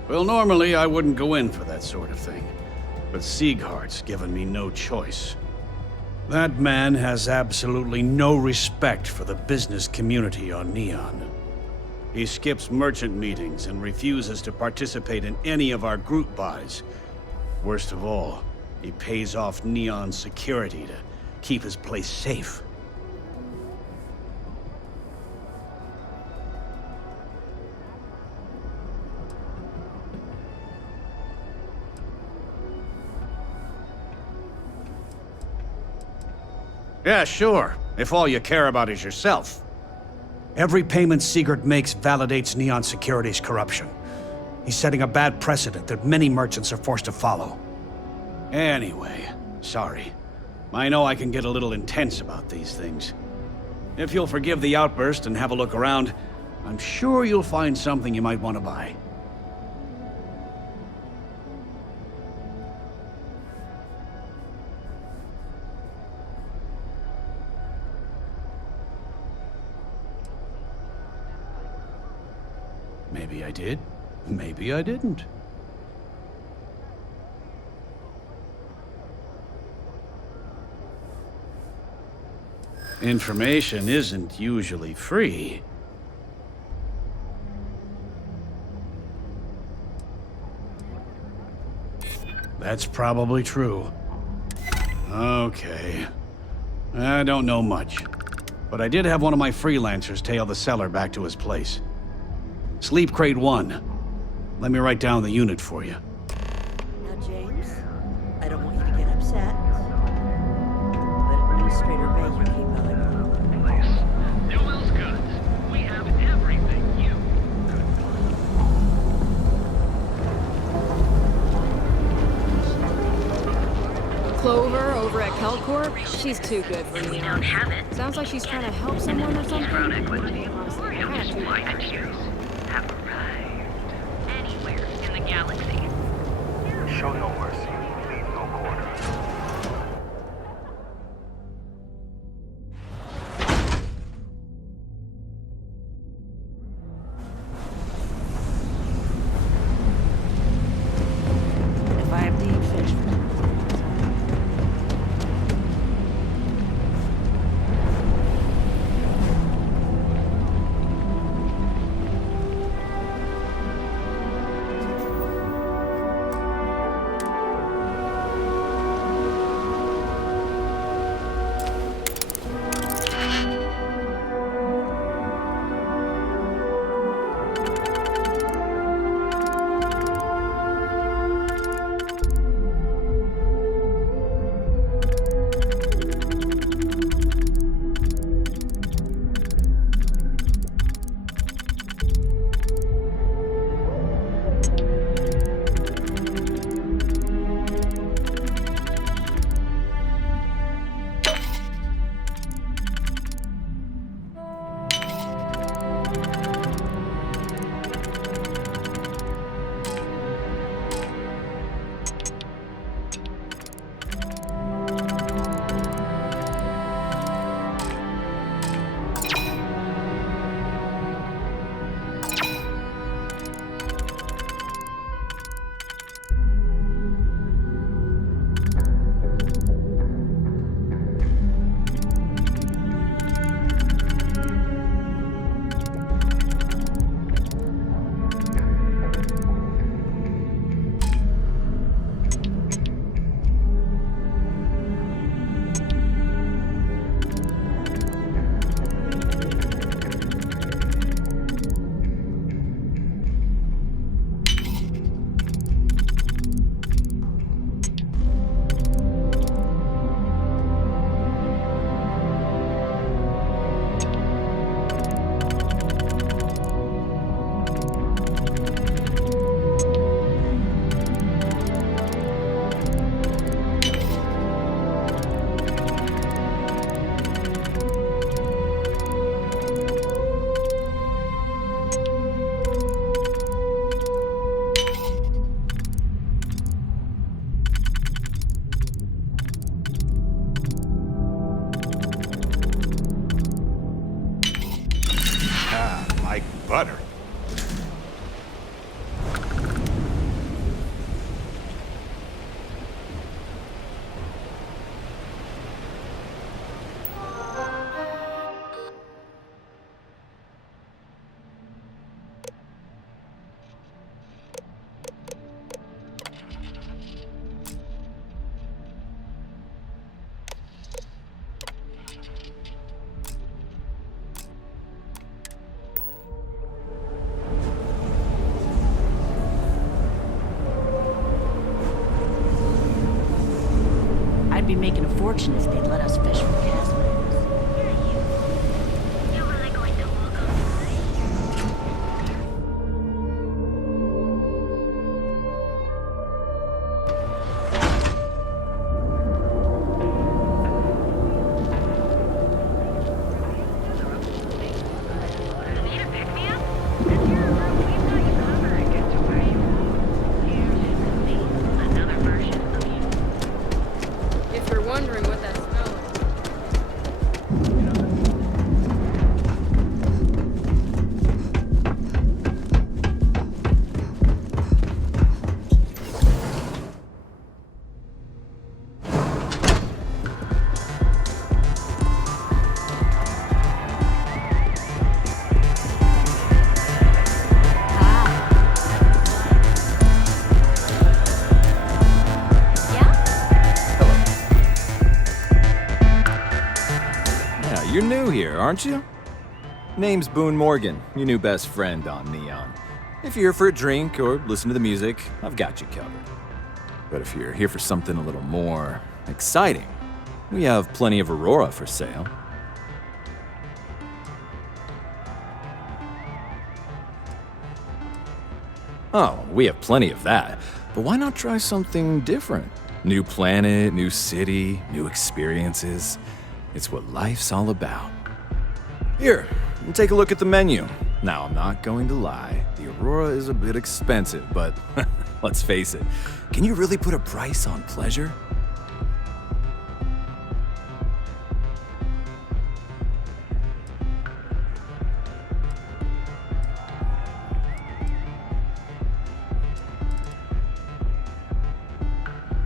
Well, normally I wouldn't go in for that sort of thing, but Sieghart's given me no choice. That man has absolutely no respect for the business community on Neon. He skips merchant meetings and refuses to participate in any of our group buys. Worst of all, he pays off Neon's security to keep his place safe. Yeah, sure. If all you care about is yourself. Every payment Sigurd makes validates Neon Security's corruption. He's setting a bad precedent that many merchants are forced to follow. Anyway, sorry. I know I can get a little intense about these things. If you'll forgive the outburst and have a look around, I'm sure you'll find something you might want to buy. Maybe I did. Maybe I didn't. Information isn't usually free. That's probably true. Okay. I don't know much. But I did have one of my freelancers tail the seller back to his place. Sleep Crate 1. Let me write down the unit for you. Now, James, I don't want you to get upset. But Administrator Bay, you keep Newell's goods. We have everything you Clover over at Kelcorp? She's too good for me. We don't have it. Sounds like she's trying to help someone or something. Equity, or he'll just point at you. Have arrived anywhere in the galaxy. Show no mercy, leave no quarter. If I have deep fish. Like butter. I'd be making a fortune if they'd let us fish from Castle here, aren't you? Name's Boone Morgan, your new best friend on Neon. If you're here for a drink or listen to the music, I've got you covered. But if you're here for something a little more exciting, we have plenty of Aurora for sale. Oh, we have plenty of that, but why not try something different? New planet, new city, new experiences. It's what life's all about. Here, take a look at the menu. Now, I'm not going to lie, the Aurora is a bit expensive, but let's face it, can you really put a price on pleasure?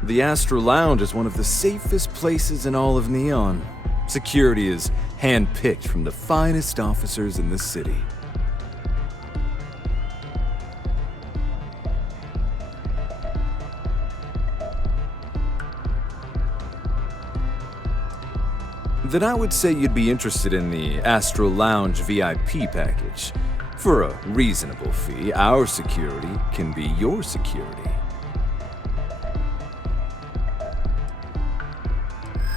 The Astro Lounge is one of the safest places in all of Neon. Security is handpicked from the finest officers in the city. Then I would say you'd be interested in the Astro Lounge VIP package. For a reasonable fee, our security can be your security.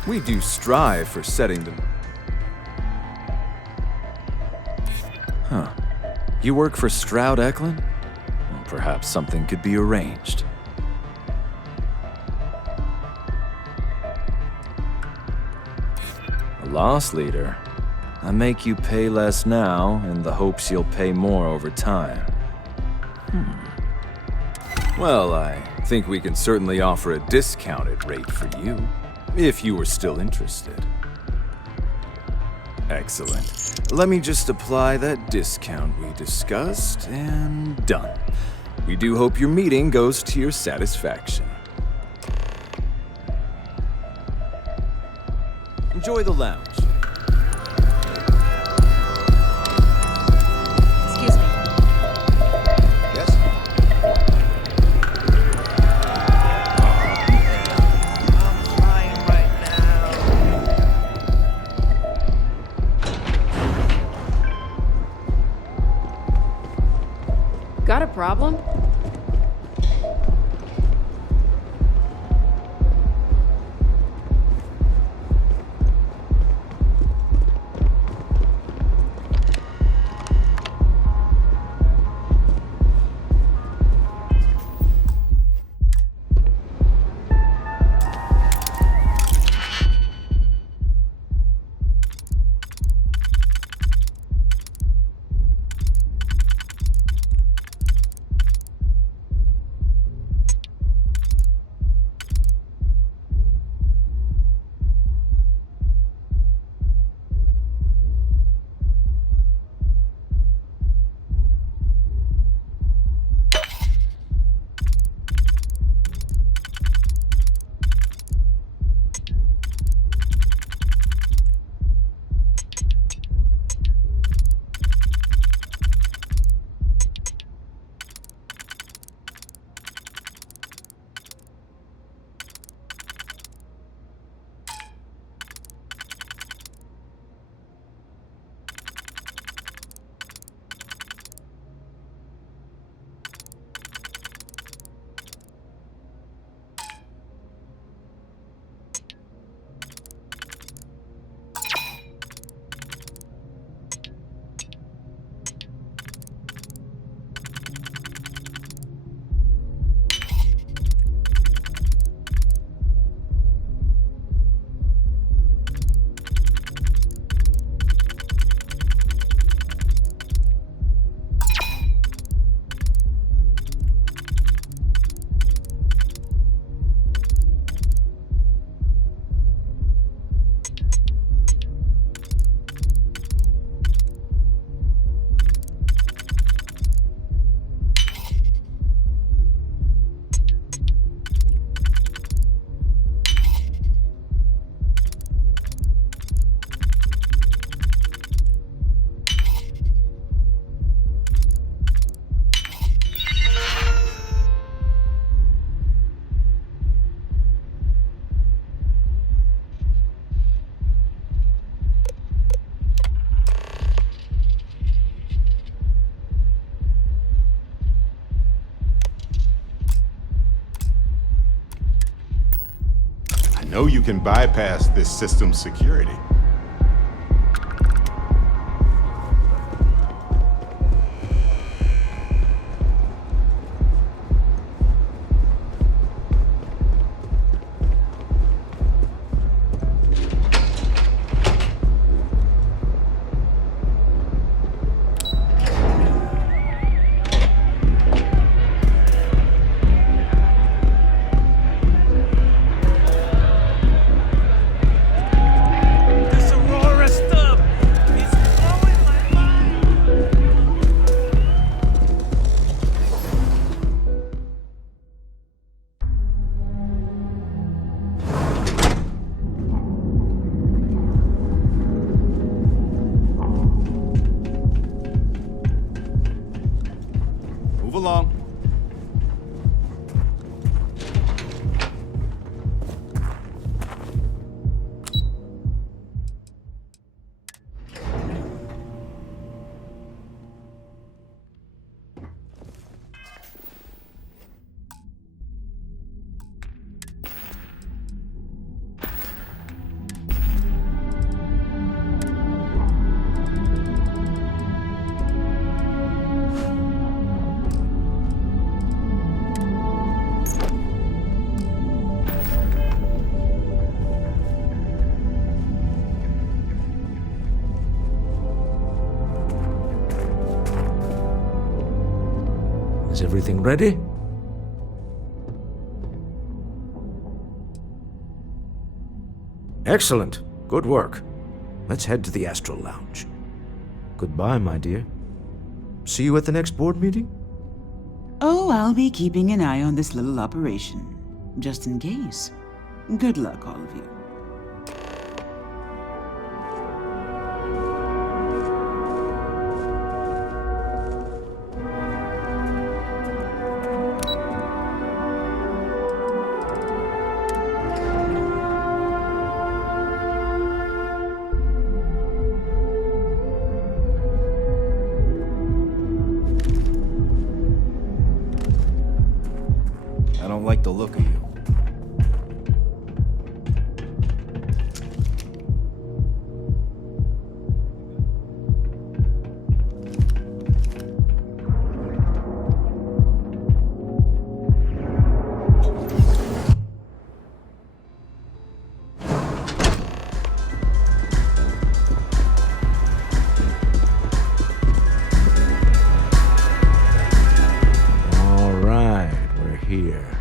We do strive for setting them. Huh. You work for Stroud Eklund? Well, perhaps something could be arranged. A loss leader. I make you pay less now in the hopes you'll pay more over time. Well, I think we can certainly offer a discounted rate for you. If you were still interested. Excellent. Let me just apply that discount we discussed, and done. We do hope your meeting goes to your satisfaction. Enjoy the lounge. Excuse me. Yes? Got a problem? know you can bypass this system's security. Move along. Is everything ready? Excellent. Good work. Let's head to the Astral Lounge. Goodbye, my dear. See you at the next board meeting? Oh, I'll be keeping an eye on this little operation, just in case. Good luck, all of you. I don't like the look of you. Here.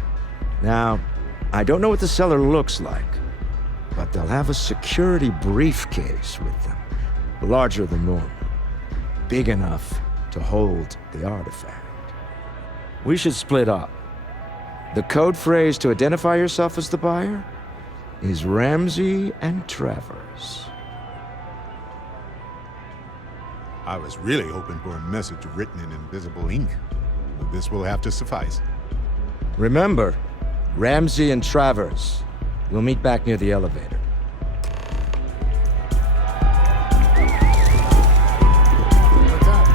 Now, I don't know what the cellar looks like, but they'll have a security briefcase with them, larger than normal, big enough to hold the artifact. We should split up. The code phrase to identify yourself as the buyer is Ramsey and Travers. I was really hoping for a message written in invisible ink, but this will have to suffice. Remember, Ramsey and Travers. We'll meet back near the elevator. What's up?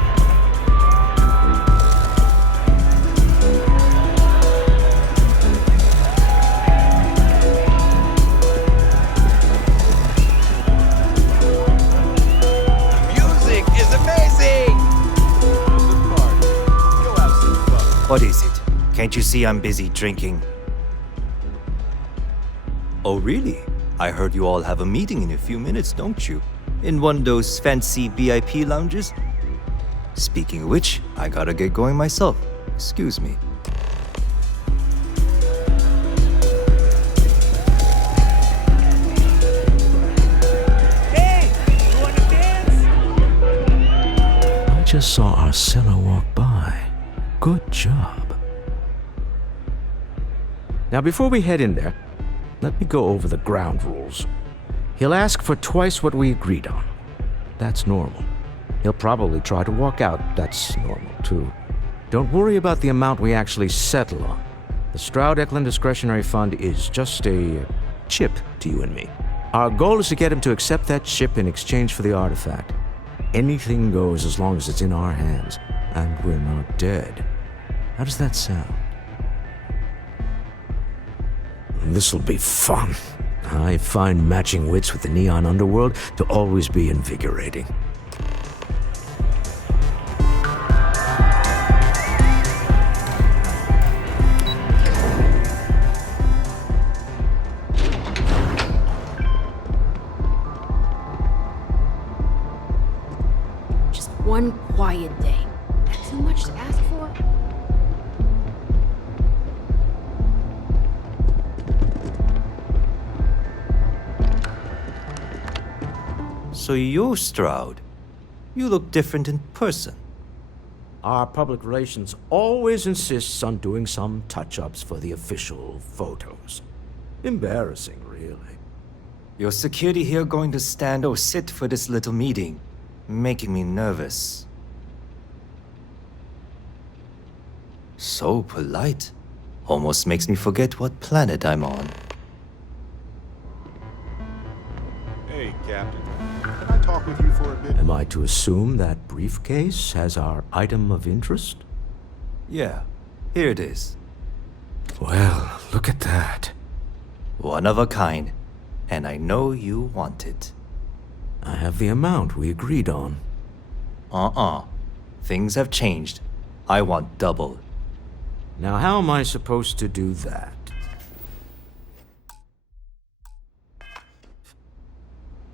Music is amazing! Go have some fun. What is it? Can't you see I'm busy drinking? Oh, really? I heard you all have a meeting in a few minutes, don't you? In one of those fancy VIP lounges? Speaking of which, I gotta get going myself. Excuse me. Hey, you wanna dance? I just saw Arcella walk by. Good job. Now, before we head in there, let me go over the ground rules. He'll ask for twice what we agreed on. That's normal. He'll probably try to walk out. That's normal, too. Don't worry about the amount we actually settle on. The Stroud-Eklund Discretionary Fund is just a chip to you and me. Our goal is to get him to accept that chip in exchange for the artifact. Anything goes as long as it's in our hands, and we're not dead. How does that sound? This'll be fun. I find matching wits with the neon underworld to always be invigorating. Just one quiet day. That too much to ask for? So you're Stroud. You look different in person. Our public relations always insists on doing some touch-ups for the official photos. Embarrassing, really. Your security here going to stand or sit for this little meeting, making me nervous. So polite. Almost makes me forget what planet I'm on. Hey, Captain. Can I talk with you for a bit? Am I to assume that briefcase has our item of interest? Yeah, here it is. Well, look at that. One of a kind, and I know you want it. I have the amount we agreed on. Things have changed. I want double. Now, how am I supposed to do that?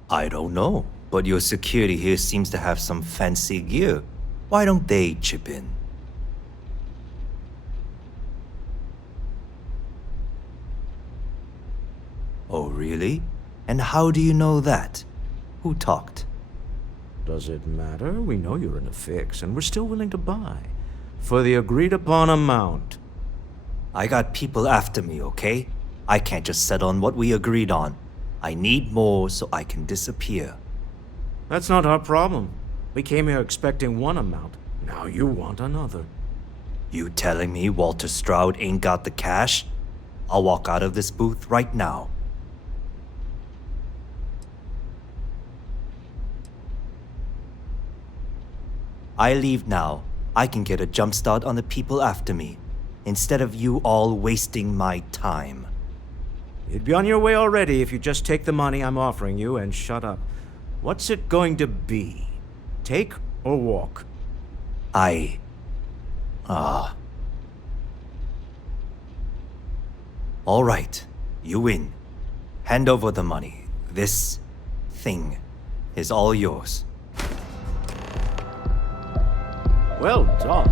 I don't know, but your security here seems to have some fancy gear. Why don't they chip in? Oh, really? And how do you know that? Who talked? Does it matter? We know you're in a fix, and we're still willing to buy. For the agreed-upon amount. I got people after me, okay? I can't just settle on what we agreed on. I need more so I can disappear. That's not our problem. We came here expecting one amount. Now you want another. You telling me Walter Stroud ain't got the cash? I'll walk out of this booth right now. I leave now. I can get a jump start on the people after me, instead of you all wasting my time. You'd be on your way already if you just take the money I'm offering you and shut up. What's it going to be? Take or walk? All right, you win. Hand over the money. This thing is all yours. Well done.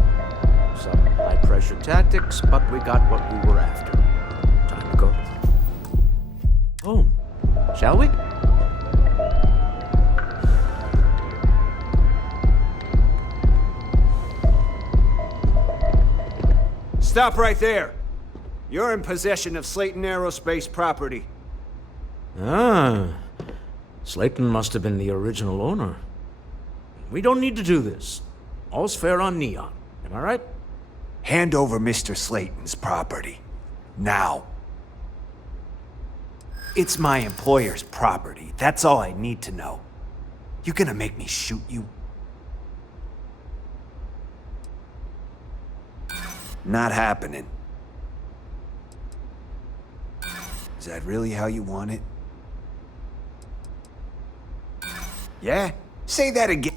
Some high-pressure tactics, but we got what we were after. Time to go. Home, shall we? Stop right there. You're in possession of Slayton Aerospace property. Ah, Slayton must have been the original owner. We don't need to do this. All's fair on Neon. Am I right? Hand over Mr. Slayton's property. Now. It's my employer's property. That's all I need to know. You gonna make me shoot you? Not happening. Is that really how you want it? Yeah? Say that again.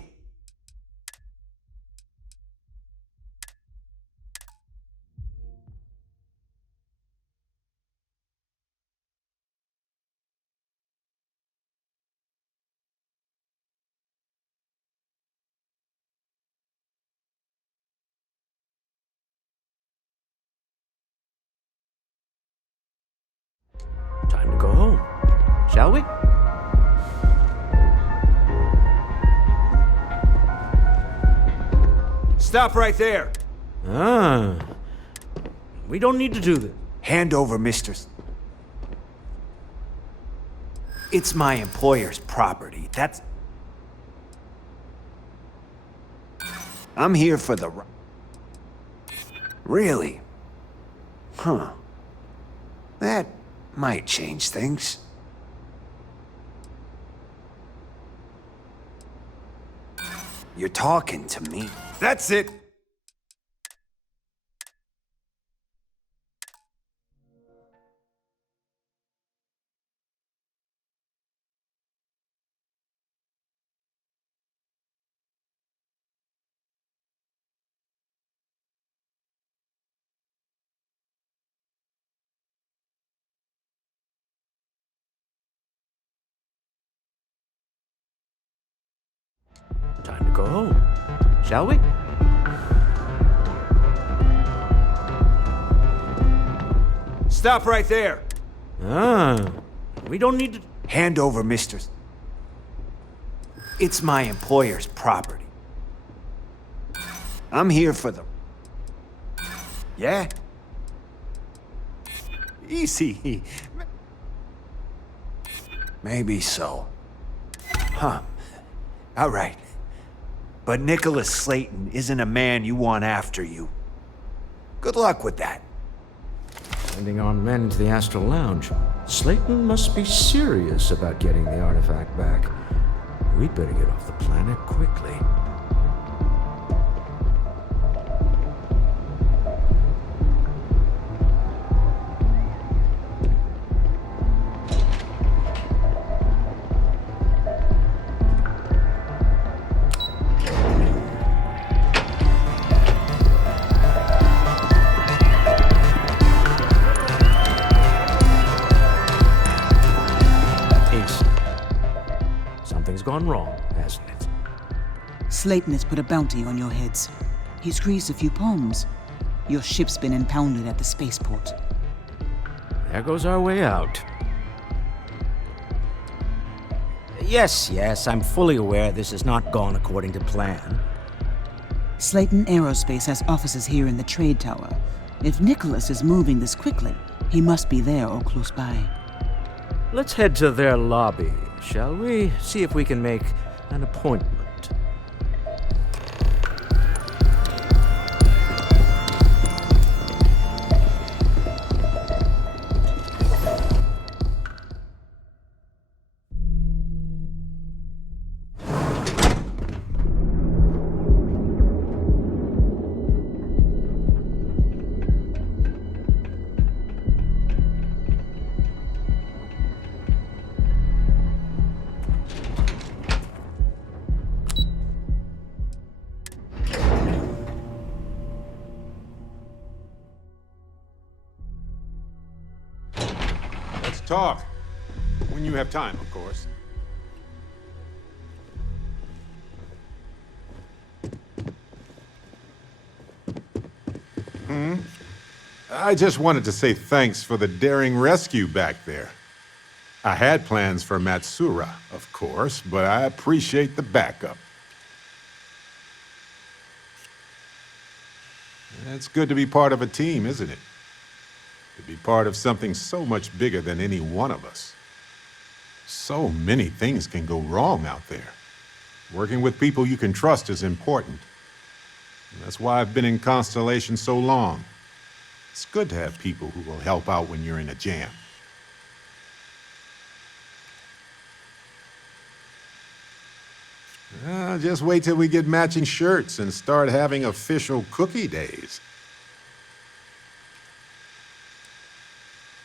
Time to go home. Shall we? Stop right there. Ah, we don't need to do this. Hand over It's my employer's property. That's... I'm here for the... Really? Huh. That might change things. You're talking to me. That's it. go home, shall we? Stop right there! We don't need to... Hand over, mister. It's my employer's property. I'm here for the... Yeah? Easy. Maybe so. Huh. All right. But Nicholas Slayton isn't a man you want after you. Good luck with that. Sending on men to the Astral Lounge. Slayton must be serious about getting the artifact back. We'd better get off the planet quickly. Something's gone wrong, hasn't it? Slayton has put a bounty on your heads. He's greased a few palms. Your ship's been impounded at the spaceport. There goes our way out. Yes, I'm fully aware this has not gone according to plan. Slayton Aerospace has offices here in the trade tower. If Nicholas is moving this quickly, he must be there or close by. Let's head to their lobby, shall we? See if we can make an appointment. Talk. When you have time, of course. I just wanted to say thanks for the daring rescue back there. I had plans for Matsura, of course, but I appreciate the backup. It's good to be part of a team, isn't it? To be part of something so much bigger than any one of us. So many things can go wrong out there. Working with people you can trust is important. And that's why I've been in Constellation so long. It's good to have people who will help out when you're in a jam. Just wait till we get matching shirts and start having official cookie days.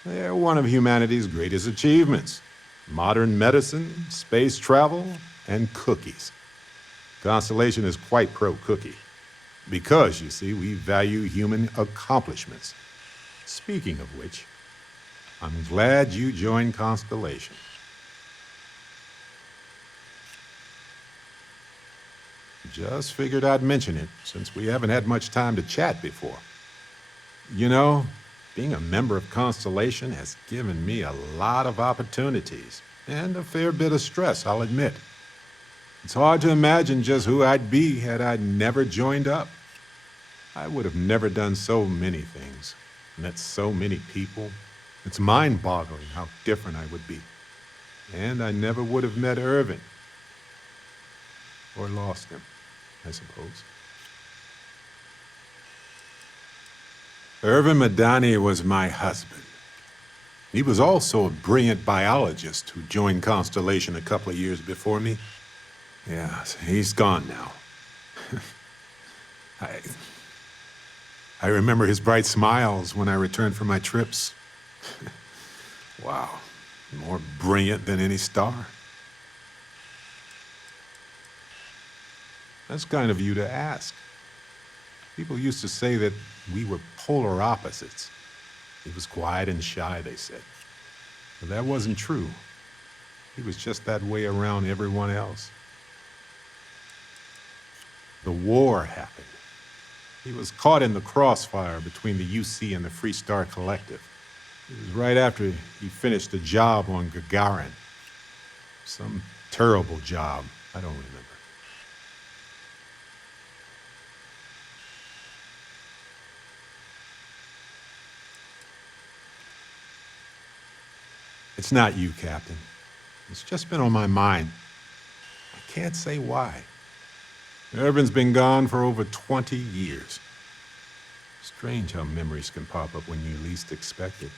They're one of humanity's greatest achievements. Modern medicine, space travel, and cookies. Constellation is quite pro-cookie. Because, you see, we value human accomplishments. Speaking of which, I'm glad you joined Constellation. Just figured I'd mention it, since we haven't had much time to chat before. You know, being a member of Constellation has given me a lot of opportunities, and a fair bit of stress, I'll admit. It's hard to imagine just who I'd be had I never joined up. I would have never done so many things, met so many people. It's mind-boggling how different I would be. And I never would have met Irvin. Or lost him, I suppose. Irvin Madani was my husband. He was also a brilliant biologist who joined Constellation a couple of years before me. Yeah, he's gone now. I remember his bright smiles when I returned from my trips. Wow, more brilliant than any star. That's kind of you to ask. People used to say that we were polar opposites. He was quiet and shy, they said. But that wasn't true. He was just that way around everyone else. The war happened. He was caught in the crossfire between the UC and the Free Star Collective. It was right after he finished a job on Gagarin. Some terrible job. I don't remember. It's not you, Captain. It's just been on my mind. I can't say why. Irvin's been gone for over 20 years. Strange how memories can pop up when you least expect it.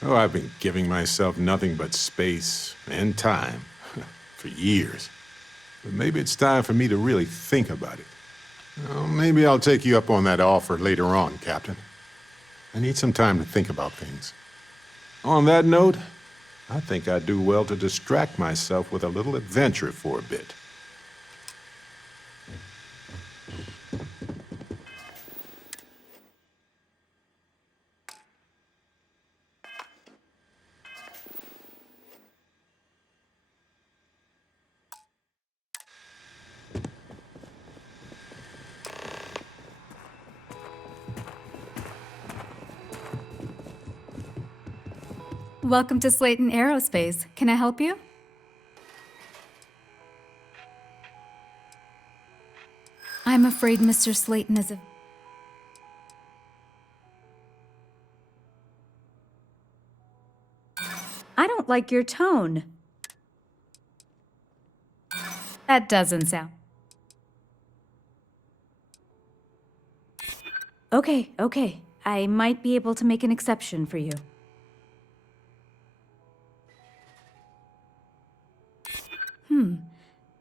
Oh, I've been giving myself nothing but space and time for years. But maybe it's time for me to really think about it. Well, maybe I'll take you up on that offer later on, Captain. I need some time to think about things. On that note, I think I'd do well to distract myself with a little adventure for a bit. Welcome to Slayton Aerospace. Can I help you? I'm afraid Mr. Slayton is a... I don't like your tone. That doesn't sound... Okay. I might be able to make an exception for you.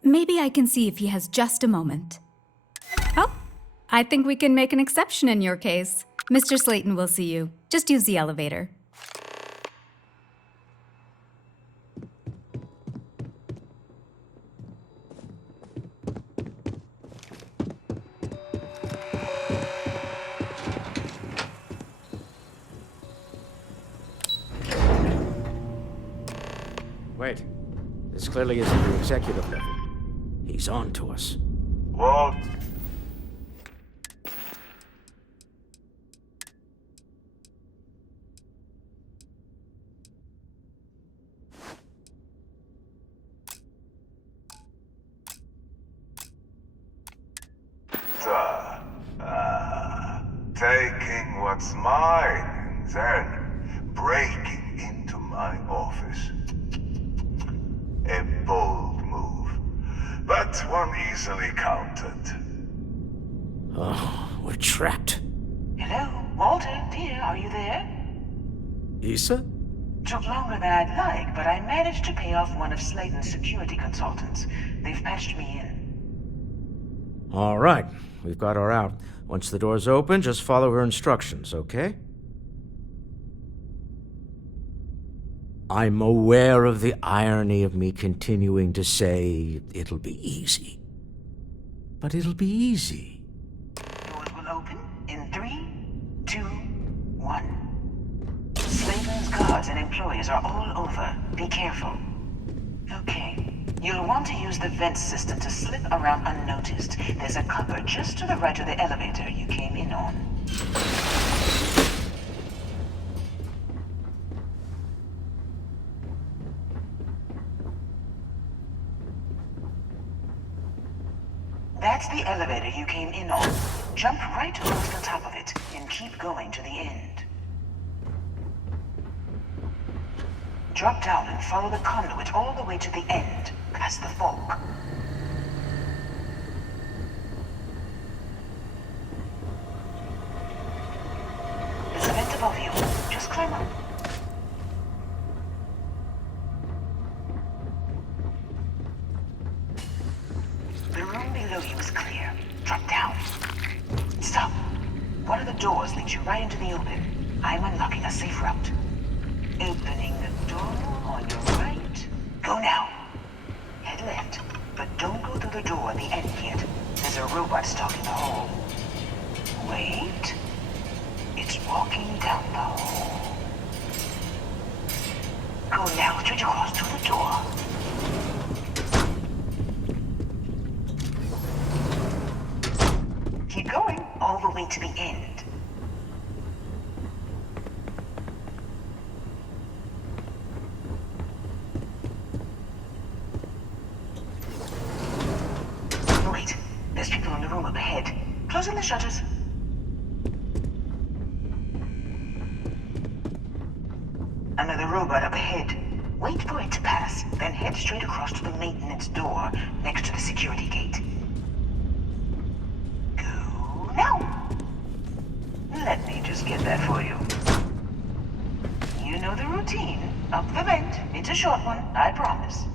Maybe I can see if he has just a moment. Oh, I think we can make an exception in your case. Mr. Slayton will see you. Just use the elevator. Wait. This clearly isn't the executive level. He's on to us. Walt. Taking what's mine, then breaking into my office. A bold move, but one easily countered. Oh, we're trapped. Hello, Walter, dear, are you there? Issa? Took longer than I'd like, but I managed to pay off one of Slayton's security consultants. They've patched me in. All right, we've got her out. Once the door's open, just follow her instructions, okay? I'm aware of the irony of me continuing to say it'll be easy. But it'll be easy. Doors will open in 3, 2, 1. Slayton's guards and employees are all over. Be careful. Okay. You'll want to use the vent system to slip around unnoticed. There's a cupboard just to the right of the elevator you came in on. That's the elevator you came in on. Jump right across the top of it and keep going to the end. Drop down and follow the conduit all the way to the end, past the fog. There's a vent above you. Just climb up. The room below you is clear. Drop down. Stop. One of the doors leads you right into the open. I'm unlocking a safe route. Opening the door on your right. Go now. Head left, but don't go through the door at the end yet. There's a robot stalking the hall. Wait. It's Walking down the hall. Go now straight across to the door. Keep going all the way to the end. Wait, there's people in the room up ahead. Closing the shutters. Another robot up ahead. Wait for it to pass, then head straight across to the maintenance door next to the security gate. Go now! Let me just get that for you. You know the routine. Up the vent. It's a short one, I promise.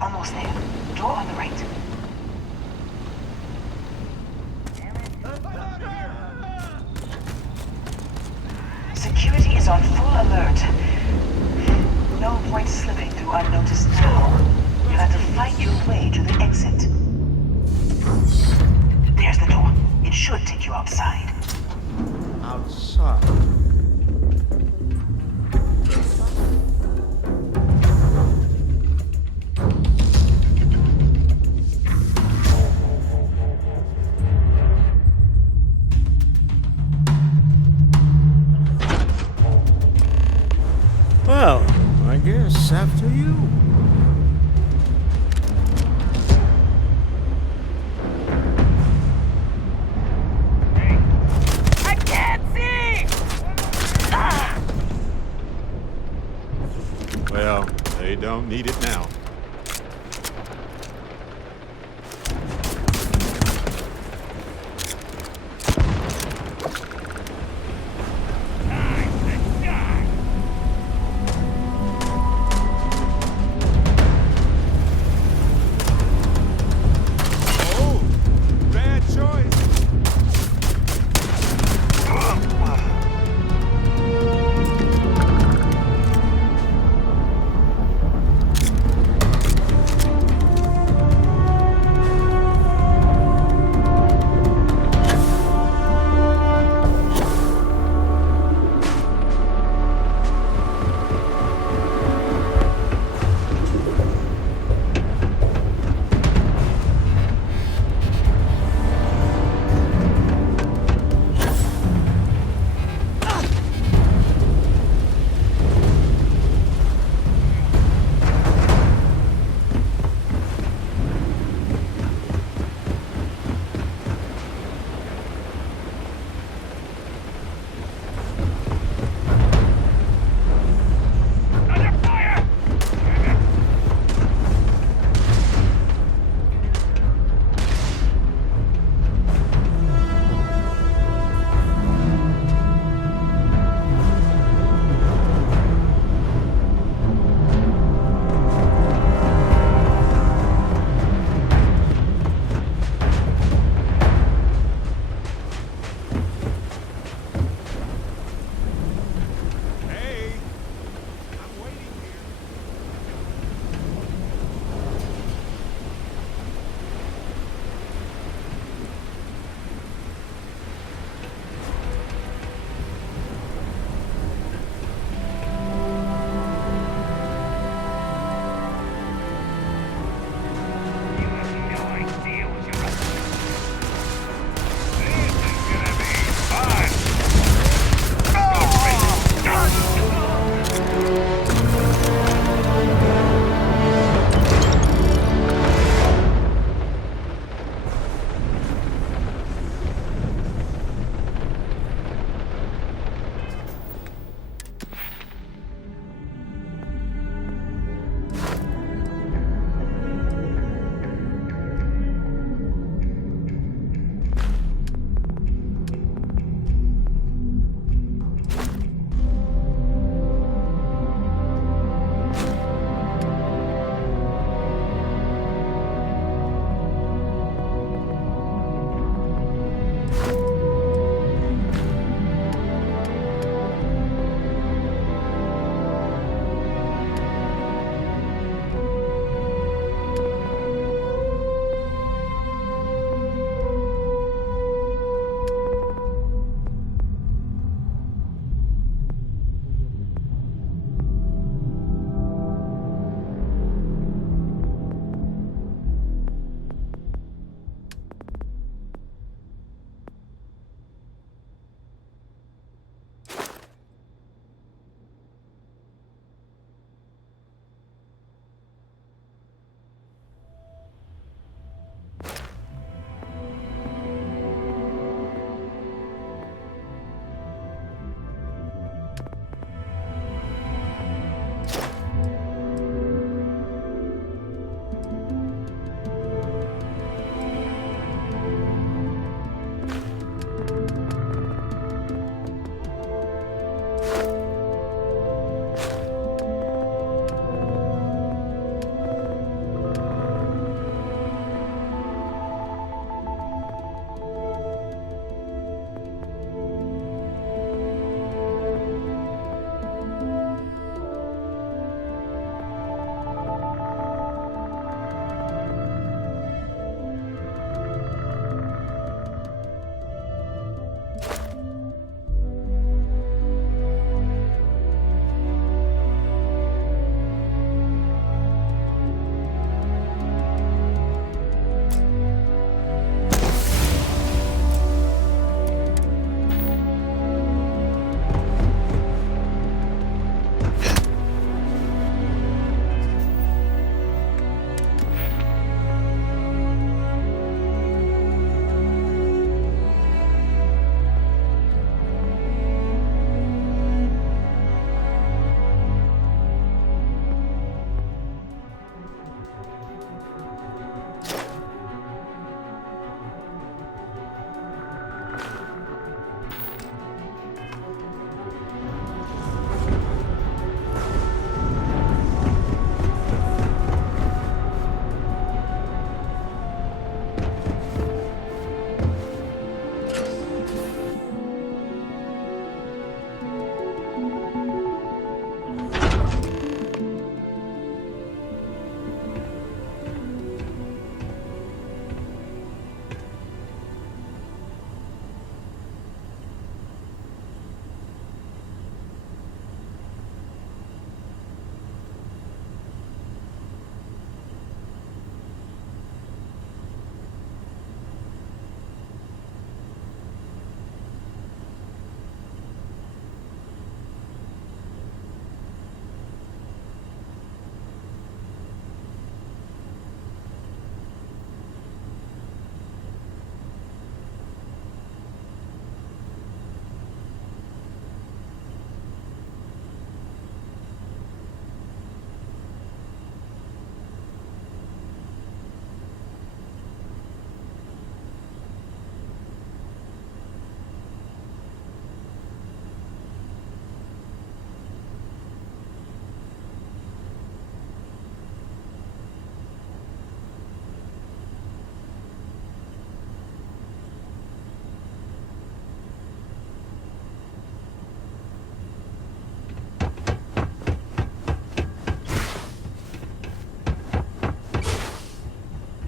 Almost there. Door on the right. Security is on full alert. No point slipping through unnoticed now. You'll have to fight your way to the exit. There's the door. It should take you outside. Outside? Well, I guess after you. I can't see! Well, they don't need it now.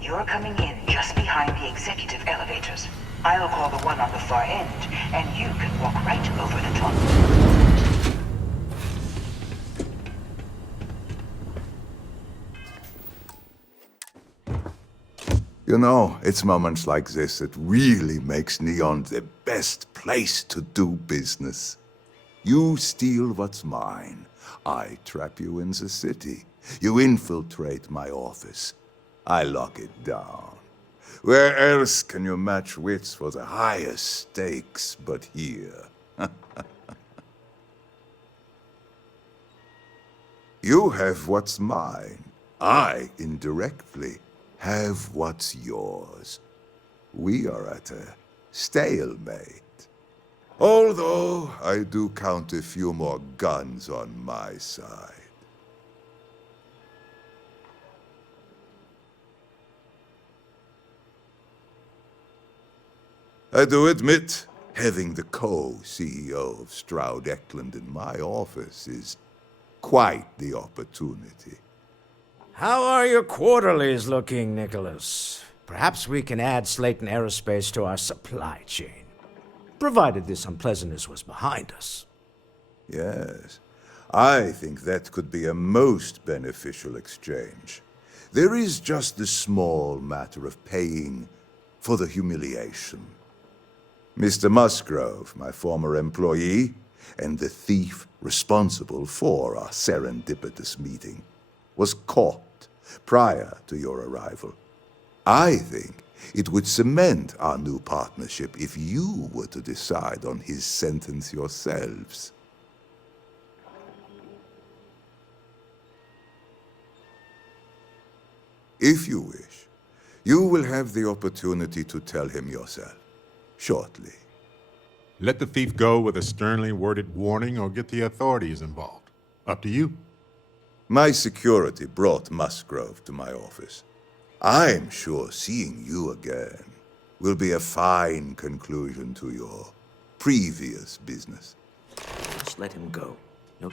You're coming in just behind the executive elevators. I'll call the one on the far end, and you can walk right over the top. You know, it's moments like this that really makes Neon the best place to do business. You steal what's mine. I trap you in the city. You infiltrate my office. I lock it down. Where else can you match wits for the highest stakes but here? You have what's mine. I, indirectly, have what's yours. We are at a stalemate. Although I do count a few more guns on my side. I do admit, having the co-CEO of Stroud Eklund in my office is quite the opportunity. How are your quarterlies looking, Nicholas? Perhaps we can add Slayton Aerospace to our supply chain, provided this unpleasantness was behind us. Yes, I think that could be a most beneficial exchange. There is just the small matter of paying for the humiliation. Mr. Musgrove, my former employee, and the thief responsible for our serendipitous meeting, was caught prior to your arrival. I think it would cement our new partnership if you were to decide on his sentence yourselves. If you wish, you will have the opportunity to tell him yourself, shortly. Let the thief go with a sternly worded warning or get the authorities involved. Up to you. My security brought Musgrove to my office. I'm sure seeing you again will be a fine conclusion to your previous business. Just let him go. Nope.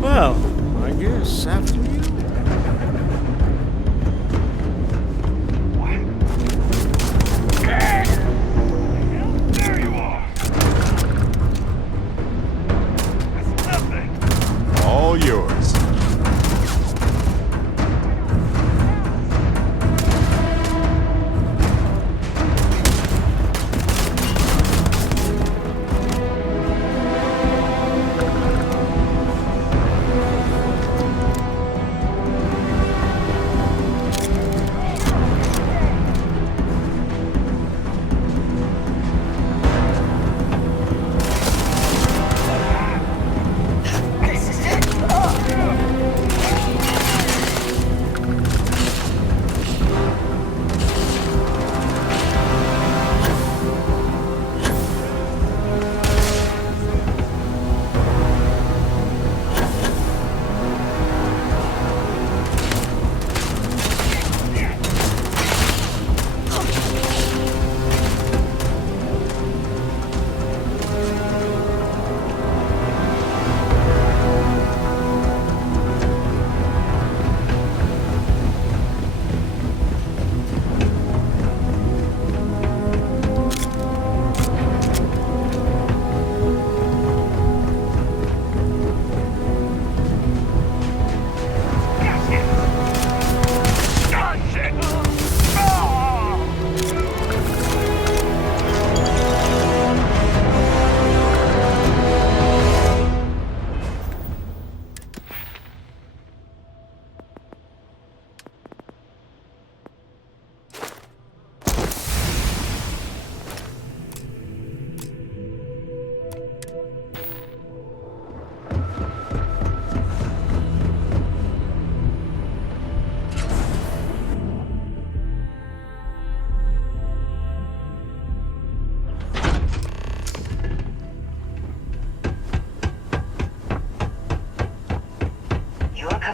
Well, I guess after you. There you are. That's nothing. All yours.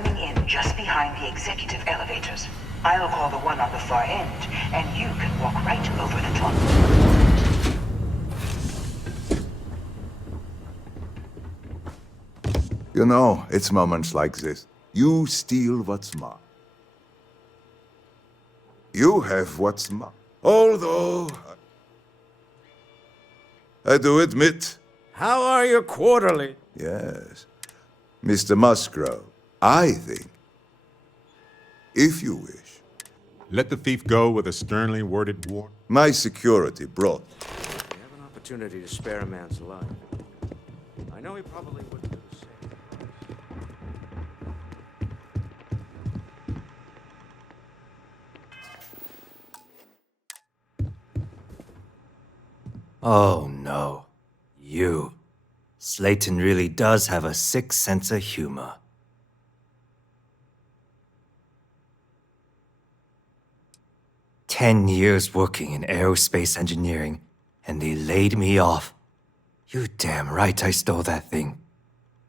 coming in just behind the executive elevators. I'll call the one on the far end, and you can walk right over the top. You know, it's moments like this. You steal what's mine. You have what's mine. Although, I do admit. How are your quarterly? Yes. Mr. Musgrove, I think, if you wish. Let the thief go with a sternly worded warning. My security brought. We have an opportunity to spare a man's life. I know he probably wouldn't do the same. Oh no. You. Slayton really does have a sick sense of humor. "10 years working in aerospace engineering, and they laid me off. You damn right I stole that thing.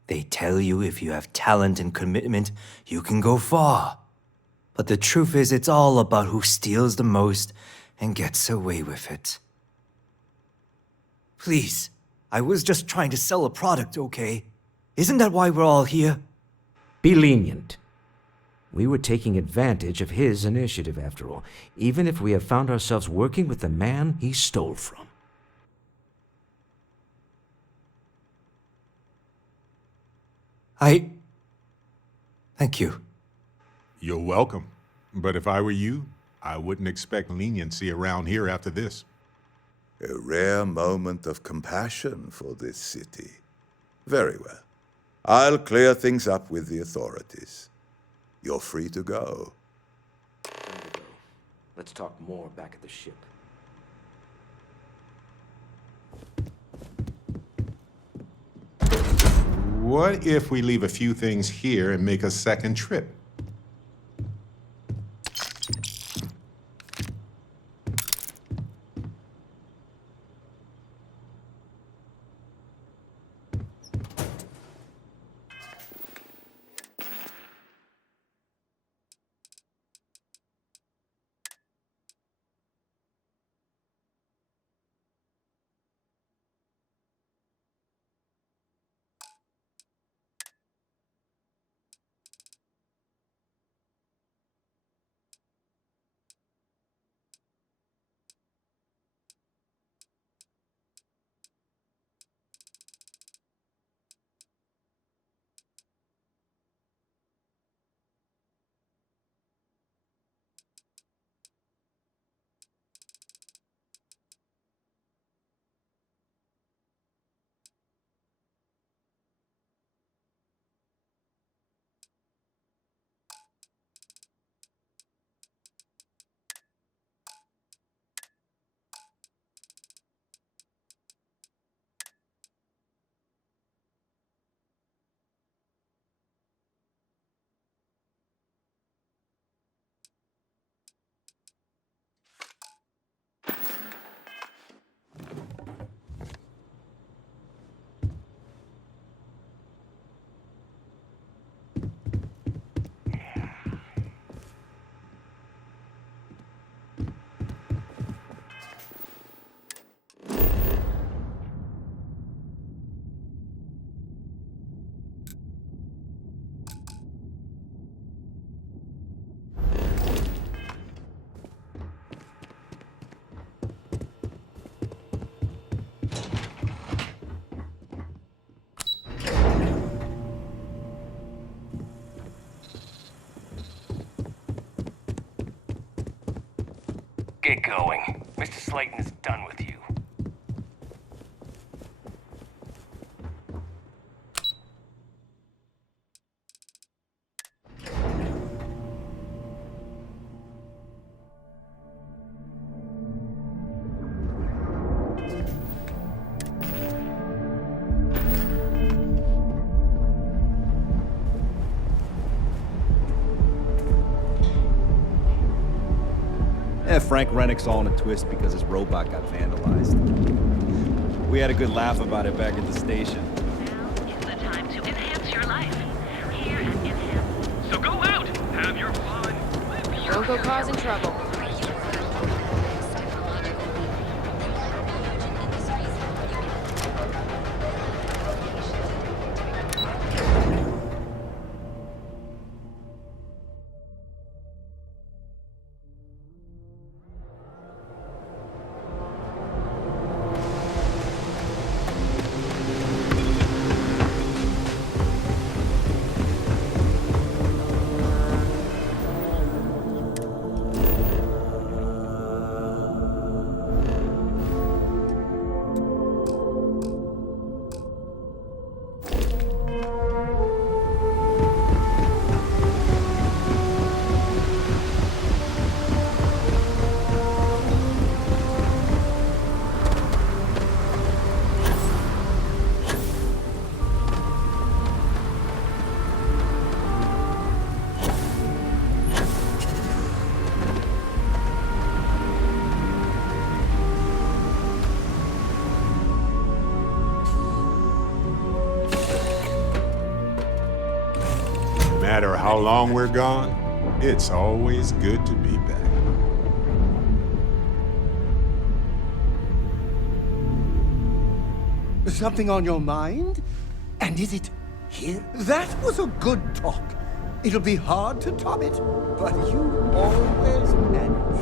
They tell you if you have talent and commitment, you can go far. But the truth is, it's all about who steals the most and gets away with it. Please, I was just trying to sell a product, okay? Isn't that why we're all here?" Be lenient. We were taking advantage of his initiative, after all, even if we have found ourselves working with the man he stole from. Thank you. You're welcome. But if I were you, I wouldn't expect leniency around here after this. A rare moment of compassion for this city. Very well. I'll clear things up with the authorities. You're free to go. Time to go. Let's talk more back at the ship. What if we leave a few things here and make a second trip? Get going. Mr. Slayton is done with you. Frank Rennick's all in a twist because his robot got vandalized. We had a good laugh about it back at the station. Now is the time to enhance your life. Here at Enhance, Don't go causing trouble. No matter how long we're gone, it's always good to be back. Something on your mind? And is it here? That was a good talk. It'll be hard to top it, but you always manage.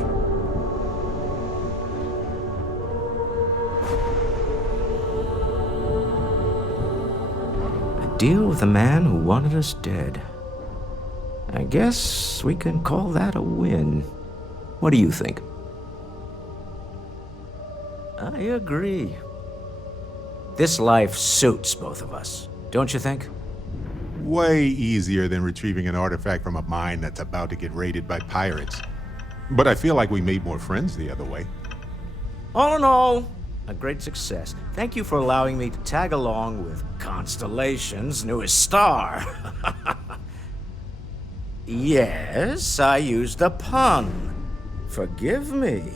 A deal with a man who wanted us dead. I guess we can call that a win. What do you think? I agree. This life suits both of us, don't you think? Way easier than retrieving an artifact from a mine that's about to get raided by pirates. But I feel like we made more friends the other way. All in all, a great success. Thank you for allowing me to tag along with Constellation's newest star. Yes, I used a pun. Forgive me.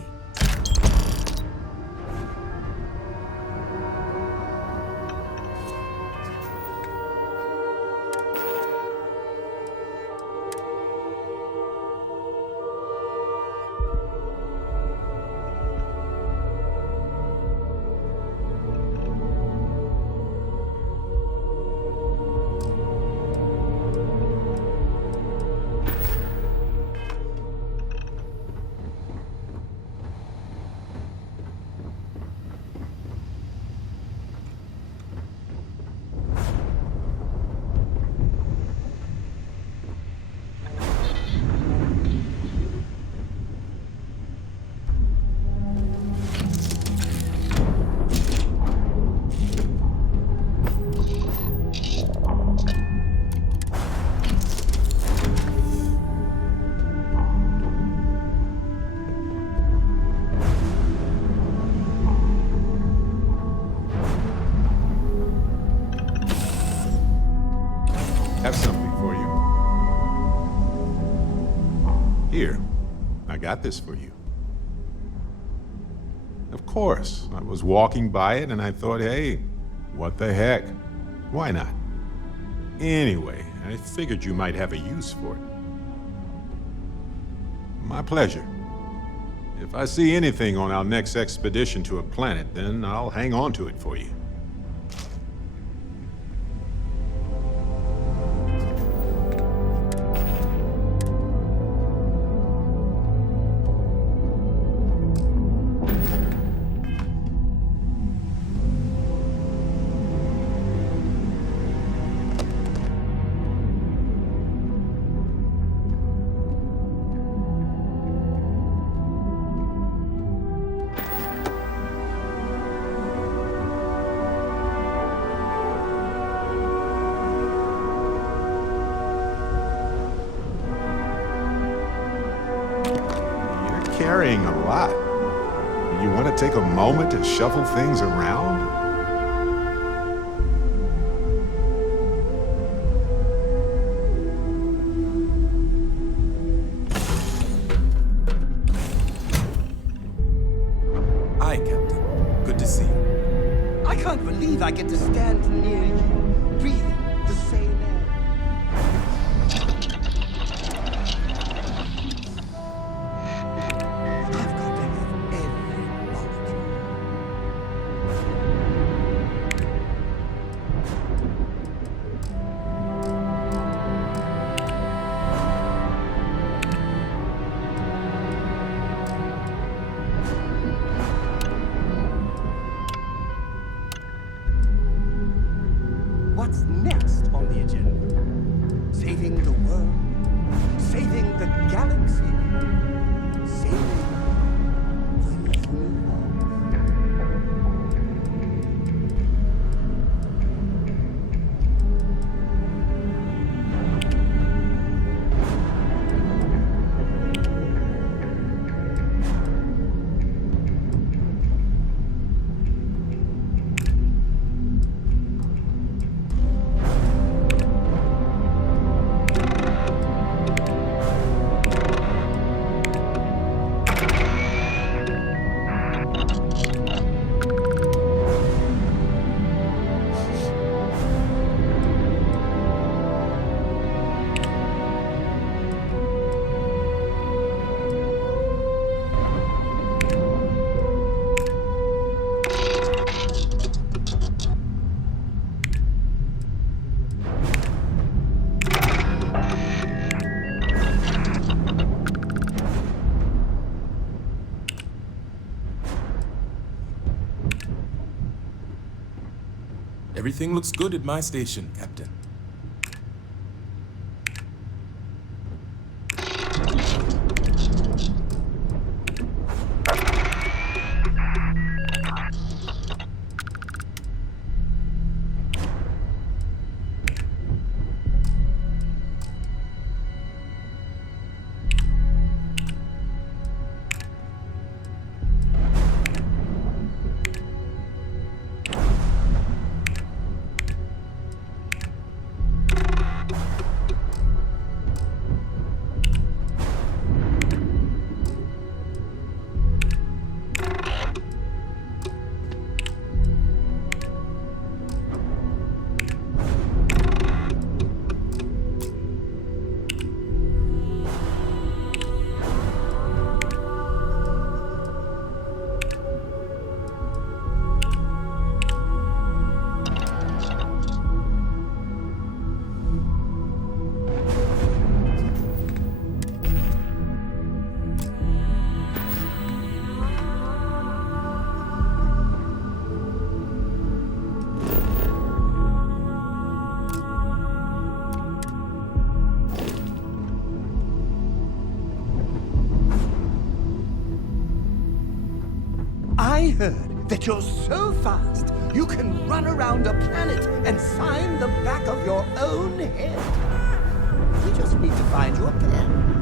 Have something for you. Here, I got this for you. Of course, I was walking by it and I thought, hey, what the heck? Why not? Anyway, I figured you might have a use for it. My pleasure. If I see anything on our next expedition to a planet, then I'll hang on to it for you. Carrying a lot. You want to take a moment to shuffle things around? Hi, Captain. Good to see you. I can't believe I get to stand near you, breathing the same air. Everything looks good at my station, Captain. I heard that you're so fast you can run around a planet and sign the back of your own head. We just need to find your pen.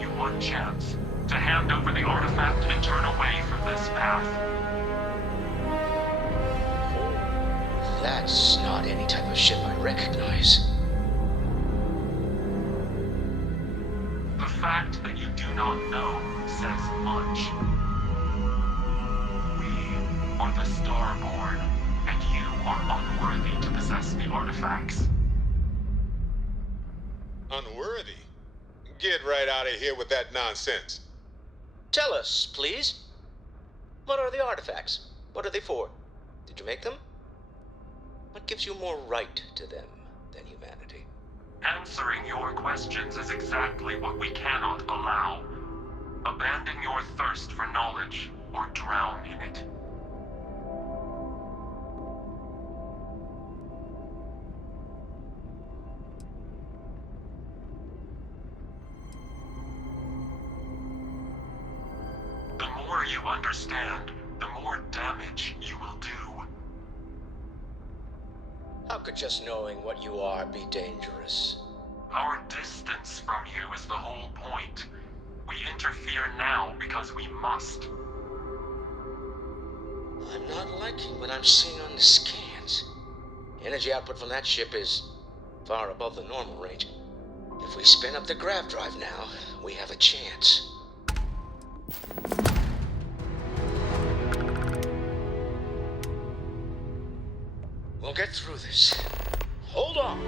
you one chance to hand over the artifact and turn away from this path. That's not any type of ship I recognize. The fact that you do not know says much. We are the Starborn, and you are unworthy to possess the artifacts. Unworthy? Get right out of here with that nonsense. Tell us, please. What are the artifacts? What are they for? Did you make them? What gives you more right to them than humanity? Answering your questions is exactly what we cannot allow. Abandon your thirst for knowledge, or drown in it. The more you understand, the more damage you will do. How could just knowing what you are be dangerous? Our distance from you is the whole point. We interfere now because we must. I'm not liking what I'm seeing on the scans. Energy output from that ship is far above the normal range. If we spin up the grav drive now, we have a chance. We'll get through this. Hold on.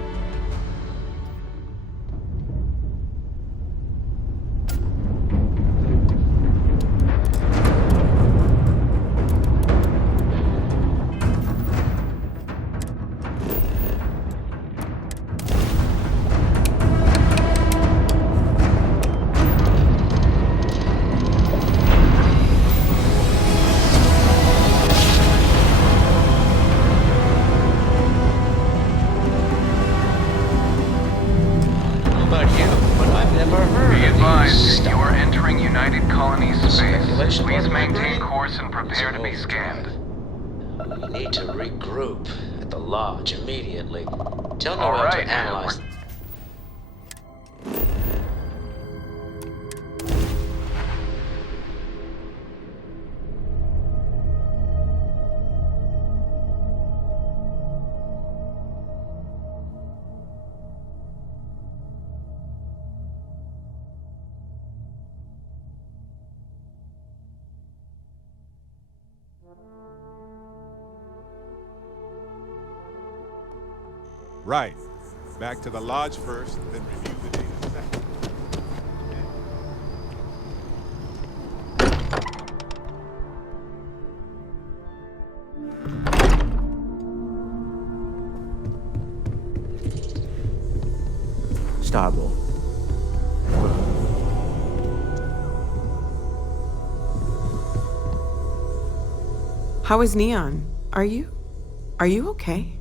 Be advised, you are entering United Colonies space. Please maintain course and prepare to be scanned. We need to regroup at the lodge immediately. Tell me All how right, to analyze. Right. Back to the lodge first, then review the data second. Starboard. How is Neon? Are you okay?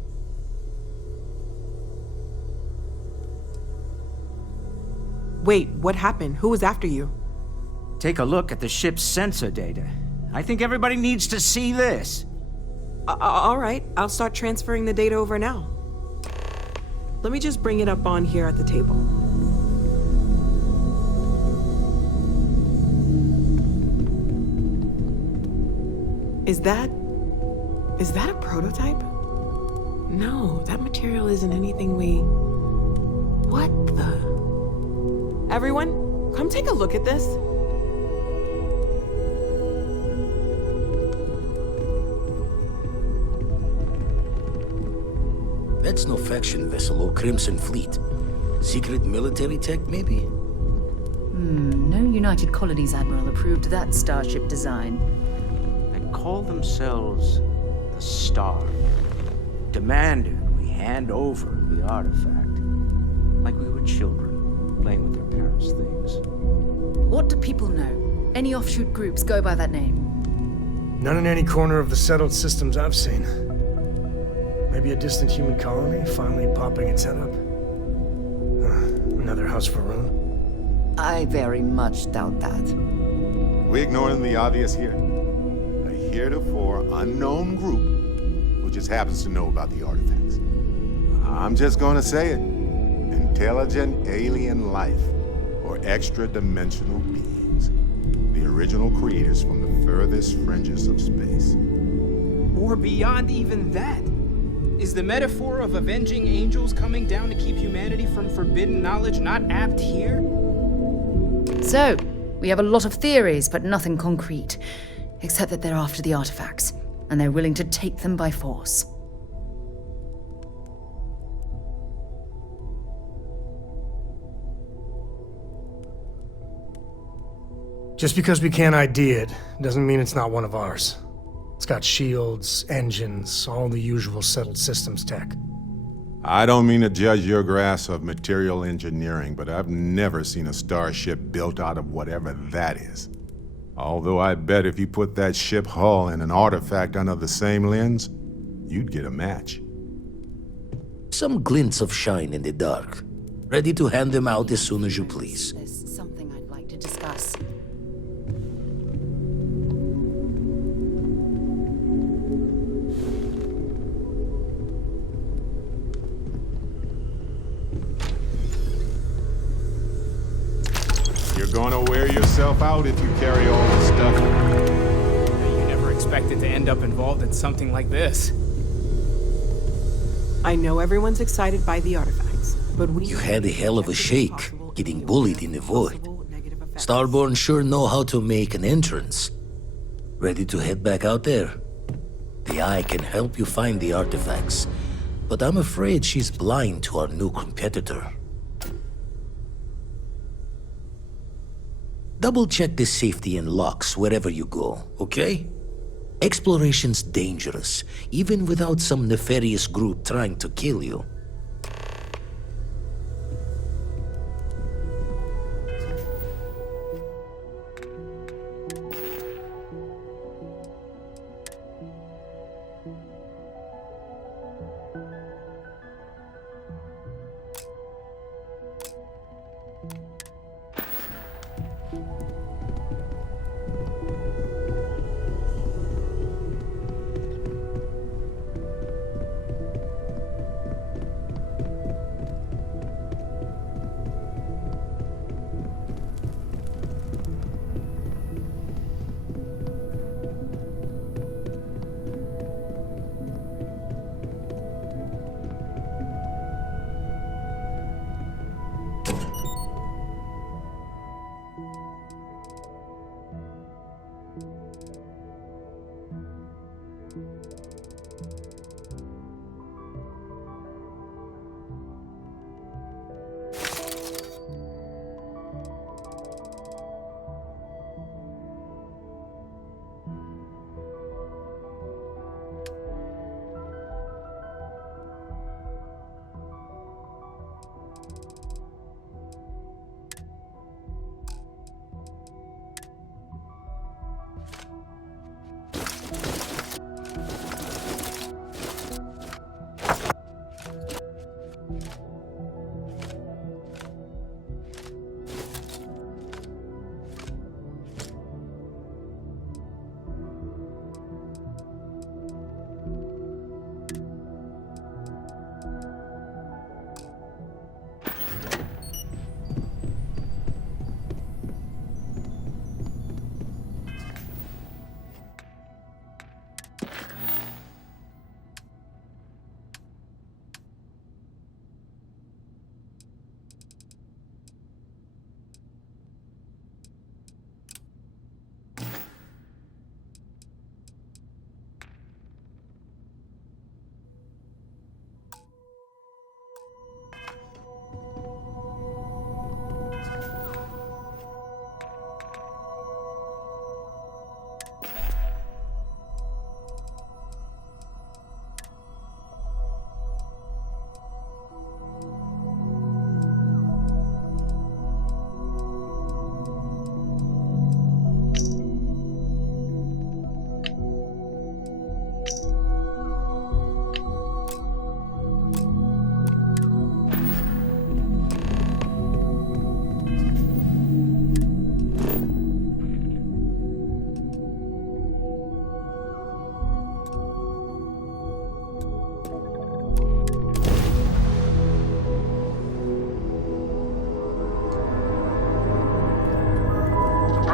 Wait, what happened? Who was after you? Take a look at the ship's sensor data. I think everybody needs to see this. All right, I'll start transferring the data over now. Let me just bring it up on here at the table. Is that a prototype? No, that material isn't anything we... What the... Everyone, come take a look at this. That's no faction vessel or Crimson Fleet. Secret military tech, maybe? No United Colonies Admiral approved that starship design. They call themselves the Star. Demanded we hand over the artifact. Like we were children, playing with their parents' things. What do people know? Any offshoot groups go by that name? None in any corner of the settled systems I've seen. Maybe a distant human colony finally popping its head up. Another house for Rune. I very much doubt that. We ignoring the obvious here? A heretofore unknown group who just happens to know about the artifacts. I'm just gonna say it. Intelligent alien life. or extra-dimensional beings. The original creators from the furthest fringes of space. Or beyond even that. Is the metaphor of avenging angels coming down to keep humanity from forbidden knowledge not apt here? So, we have a lot of theories, but nothing concrete. Except that they're after the artifacts, and they're willing to take them by force. Just because we can't ID it, doesn't mean it's not one of ours. It's got shields, engines, all the usual settled systems tech. I don't mean to judge your grasp of material engineering, but I've never seen a starship built out of whatever that is. Although I bet if you put that ship hull and an artifact under the same lens, you'd get a match. Some glints of shine in the dark. Ready to hand them out as soon as you please. There's something I'd like to discuss. You're gonna wear yourself out if you carry all this stuff. You never expected to end up involved in something like this. I know everyone's excited by the artifacts, but we... You had a hell of a shake, getting bullied in the void. Starborn sure know how to make an entrance. Ready to head back out there? The Eye can help you find the artifacts, but I'm afraid she's blind to our new competitor. Double-check the safety and locks wherever you go, okay? Exploration's dangerous, even without some nefarious group trying to kill you.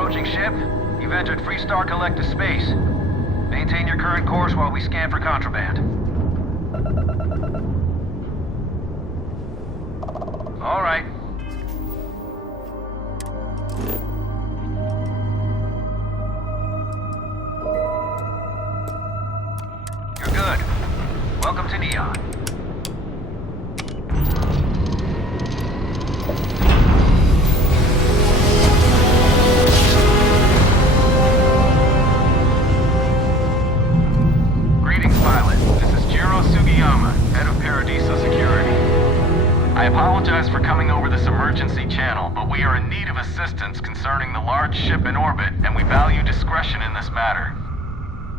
approaching ship. You've entered Freestar Collective space. Maintain your current course while we scan for contraband. All right. You're good. Welcome to Neon. I apologize for coming over this emergency channel, but we are in need of assistance concerning the large ship in orbit, and we value discretion in this matter.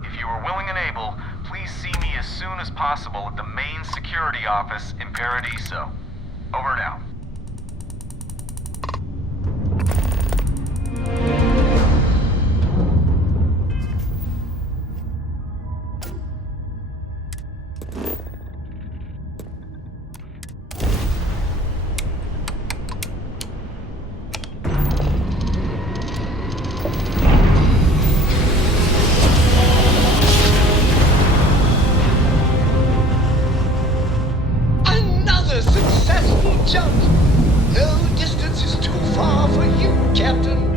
If you are willing and able, please see me as soon as possible at the main security office in Paradiso. Over and out. Successful jump! No distance is too far for you, Captain.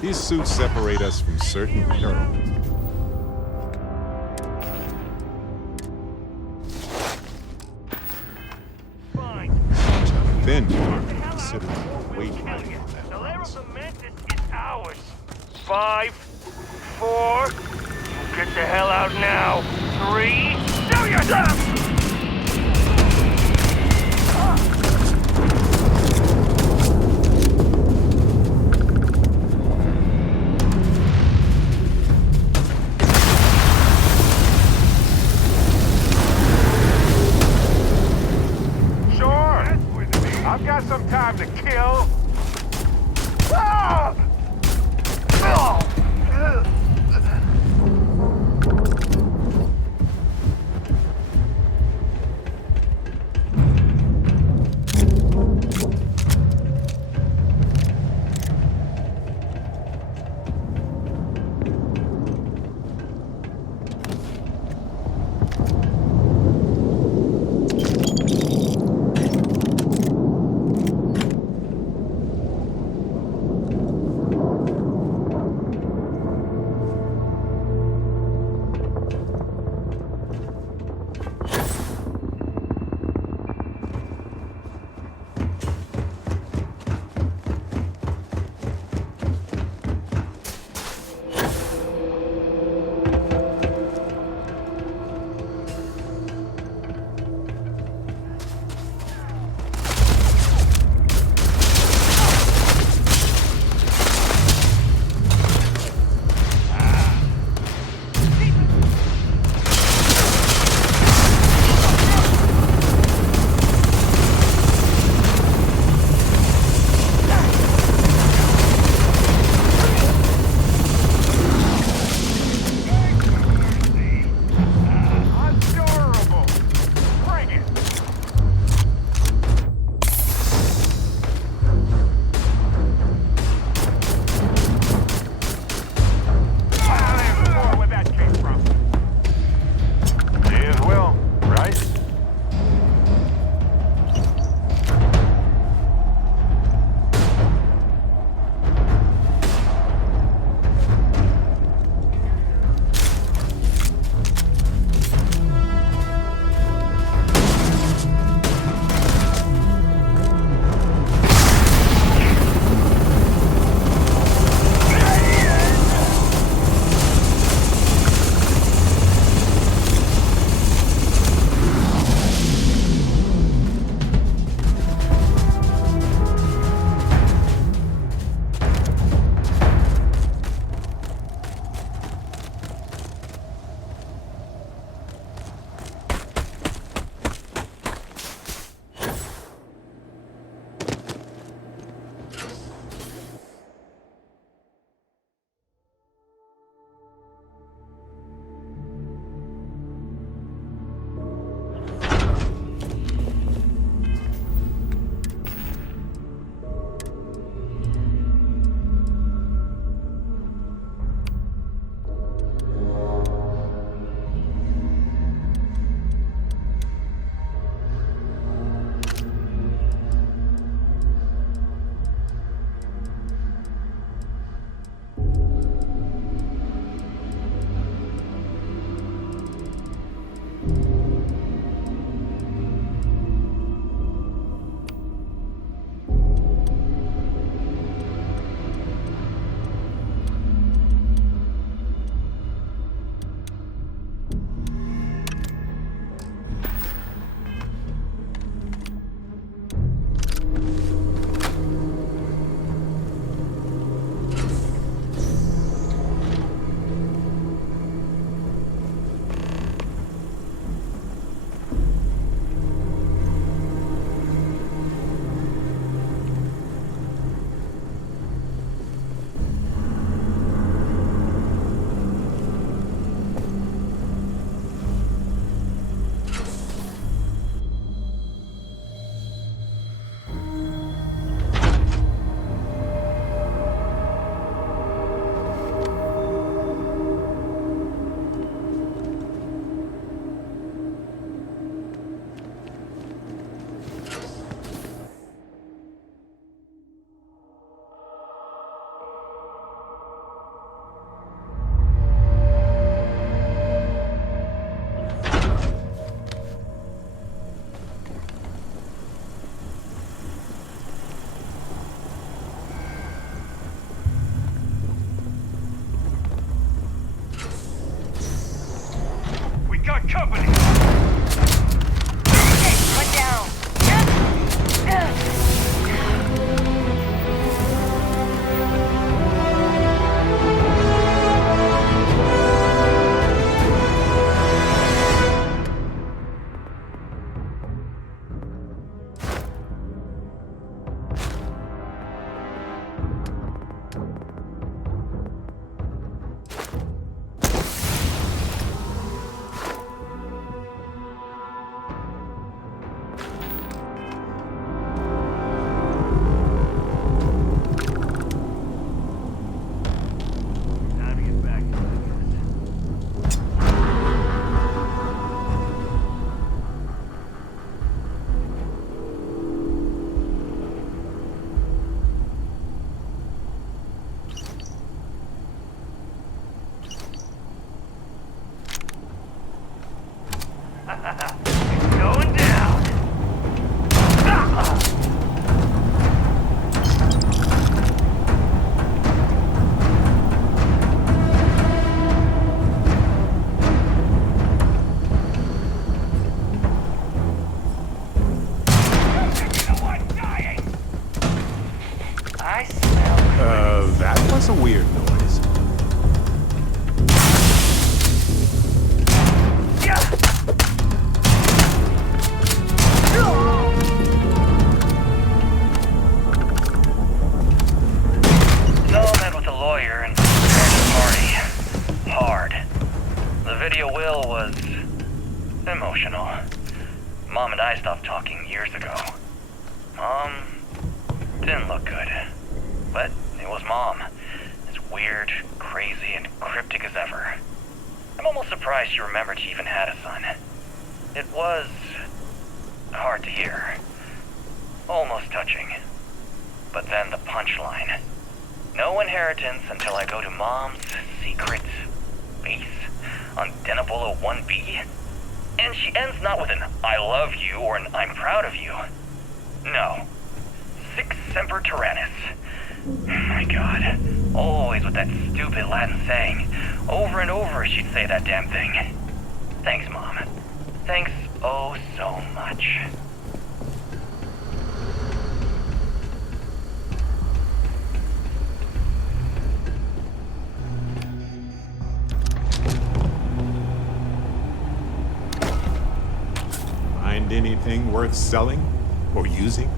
These suits separate us from certain peril. Then consider the weight on that. It's ours. 5, 4. Get the hell out now. 3. Do yourself! I've got some time to kill. Ah! That was a weird noise. So I met with a lawyer and started the party. Hard. The video will was emotional. Mom and I stopped talking years ago. Mom didn't look good. But it was Mom. As weird, crazy, and cryptic as ever. I'm almost surprised she remembered she even had a son. It was hard to hear. Almost touching. But then the punchline. No inheritance until I go to Mom's secret base on Denabolo 1B. And she ends not with an I love you or an I'm proud of you. No. Sic semper tyrannis. My God. Always with that stupid Latin saying. Over and over she'd say that damn thing. Thanks, Mom. Thanks oh so much. Find anything worth selling or using?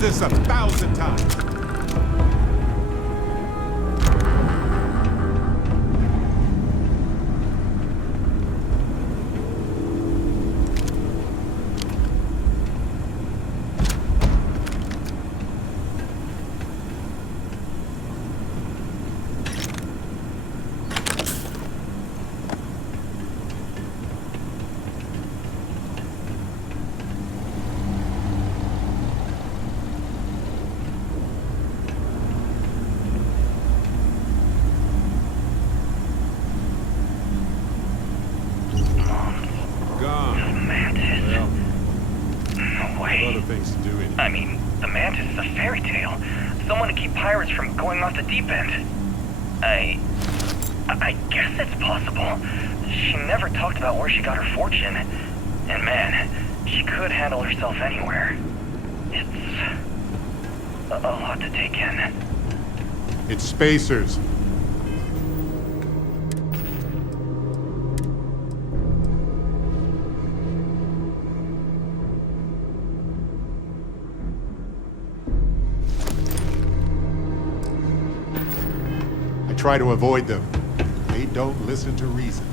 This 1,000 times. I mean, the Mantis is a fairy tale. Someone to keep pirates from going off the deep end. I guess it's possible. She never talked about where she got her fortune. And man, she could handle herself anywhere. It's a lot to take in. It's spacers. try to avoid them. They don't listen to reason.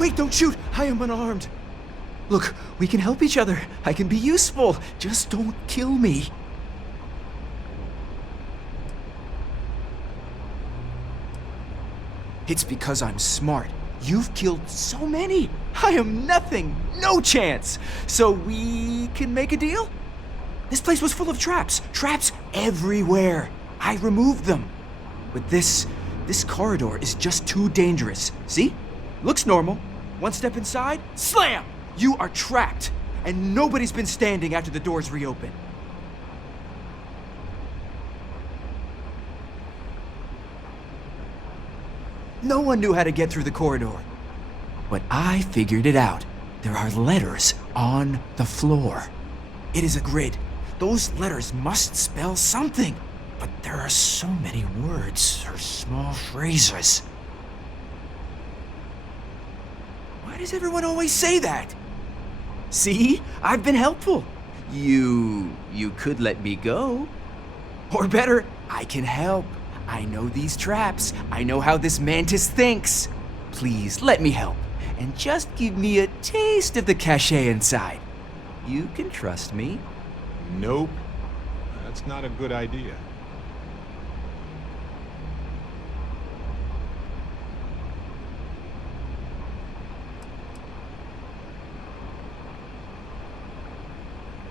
Wait, don't shoot! I am unarmed. Look, we can help each other. I can be useful. Just don't kill me. It's because I'm smart. You've killed so many. I am nothing. No chance. So we can make a deal? This place was full of traps. Traps everywhere. I removed them. But this corridor is just too dangerous. See? Looks normal. One step inside, slam! You are trapped, and nobody's been standing after the doors reopen. No one knew how to get through the corridor. But I figured it out. There are letters on the floor. It is a grid. Those letters must spell something. But there are so many words or small phrases. Why does everyone always say that? See? I've been helpful. You could let me go. Or better, I can help. I know these traps. I know how this mantis thinks. Please, let me help. And just give me a taste of the cachet inside. You can trust me. Nope. That's not a good idea.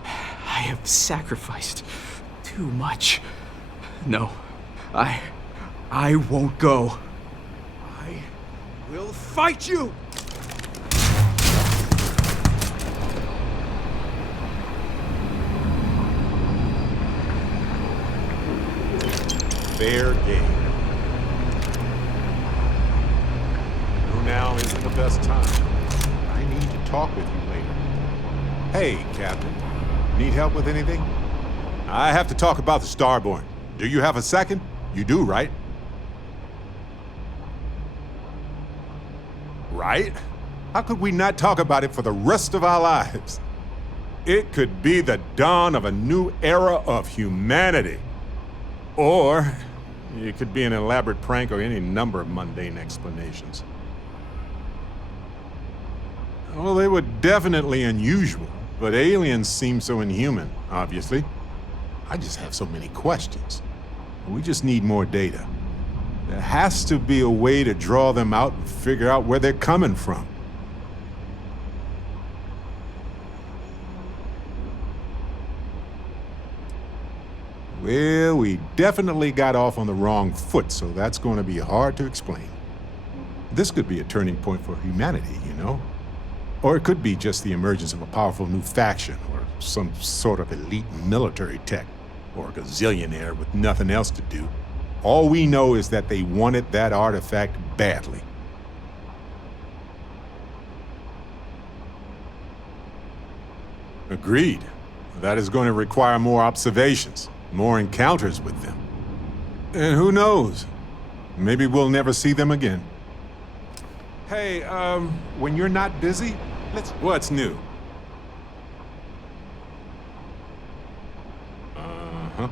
I have sacrificed too much. No, I won't go. I will fight you! Fair game. Now isn't the best time. I need to talk with you later. Hey, Captain. Need help with anything? I have to talk about the Starborn. Do you have a second? You do, right? Right? How could we not talk about it for the rest of our lives? It could be the dawn of a new era of humanity. Or it could be an elaborate prank or any number of mundane explanations. Well, they were definitely unusual, but aliens seem so inhuman, obviously. I just have so many questions. We just need more data. There has to be a way to draw them out and figure out where they're coming from. Well, we definitely got off on the wrong foot, so that's going to be hard to explain. This could be a turning point for humanity, you know? Or it could be just the emergence of a powerful new faction, or some sort of elite military tech, or a gazillionaire with nothing else to do. All we know is that they wanted that artifact badly. Agreed. That is going to require more observations, more encounters with them. And who knows? Maybe we'll never see them again. Hey, when you're not busy, what's new? Uh-huh.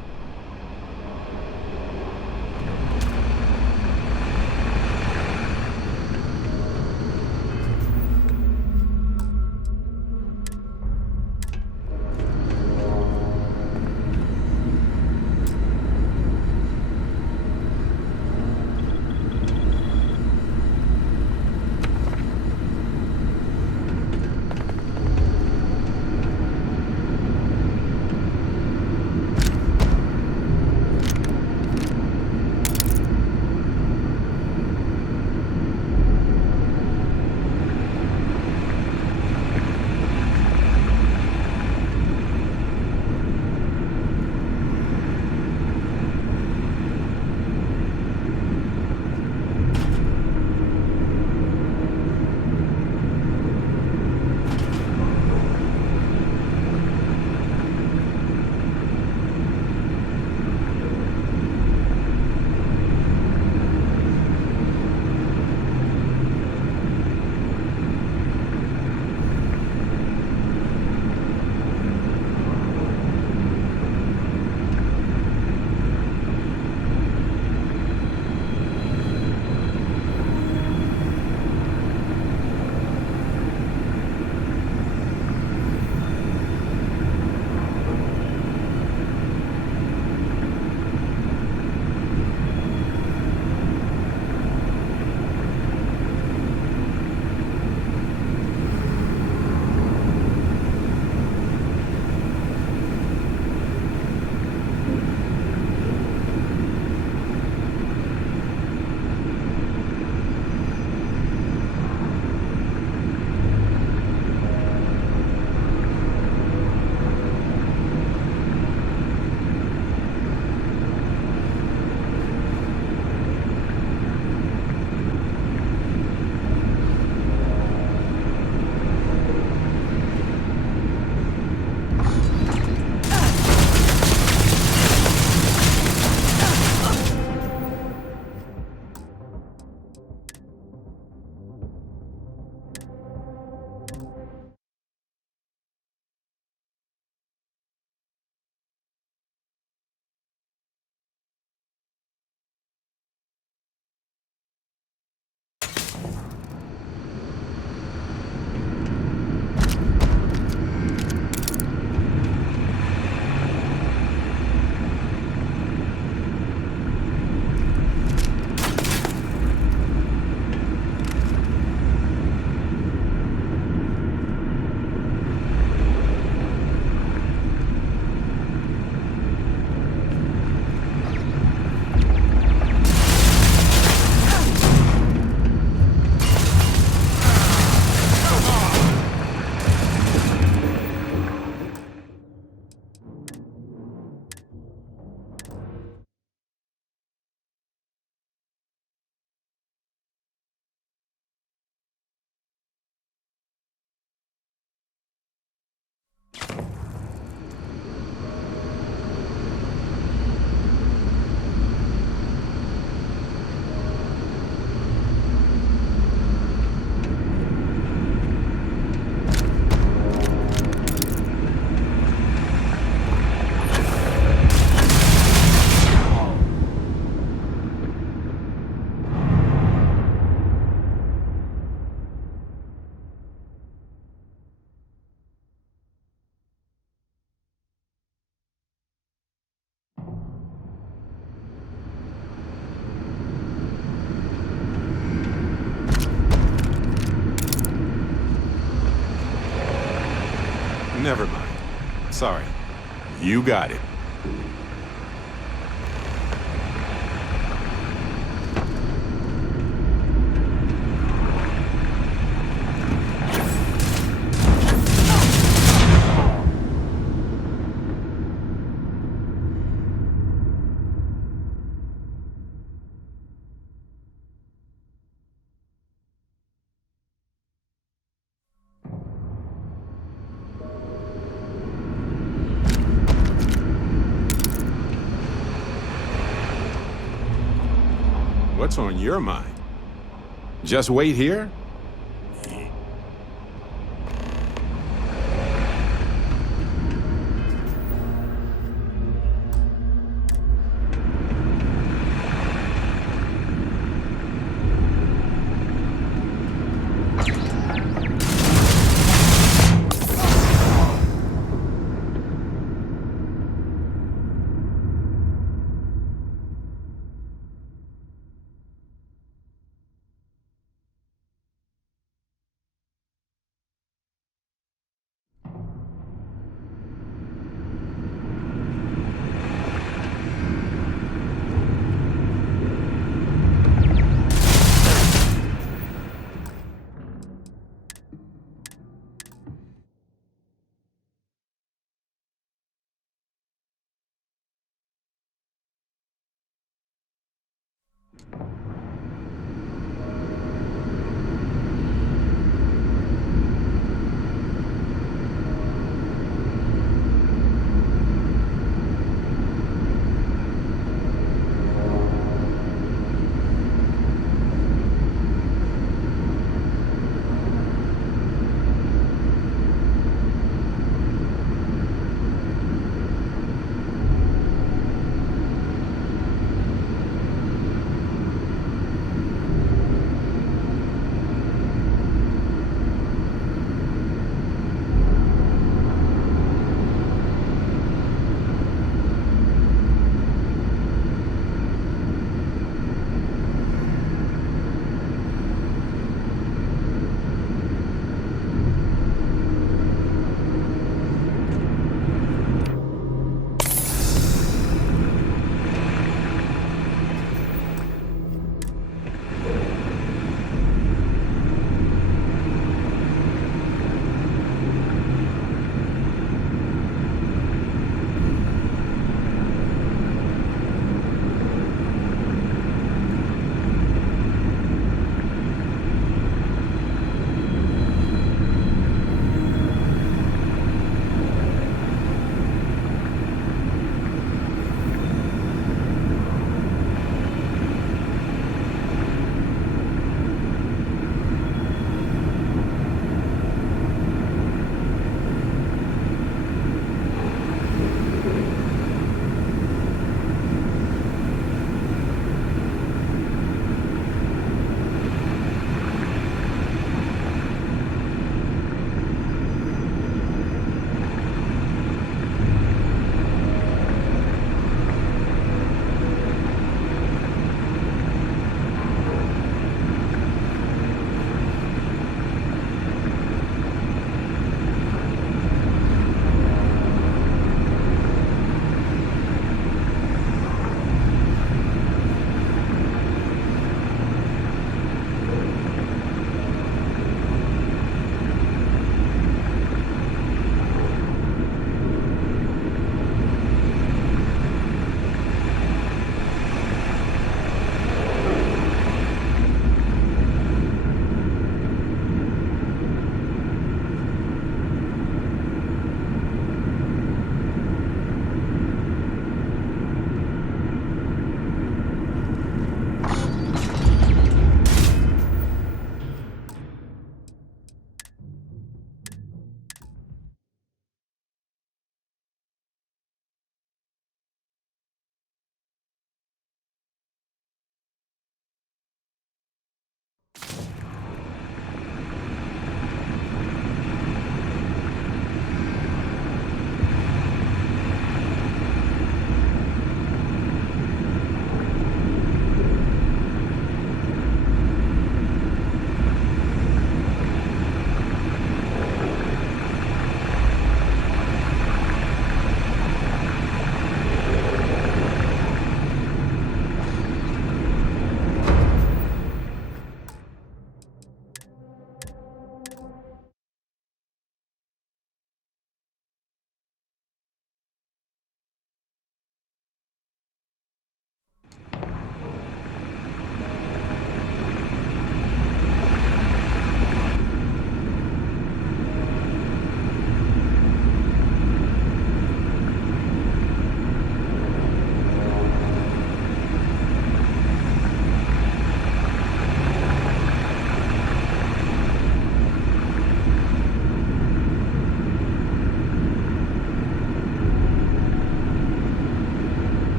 Never mind. Sorry. You got it. What's on your mind? Just wait here?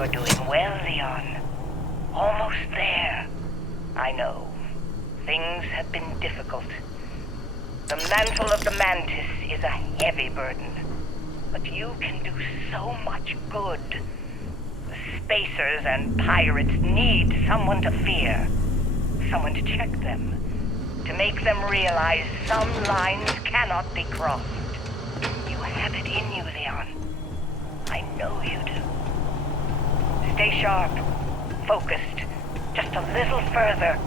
You're doing well, Leon. Almost there. I know. Things have been difficult. The mantle of the Mantis is a heavy burden. But you can do so much good. The Spacers and pirates need someone to fear. Someone to check them. To make them realize some lines cannot be crossed. You have it in you, Leon. I know you do. Stay sharp. Focused. Just a little further.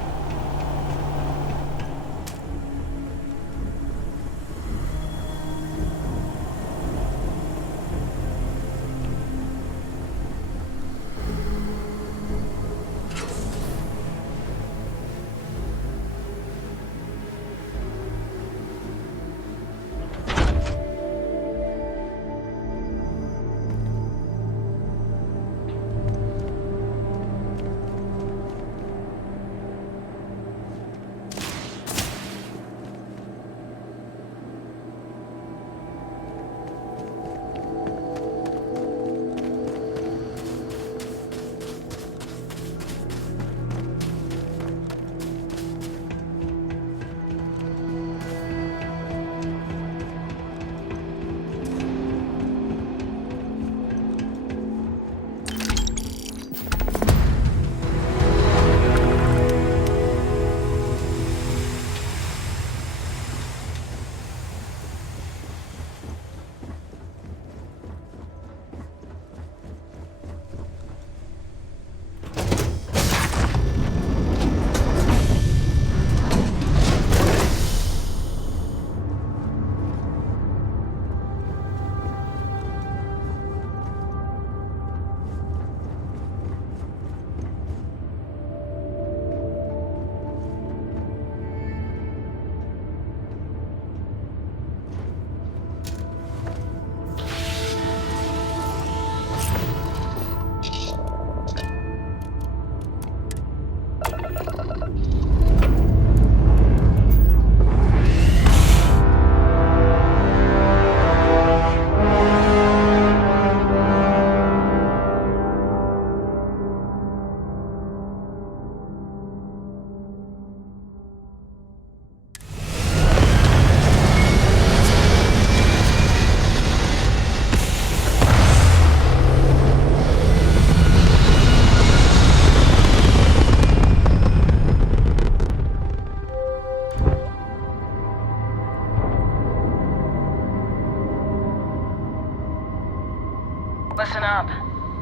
Listen up.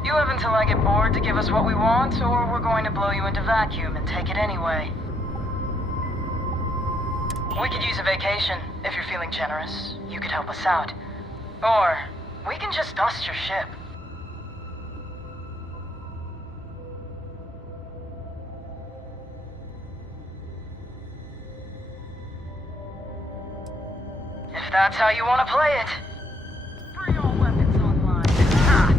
You have until I get bored to give us what we want, or we're going to blow you into vacuum and take it anyway. We could use a vacation, if you're feeling generous. You could help us out. Or, we can just dust your ship. If that's how you want to play it. Bring all weapons online. Ha!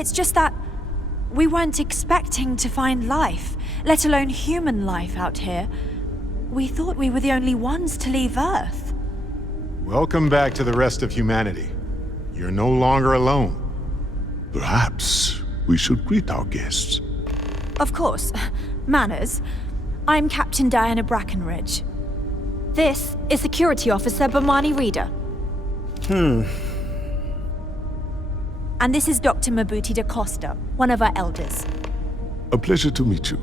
It's just that we weren't expecting to find life, let alone human life out here. We thought we were the only ones to leave Earth. Welcome back to the rest of humanity. You're no longer alone. Perhaps we should greet our guests. Of course. Manners. I'm Captain Diana Brackenridge. This is Security Officer Bomani Reader. And this is Dr. Mabuti da Costa, one of our elders. A pleasure to meet you.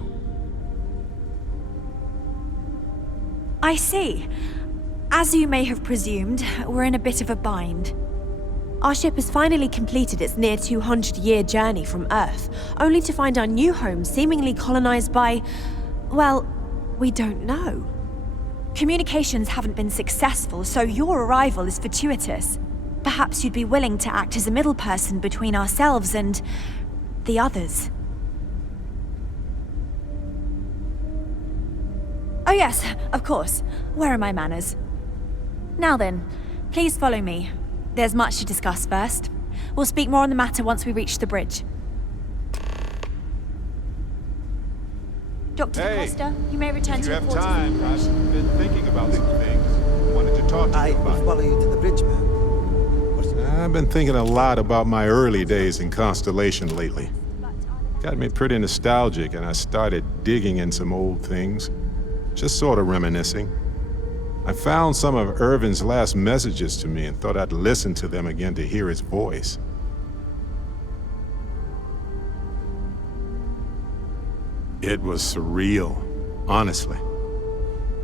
I see. As you may have presumed, we're in a bit of a bind. Our ship has finally completed its near 200-year journey from Earth, only to find our new home seemingly colonized by, well, we don't know. Communications haven't been successful, so your arrival is fortuitous. Perhaps you'd be willing to act as a middle person between ourselves and the others. Oh yes, of course. Where are my manners? Now then, please follow me. There's much to discuss first. We'll speak more on the matter once we reach the bridge. Dr. Da Costa, you may return to If you have quarters. time, I've been thinking about some things. Wanted to talk to you about. I will follow you to the bridge, man. I've been thinking a lot about my early days in Constellation lately. Got me pretty nostalgic, and I started digging in some old things. Just sort of reminiscing. I found some of Irvin's last messages to me and thought I'd listen to them again to hear his voice. It was surreal, honestly.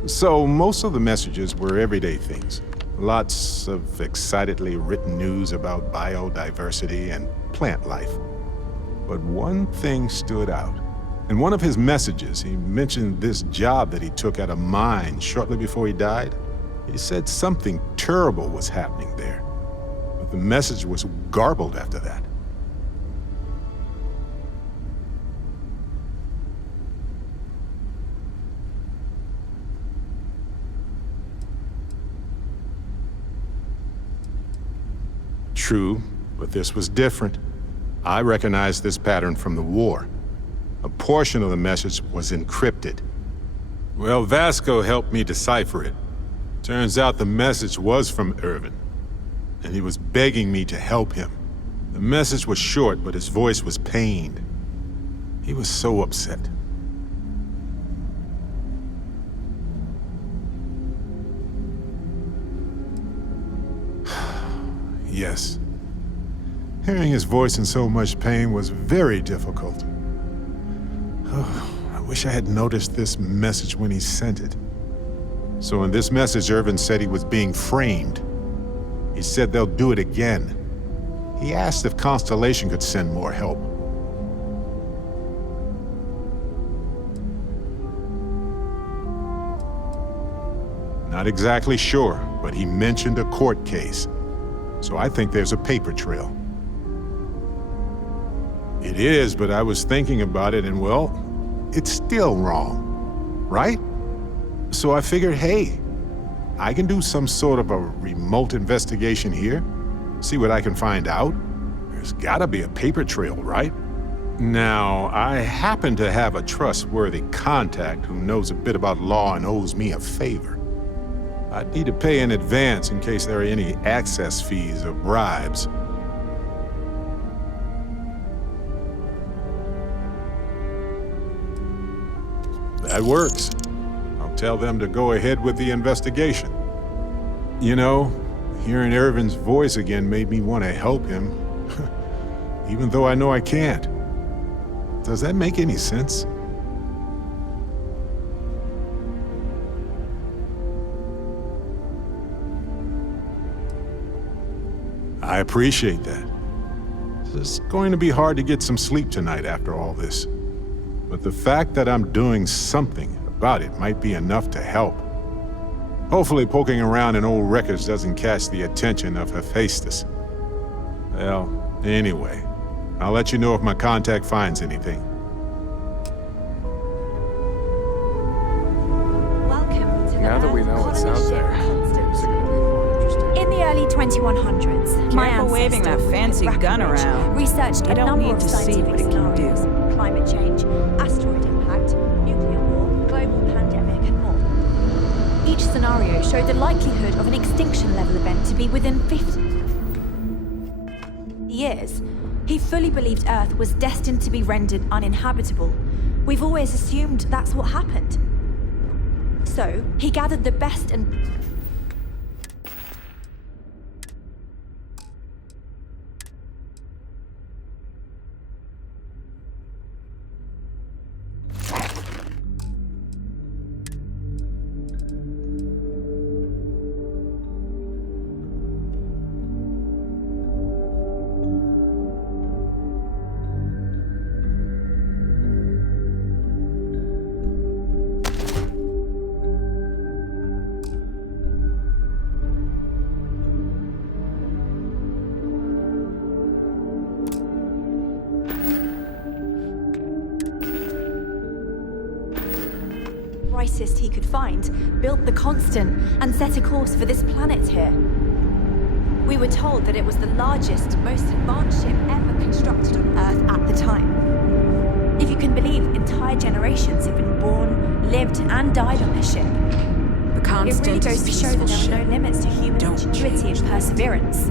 So most of the messages were everyday things. Lots of excitedly written news about biodiversity and plant life. But one thing stood out. In one of his messages, he mentioned this job that he took at a mine shortly before he died. He said something terrible was happening there. But the message was garbled after that. True, but this was different. I recognized this pattern from the war. A portion of the message was encrypted. Well, Vasco helped me decipher it. Turns out the message was from Irvin, and he was begging me to help him. The message was short, but his voice was pained. He was so upset. Yes. Hearing his voice in so much pain was very difficult. Oh, I wish I had noticed this message when he sent it. So in this message, Irvin said he was being framed. He said they'll do it again. He asked if Constellation could send more help. Not exactly sure, but he mentioned a court case. So I think there's a paper trail. It is, but I was thinking about it and, well, it's still wrong, right? So I figured, hey, I can do some sort of a remote investigation here, see what I can find out. There's gotta be a paper trail, right? Now, I happen to have a trustworthy contact who knows a bit about law and owes me a favor. I'd need to pay in advance in case there are any access fees or bribes. That works. I'll tell them to go ahead with the investigation. You know, hearing Irvin's voice again made me want to help him, even though I know I can't. Does that make any sense? I appreciate that. It's going to be hard to get some sleep tonight after all this. But the fact that I'm doing something about it might be enough to help. Hopefully poking around in old records doesn't catch the attention of Hephaestus. Well, anyway, I'll let you know if my contact finds anything. Welcome to Now that we know what's out there, things are gonna be more interesting. In the early 2100s, my Careful waving that ancestor, fancy William gun Breckenridge, around. researched I a don't number need of to see scientific what it can do. scenarios: climate change, asteroid impact, nuclear war, global pandemic, and more. Each scenario showed the likelihood of an extinction-level event to be within 50 years. He fully believed Earth was destined to be rendered uninhabitable. We've always assumed that's what happened. So, he gathered the best and brightest he could find, built the Constant, and set a course for this planet here. We were told that it was the largest, most advanced ship ever constructed on Earth at the time. If you can believe, entire generations have been born, lived, and died on this ship. The Constant it really goes to is show that peaceful there are no limits to human ingenuity and perseverance.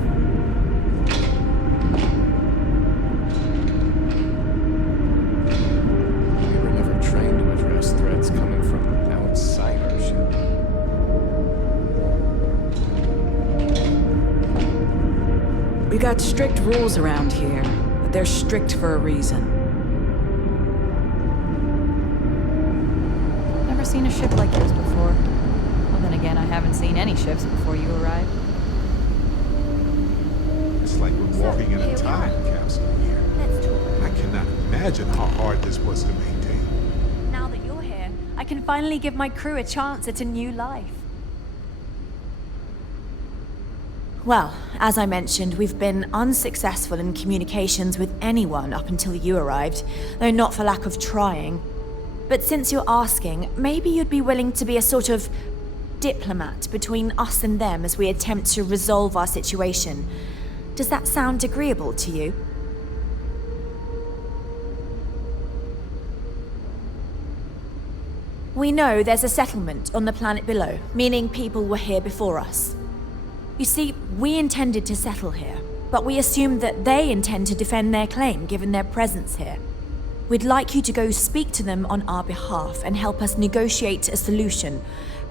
We were never trained to address threats coming from outside our ship. We got strict rules around here, but they're strict for a reason. Never seen a ship like this before. Well, then again, I haven't seen any ships before you arrived. It's like we're walking in a time capsule here. I cannot imagine how hard this was to maintain. Now that you're here, I can finally give my crew a chance at a new life. Well, as I mentioned, we've been unsuccessful in communications with anyone up until you arrived, though not for lack of trying. But since you're asking, maybe you'd be willing to be a sort of diplomat between us and them as we attempt to resolve our situation. Does that sound agreeable to you? We know there's a settlement on the planet below, meaning people were here before us. You see, we intended to settle here, but we assumed that they intend to defend their claim given their presence here. We'd like you to go speak to them on our behalf and help us negotiate a solution,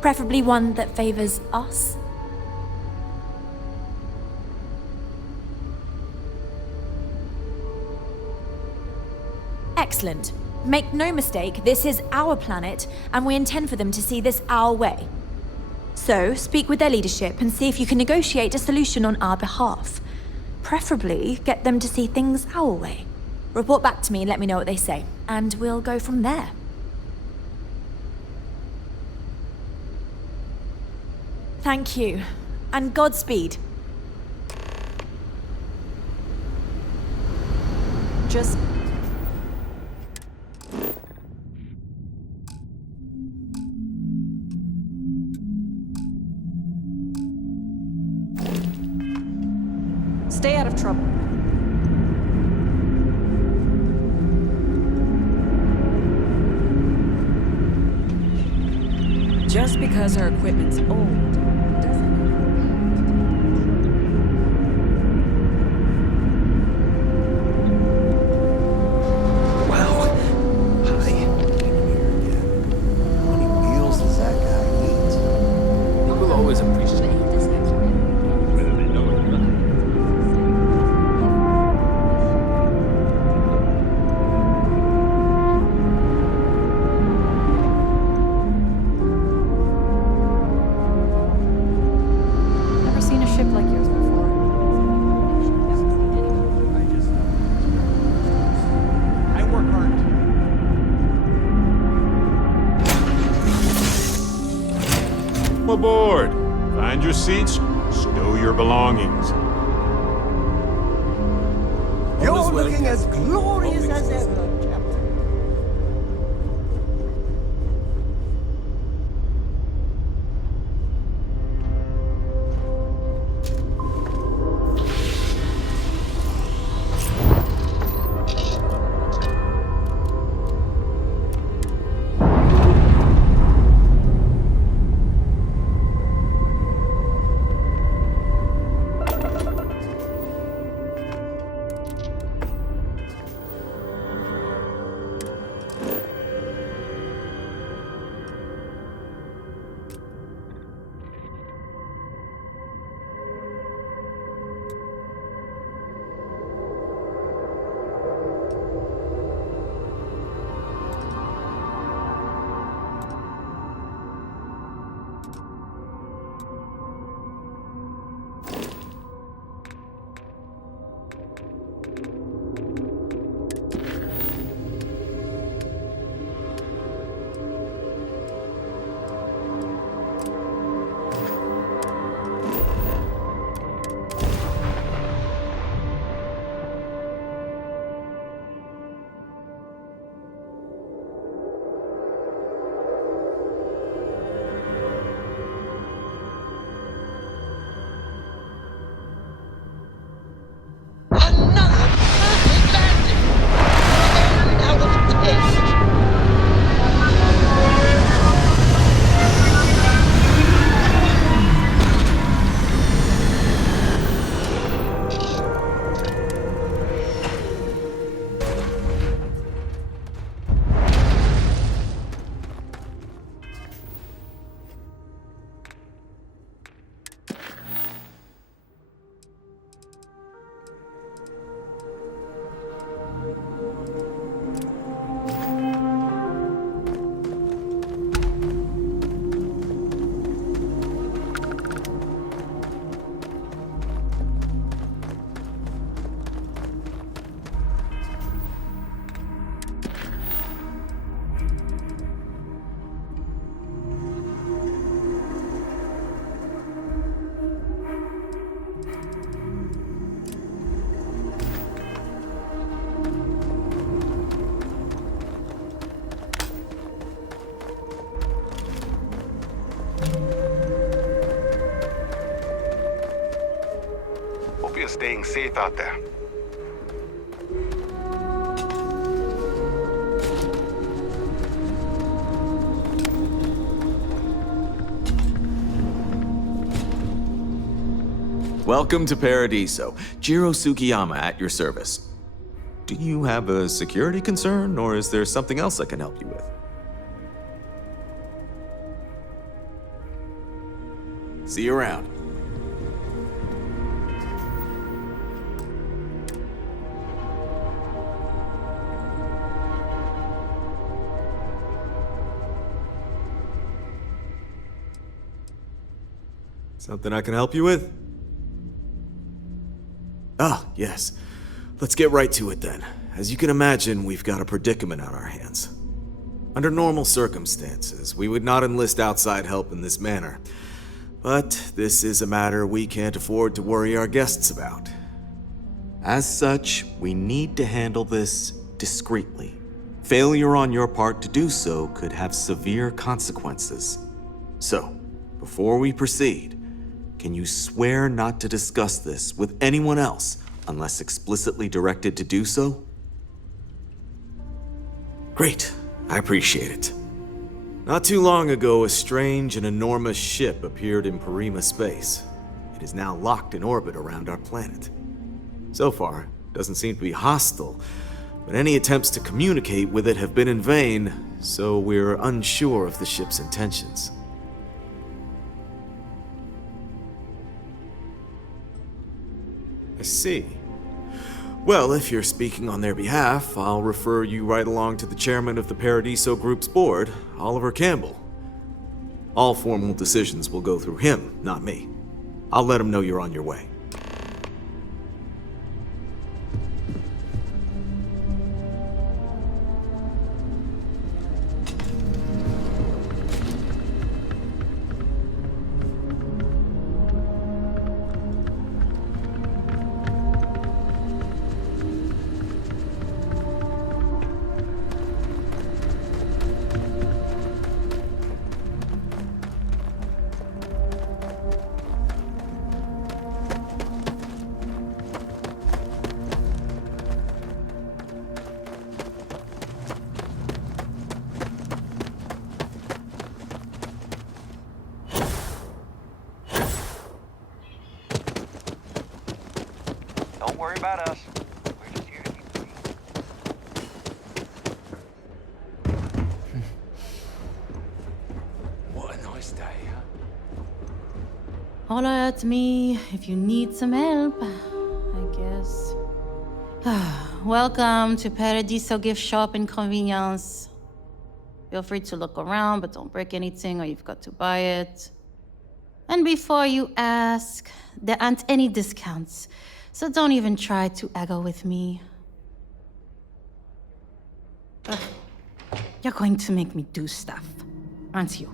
preferably one that favors us. Excellent. Make no mistake, this is our planet, and we intend for them to see this our way. So, speak with their leadership and see if you can negotiate a solution on our behalf. Preferably, get them to see things our way. Report back to me and let me know what they say, and we'll go from there. Thank you, and Godspeed. Just... stay out of trouble. Just because our equipment's old doesn't mean... Wow. Hi. How many meals does that guy eat? We will always appreciate it. Whether they know it or not. Never seen a ship like yours before. I work hard. Aboard. Find your seats. Stow your belongings. You're looking as glorious as ever, Captain. staying safe out there. Welcome to Paradiso. Jiro Sukiyama at your service. Do you have a security concern, or is there something else I can help you with? See you around. Something I can help you with? Ah, yes. Let's get right to it then. As you can imagine, we've got a predicament on our hands. Under normal circumstances, we would not enlist outside help in this manner. But this is a matter we can't afford to worry our guests about. As such, we need to handle this discreetly. Failure on your part to do so could have severe consequences. So, before we proceed, can you swear not to discuss this with anyone else unless explicitly directed to do so? Great, I appreciate it. Not too long ago, a strange and enormous ship appeared in Parima space. It is now locked in orbit around our planet. So far, it doesn't seem to be hostile, but any attempts to communicate with it have been in vain, so we're unsure of the ship's intentions. I see. Well, if you're speaking on their behalf, I'll refer you right along to the chairman of the Paradiso Group's board, Oliver Campbell. All formal decisions will go through him, not me. I'll let him know you're on your way. Don't worry about us. We're just here to be free. What a nice day, huh? Holler at me if you need some help, I guess. Welcome to Paradiso Gift Shop and Convenience. Feel free to look around, but don't break anything or you've got to buy it. And before you ask, there aren't any discounts, so don't even try to haggle with me. You're going to make me do stuff, aren't you?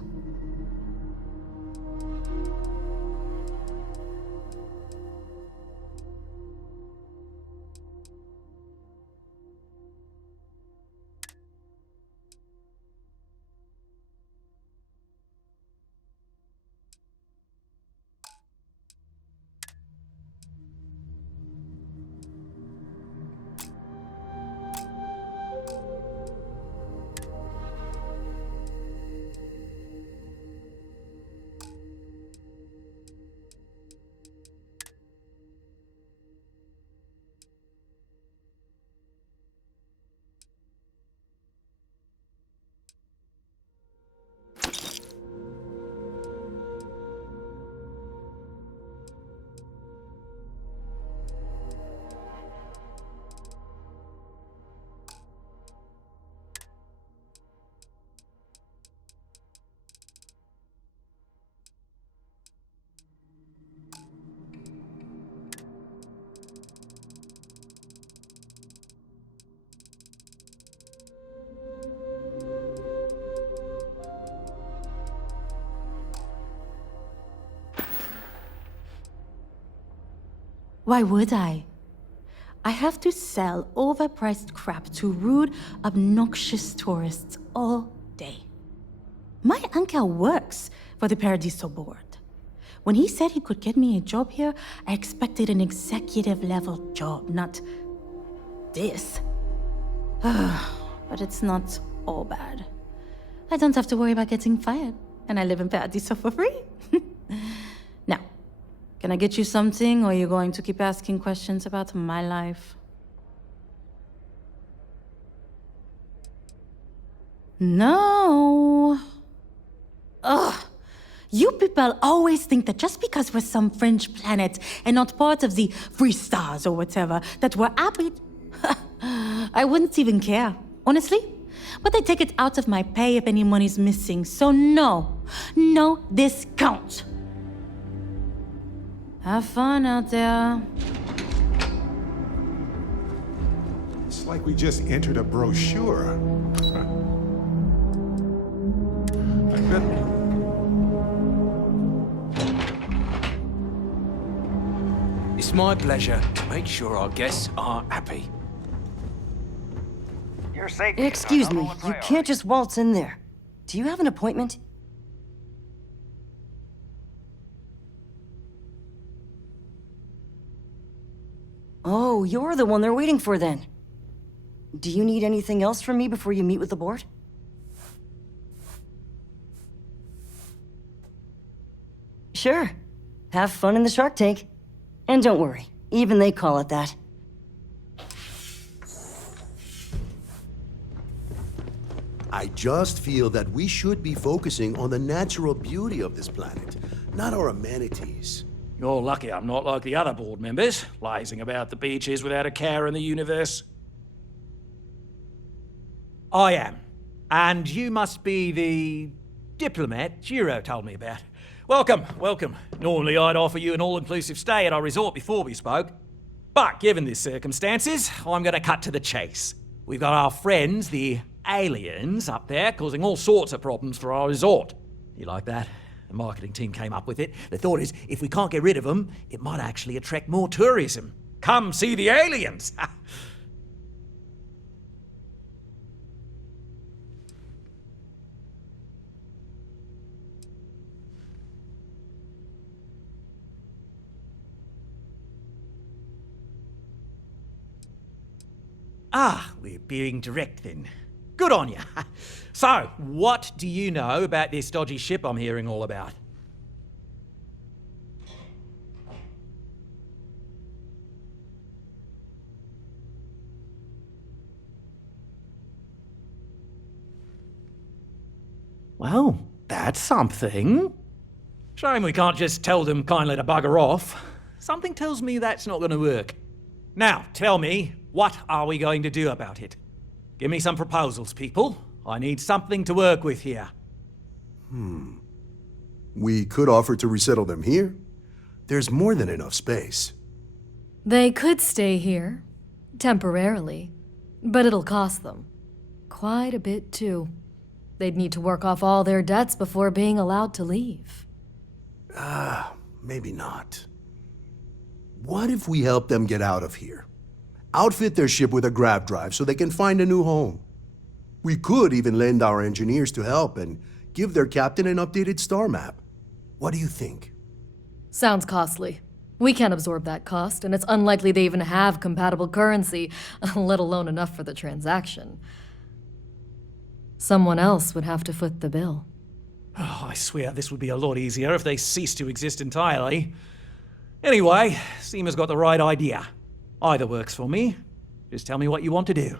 Why would I? I have to sell overpriced crap to rude, obnoxious tourists all day. My uncle works for the Paradiso board. When he said he could get me a job here, I expected an executive level job, not this. But it's not all bad. I don't have to worry about getting fired, and I live in Paradiso for free. Now, can I get you something, or are you going to keep asking questions about my life? No. Ugh. You people always think that just because we're some fringe planet and not part of the free stars or whatever, that we're happy. I wouldn't even care, honestly. But I take it out of my pay if any money's missing, so no discount. Have fun out there. It's like we just entered a brochure. I bet. It's my pleasure to make sure our guests are happy. Your safety. Excuse me, you can't just waltz in there. Do you have an appointment? Oh, you're the one they're waiting for then. Do you need anything else from me before you meet with the board? Sure. Have fun in the shark tank. And don't worry, even they call it that. I just feel that we should be focusing on the natural beauty of this planet, not our amenities. You're lucky I'm not like the other board members, lazing about the beaches without a care in the universe. I am. And you must be the diplomat Jiro told me about. Welcome, welcome. Normally I'd offer you an all-inclusive stay at our resort before we spoke. But given the circumstances, I'm going to cut to the chase. We've got our friends, the aliens, up there causing all sorts of problems for our resort. You like that? The marketing team came up with it. The thought is, if we can't get rid of them, it might actually attract more tourism. Come see the aliens! Ah, we're being direct then. Good on you. So, what do you know about this dodgy ship I'm hearing all about? Well, that's something. Shame we can't just tell them kindly to bugger off. Something tells me that's not going to work. Now, tell me, what are we going to do about it? Give me some proposals, people. I need something to work with here. We could offer to resettle them here. There's more than enough space. They could stay here, temporarily, but it'll cost them. Quite a bit, too. They'd need to work off all their debts before being allowed to leave. Maybe not. What if we help them get out of here? Outfit their ship with a grav drive so they can find a new home. We could even lend our engineers to help and give their captain an updated star map. What do you think? Sounds costly. We can't absorb that cost, and it's unlikely they even have compatible currency, let alone enough for the transaction. Someone else would have to foot the bill. Oh, I swear this would be a lot easier if they ceased to exist entirely. Anyway, Seema's got the right idea. Either works for me. Just tell me what you want to do.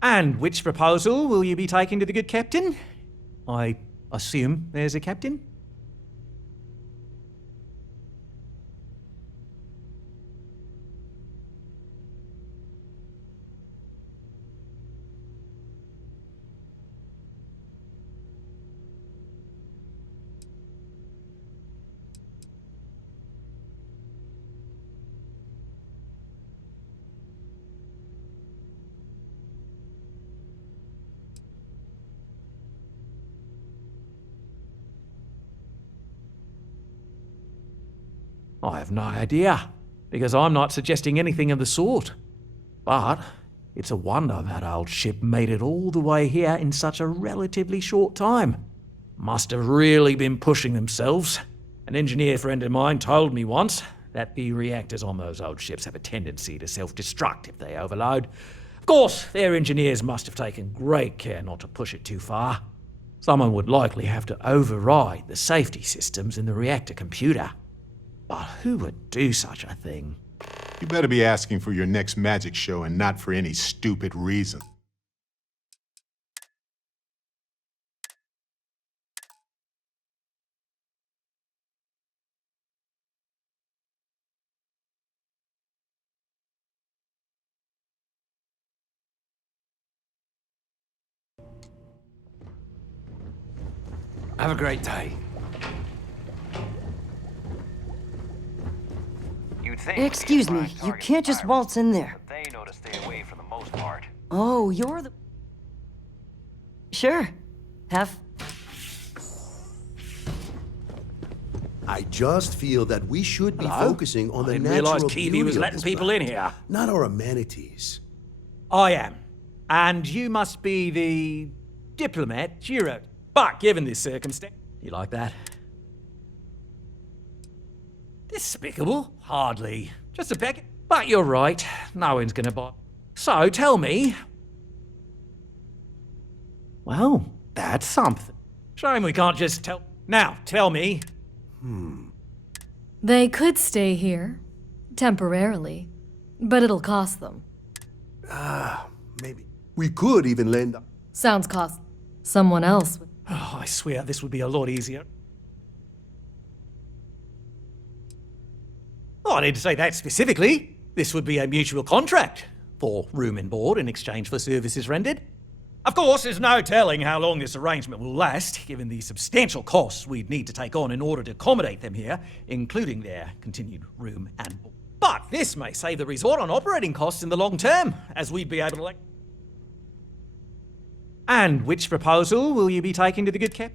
And which proposal will you be taking to the good captain? I assume there's a captain? I have no idea, because I'm not suggesting anything of the sort. But it's a wonder that old ship made it all the way here in such a relatively short time. Must have really been pushing themselves. An engineer friend of mine told me once that the reactors on those old ships have a tendency to self-destruct if they overload. Of course, their engineers must have taken great care not to push it too far. Someone would likely have to override the safety systems in the reactor computer. But who would do such a thing? You better be asking for your next magic show and not for any stupid reason. Have a great day. Excuse me, you can't just waltz in there. They know to stay away for the most part. Oh, you're the... Sure. Have... I just feel that we should be Hello? focusing on I the didn't natural realise Kiwi beauty was of letting this people in planet, here. not our amenities. I am. And you must be the diplomat you wrote. But given this circumstance... You like that? Despicable? Hardly. Just a peck. But you're right. No one's gonna buy. So tell me... Well, that's something. Shame we can't just tell... Now, tell me... They could stay here, temporarily, but it'll cost them. Maybe. We could even lend... Sounds cost someone else. Oh, I swear this would be a lot easier. Oh, I didn't say that specifically. This would be a mutual contract for room and board in exchange for services rendered. Of course, there's no telling how long this arrangement will last, given the substantial costs we'd need to take on in order to accommodate them here, including their continued room and board. But this may save the resort on operating costs in the long term, as we'd be able to... And which proposal will you be taking to the good cap?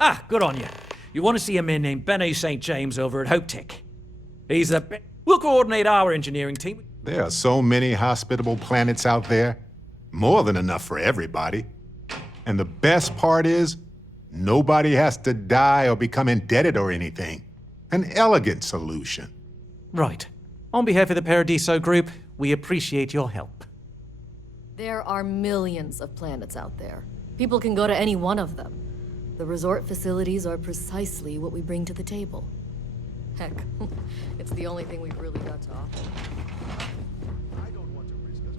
Ah, good on you. You want to see a man named Benny St. James over at Hope Tech. He's the... We'll coordinate our engineering team. There are so many hospitable planets out there. More than enough for everybody. And the best part is, nobody has to die or become indebted or anything. An elegant solution. Right. On behalf of the Paradiso Group, we appreciate your help. There are millions of planets out there. People can go to any one of them. The resort facilities are precisely what we bring to the table. Heck, it's the only thing we've really got to offer. I don't want to risk us.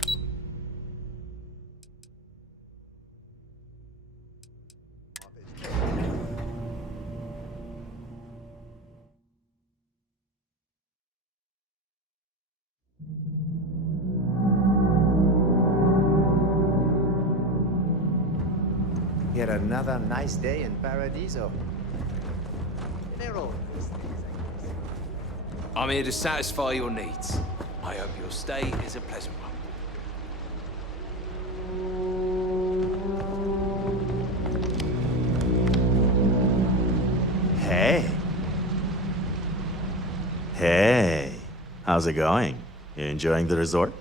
Yet another nice day in Paradiso. I'm here to satisfy your needs. I hope your stay is a pleasant one. Hey. Hey. How's it going? You enjoying the resort?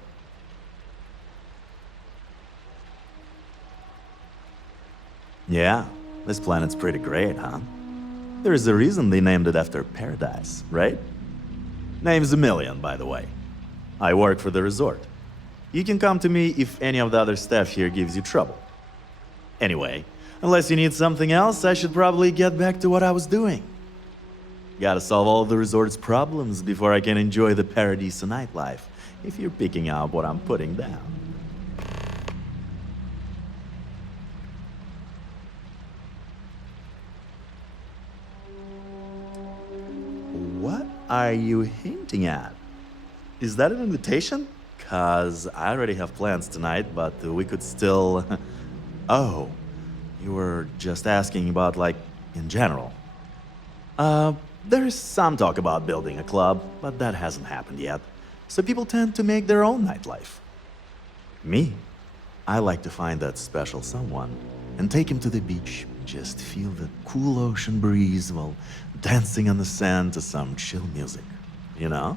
Yeah, this planet's pretty great, huh? There's a reason they named it after paradise, right? Name's a million, by the way. I work for the resort. You can come to me if any of the other staff here gives you trouble. Anyway, unless you need something else, I should probably get back to what I was doing. Gotta solve all the resort's problems before I can enjoy the Paradiso nightlife, if you're picking up what I'm putting down. What are you hinting at? Is that an invitation? 'Cause I already have plans tonight, but we could still... Oh, you were just asking about, like, in general. There's some talk about building a club, but that hasn't happened yet. So people tend to make their own nightlife. Me? I like to find that special someone and take him to the beach just feel the cool ocean breeze while dancing on the sand to some chill music, you know?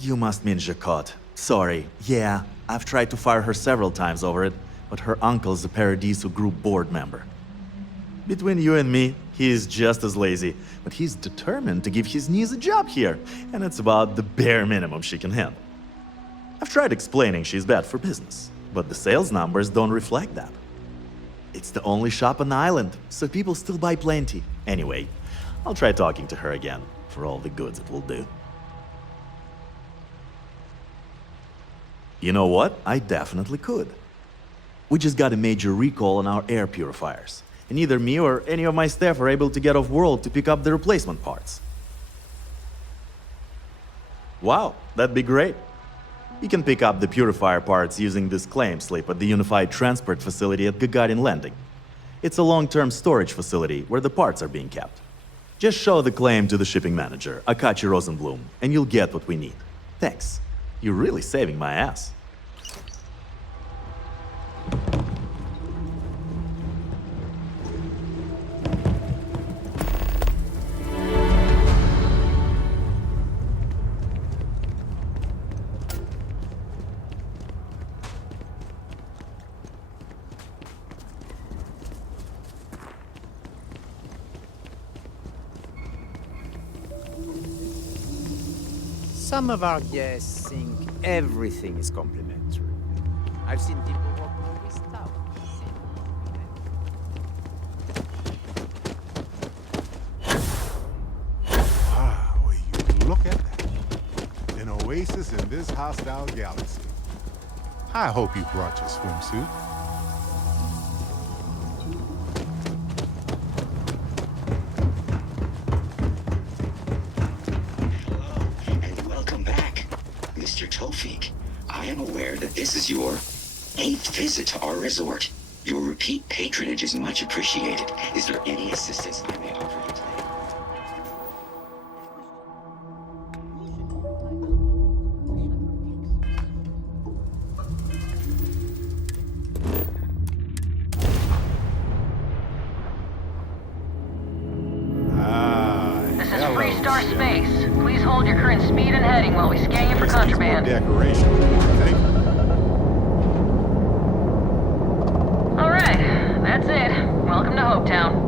You must mean Jacquot. Sorry. Yeah, I've tried to fire her several times over it, but her uncle's a Paradiso Group board member. Between you and me, he is just as lazy, but he's determined to give his niece a job here, and it's about the bare minimum she can handle. I've tried explaining she's bad for business, but the sales numbers don't reflect that. It's the only shop on the island, so people still buy plenty. Anyway, I'll try talking to her again, for all the goods it will do. You know what? I definitely could. We just got a major recall on our air purifiers, and neither me or any of my staff are able to get off-world to pick up the replacement parts. Wow, that'd be great. You can pick up the purifier parts using this claim slip at the Unified Transport Facility at Gagarin Landing. It's a long-term storage facility where the parts are being kept. Just show the claim to the shipping manager, Akachi Rosenblum, and you'll get what we need. Thanks. You're really saving my ass. Some of our guests think everything is complimentary. I've seen people walk away without. Wow, will you look at that? An oasis in this hostile galaxy. I hope you brought your swimsuit. Tofik, I am aware that this is your 8th visit to our resort. Your repeat patronage is much appreciated. Is there any assistance I may offer you today? This is Freestar Space. Please hold your current speed and heading while we scan you for contraband. Decoration. Thank you. All right, that's it. Welcome to Hopetown.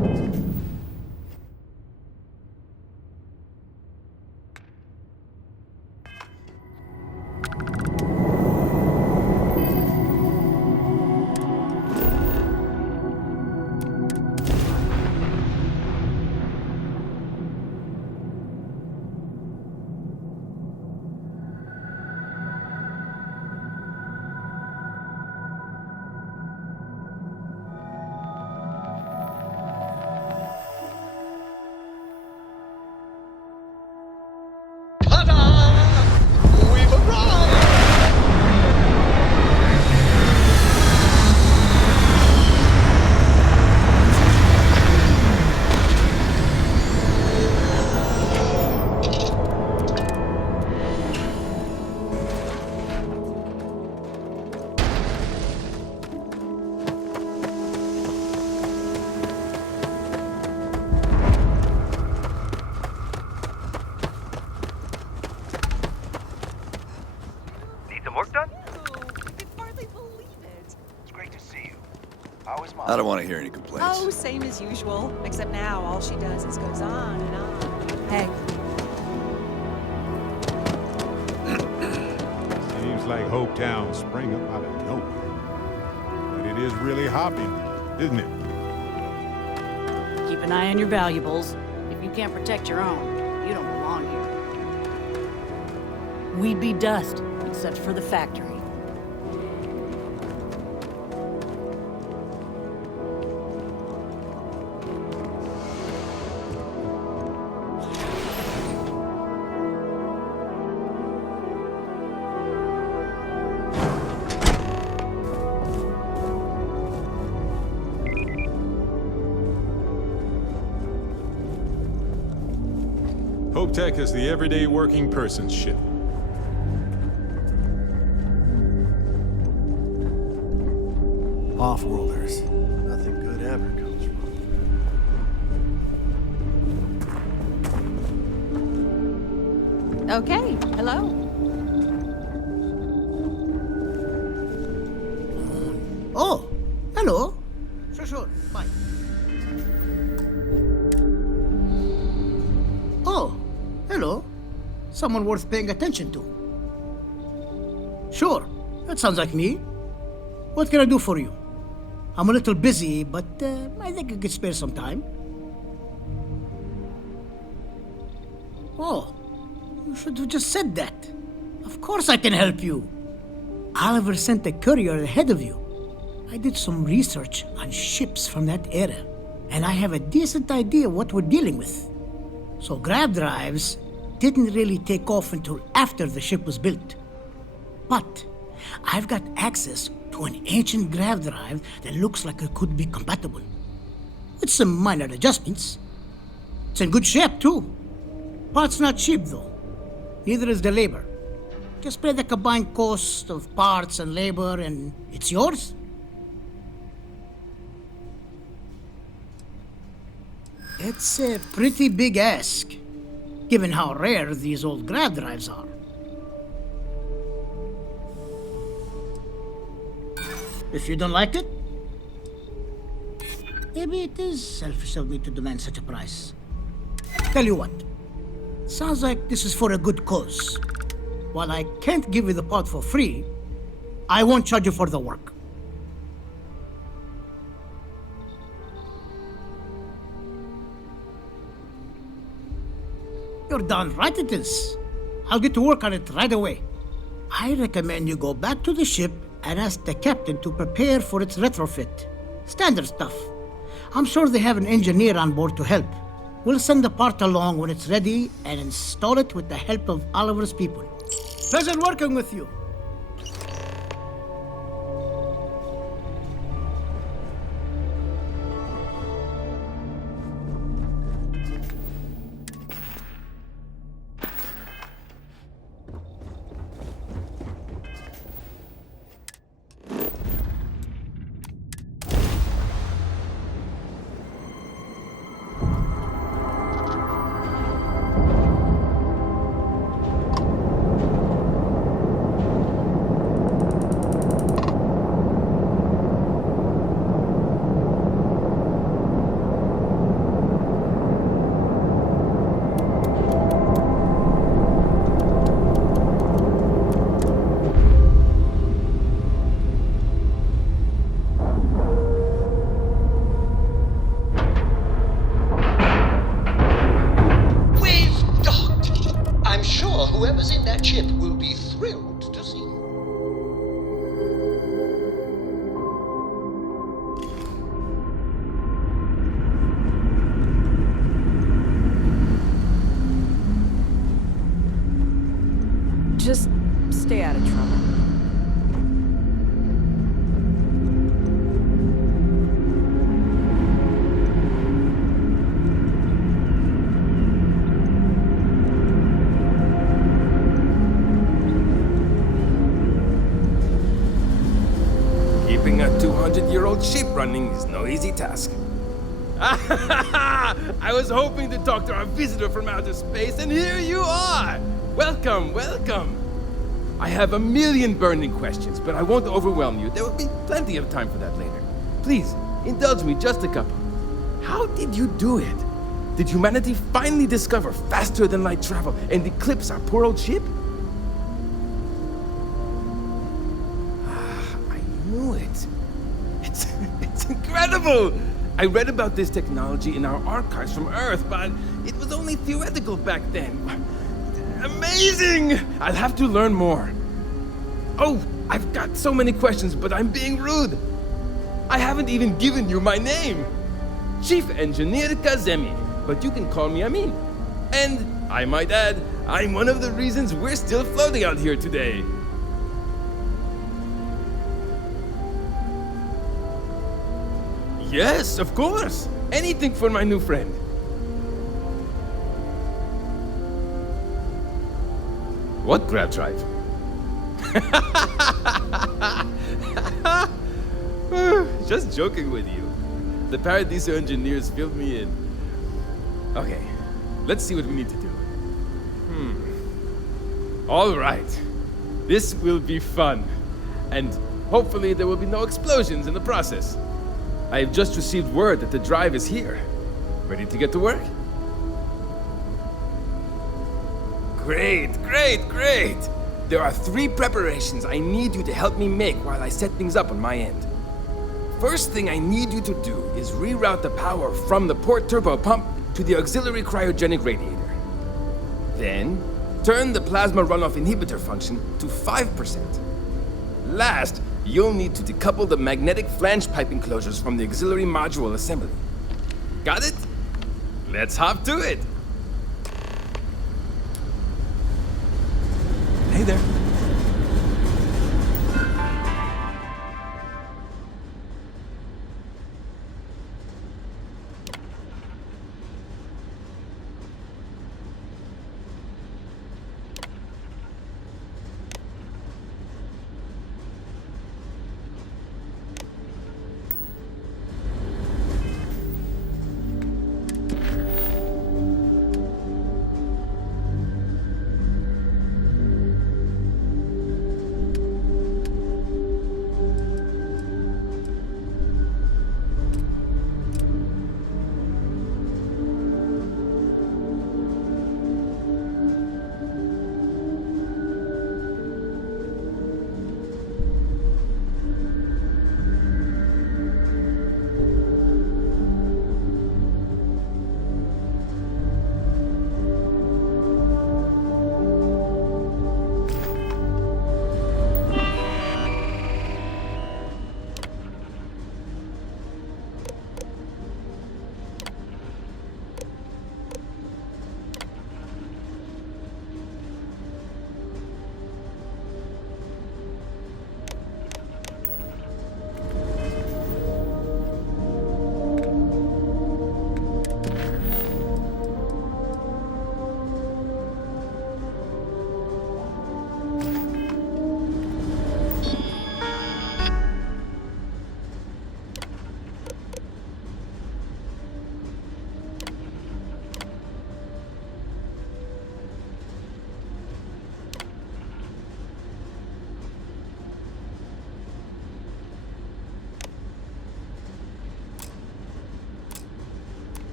I don't want to hear any complaints. Oh, same as usual. Except now all she does is goes on and on. Hey. Seems like Hopetown sprang up out of nowhere. But it is really hopping, isn't it? Keep an eye on your valuables. If you can't protect your own, you don't belong here. We'd be dust, except for the factory. HopeTech is the everyday working person's ship. Off-worlders. Nothing good ever comes from them. Okay, hello. Oh, hello. Sure, fine. Oh, hello. Someone worth paying attention to. Sure, that sounds like me. What can I do for you? I'm a little busy, but I think I could spare some time. Oh, you should have just said that. Of course I can help you. Oliver sent a courier ahead of you. I did some research on ships from that era, and I have a decent idea what we're dealing with. So grav drives didn't really take off until after the ship was built. But I've got access to an ancient grav drive that looks like it could be compatible, with some minor adjustments. It's in good shape, too. Parts not cheap, though. Neither is the labor. Just pay the combined cost of parts and labor, and it's yours. It's a pretty big ask, given how rare these old grav drives are. If you don't like it, maybe it is selfish of me to demand such a price. Tell you what, sounds like this is for a good cause. While I can't give you the part for free, I won't charge you for the work. You're darn right it is. I'll get to work on it right away. I recommend you go back to the ship and ask the captain to prepare for its retrofit. Standard stuff. I'm sure they have an engineer on board to help. We'll send the part along when it's ready and install it with the help of Oliver's people. Pleasure working with you. Whoever's in that ship will be thrilled to see you. Just stay out of trouble. Keeping a 200-year-old ship running is no easy task. I was hoping to talk to our visitor from outer space, and here you are! Welcome, welcome! I have a million burning questions, but I won't overwhelm you. There will be plenty of time for that later. Please, indulge me just a couple. How did you do it? Did humanity finally discover faster-than-light travel and eclipse our poor old ship? I knew it. It's incredible! I read about this technology in our archives from Earth, but it was only theoretical back then. Amazing! I'll have to learn more. Oh, I've got so many questions, but I'm being rude. I haven't even given you my name. Chief Engineer Kazemi, but you can call me Amin. And, I might add, I'm one of the reasons we're still floating out here today. Yes, of course. Anything for my new friend. What grav drive? Just joking with you. The Paradiso engineers filled me in. Okay, let's see what we need to do. All right. This will be fun. And hopefully there will be no explosions in the process. I have just received word that the drive is here. Ready to get to work? Great, great, great! There are 3 preparations I need you to help me make while I set things up on my end. First thing I need you to do is reroute the power from the port turbo pump to the auxiliary cryogenic radiator. Then, turn the plasma runoff inhibitor function to 5%. Last, you'll need to decouple the magnetic flange pipe enclosures from the auxiliary module assembly. Got it? Let's hop to it! Hey there.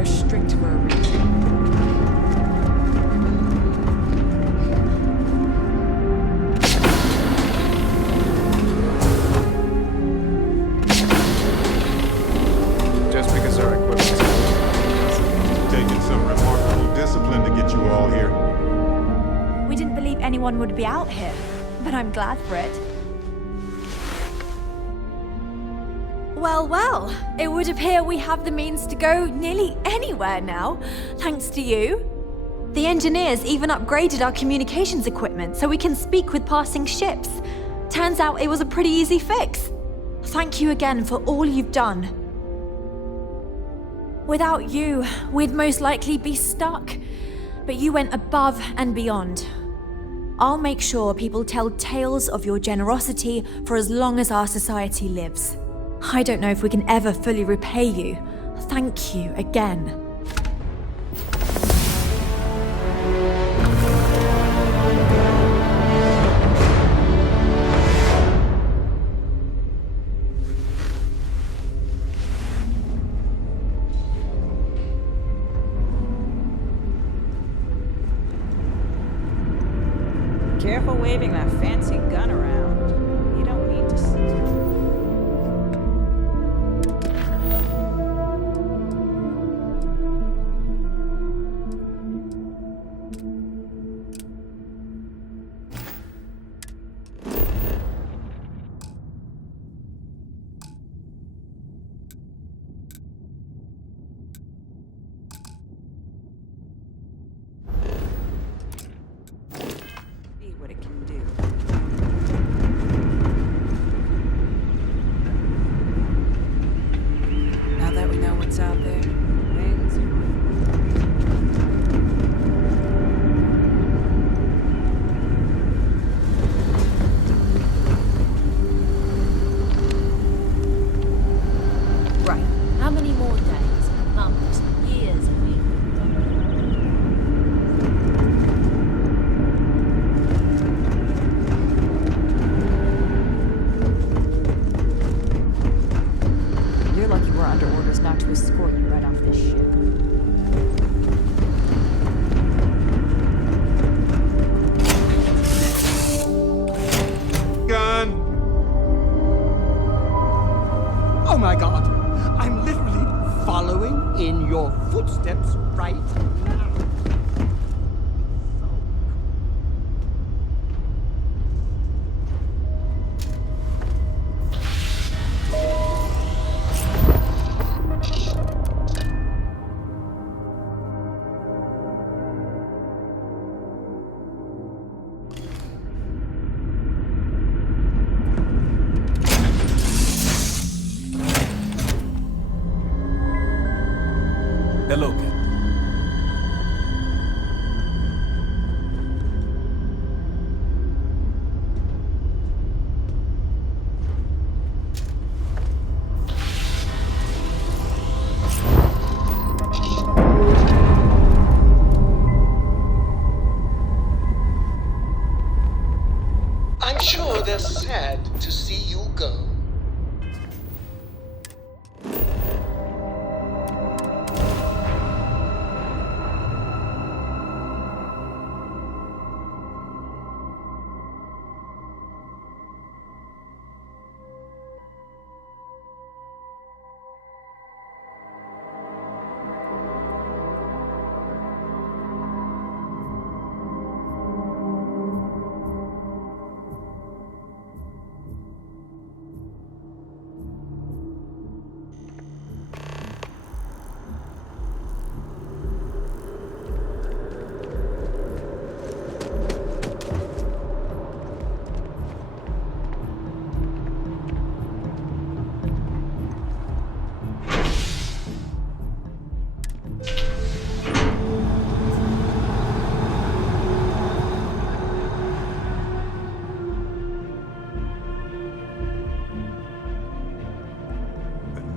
They're strict for a reason. Just because our equipment's taking some remarkable discipline to get you all here. We didn't believe anyone would be out here, but I'm glad for it. Well, well, it would appear we have the means to go nearly anywhere now, thanks to you. The engineers even upgraded our communications equipment so we can speak with passing ships. Turns out it was a pretty easy fix. Thank you again for all you've done. Without you, we'd most likely be stuck. But you went above and beyond. I'll make sure people tell tales of your generosity for as long as our society lives. I don't know if we can ever fully repay you. Thank you again. Careful waving that fancy gun around. You don't need to see. What it can do. Now that we know what's out there, things Right. How many more days, months, years have we? You're lucky we're under orders not to escort you right off this ship. Gun! Oh my god! I'm literally following in your footsteps right now. Hello, Captain. I'm sure they're sad to see you go.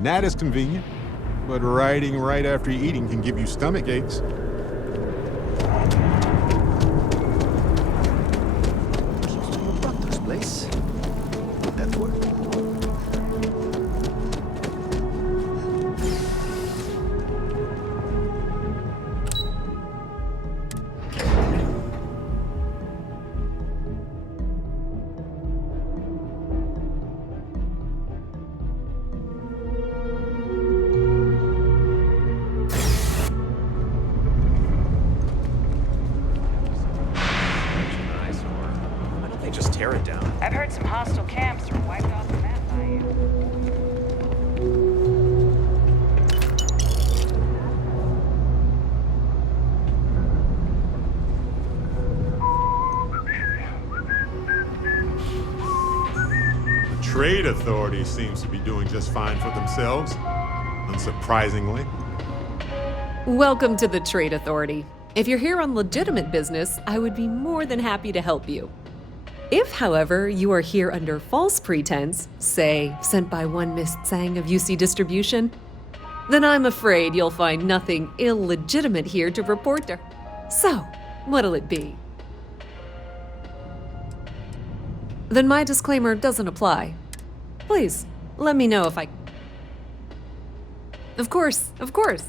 That is convenient, but riding right after eating can give you stomach aches. Doctor's place. Would that work? I've heard some hostile camps were wiped off the map by you. The Trade Authority seems to be doing just fine for themselves, unsurprisingly. Welcome to the Trade Authority. If you're here on legitimate business, I would be more than happy to help you. If, however, you are here under false pretense, say, sent by one Miss Tsang of UC Distribution, then I'm afraid you'll find nothing illegitimate here to report to. So, what'll it be? Then my disclaimer doesn't apply. Please, let me know if I... Of course, of course.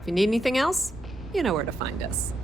If you need anything else, you know where to find us.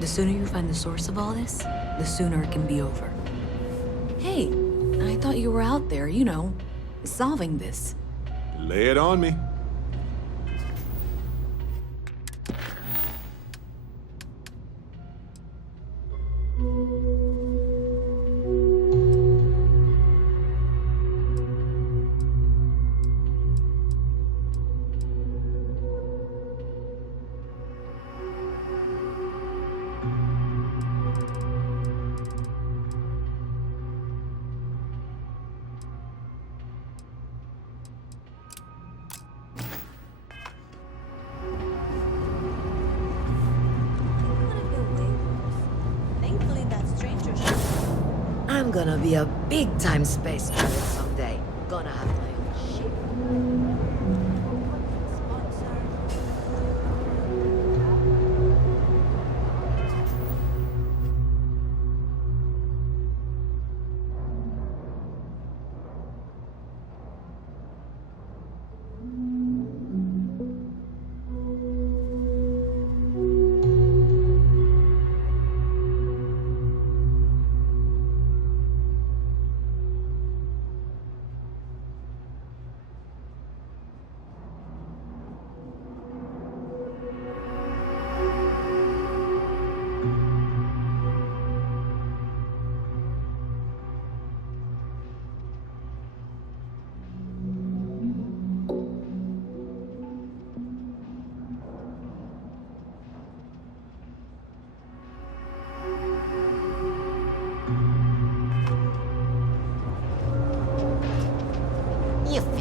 The sooner you find the source of all this, the sooner it can be over. Hey, I thought you were out there, you know, solving this. Lay it on me. I'm gonna be a big-time space pirate someday. Gonna have my own ship.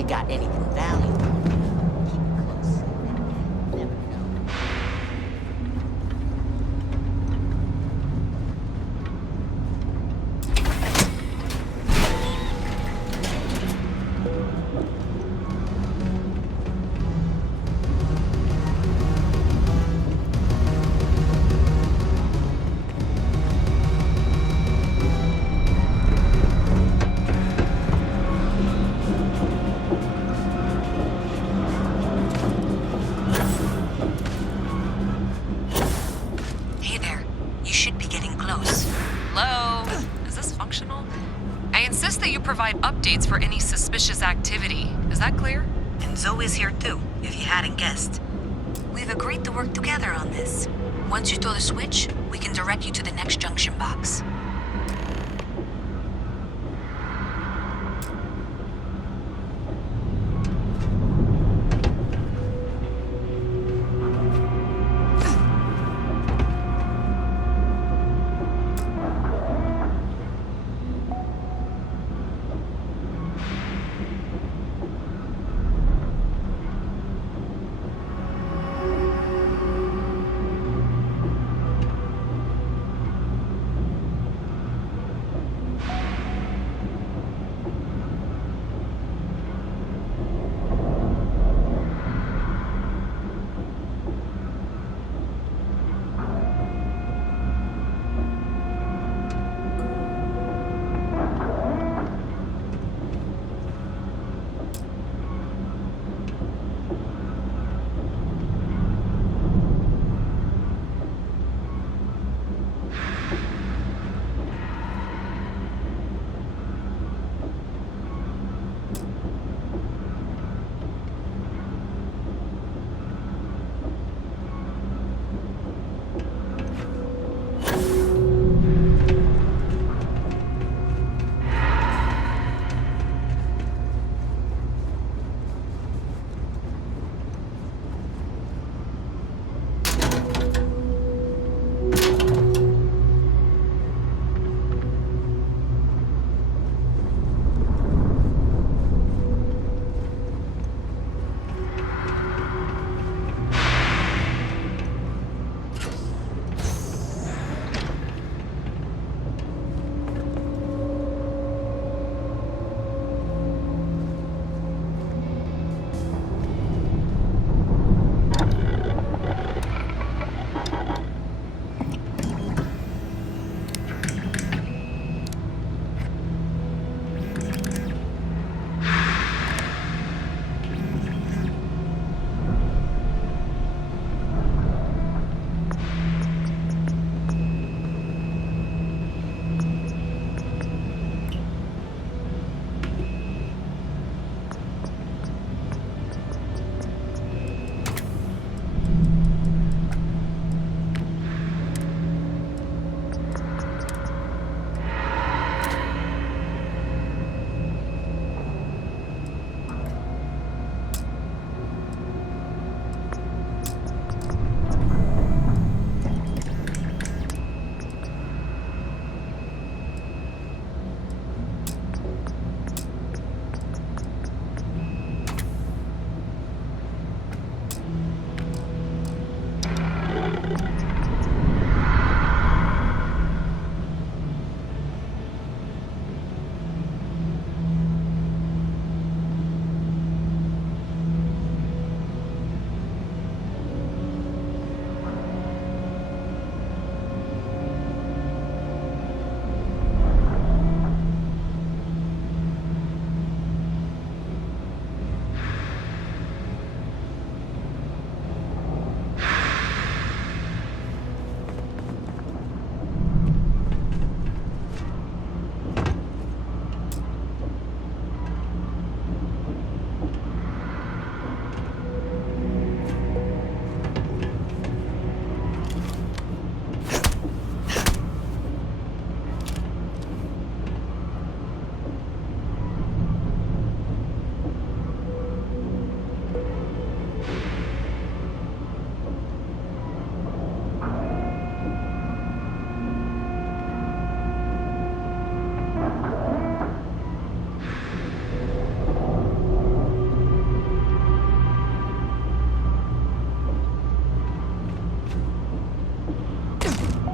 you got anything valuable. Keep it close. Never know. Hey there. You should be getting close. Hello? Is this functional? I insist that you provide updates for any suspicious activity. Is that clear? And Zoe's here too, if you hadn't guessed. We've agreed to work together on this. Once you throw the switch, we can direct you to the next junction box.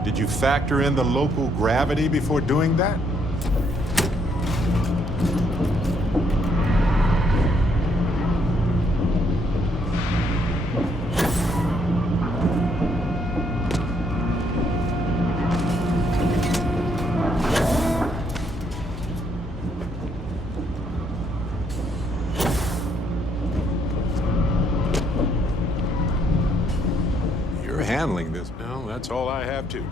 Did you factor in the local gravity before doing that? You're handling this now. That's all I have to.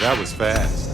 That was fast.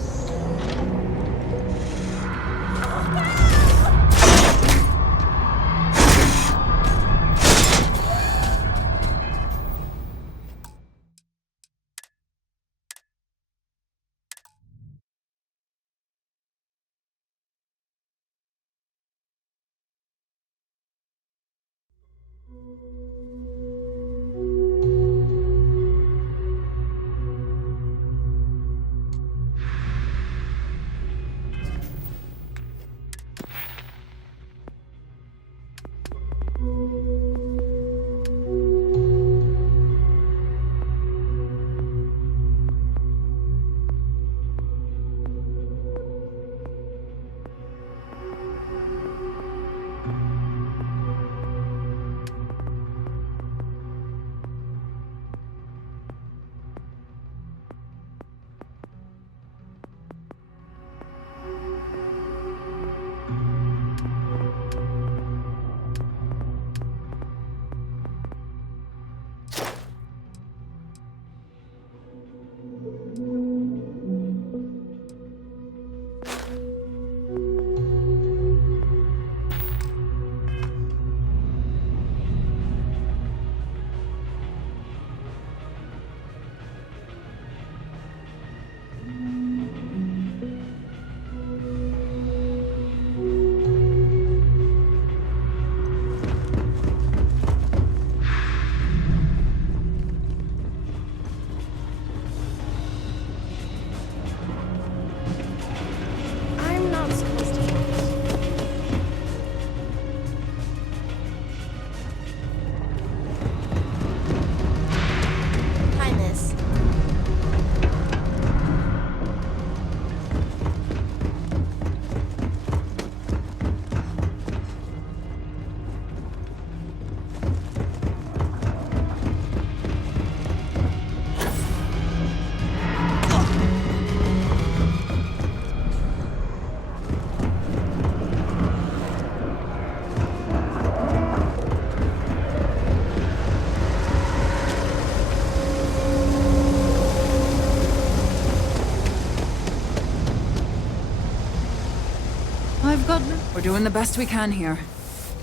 doing the best we can here.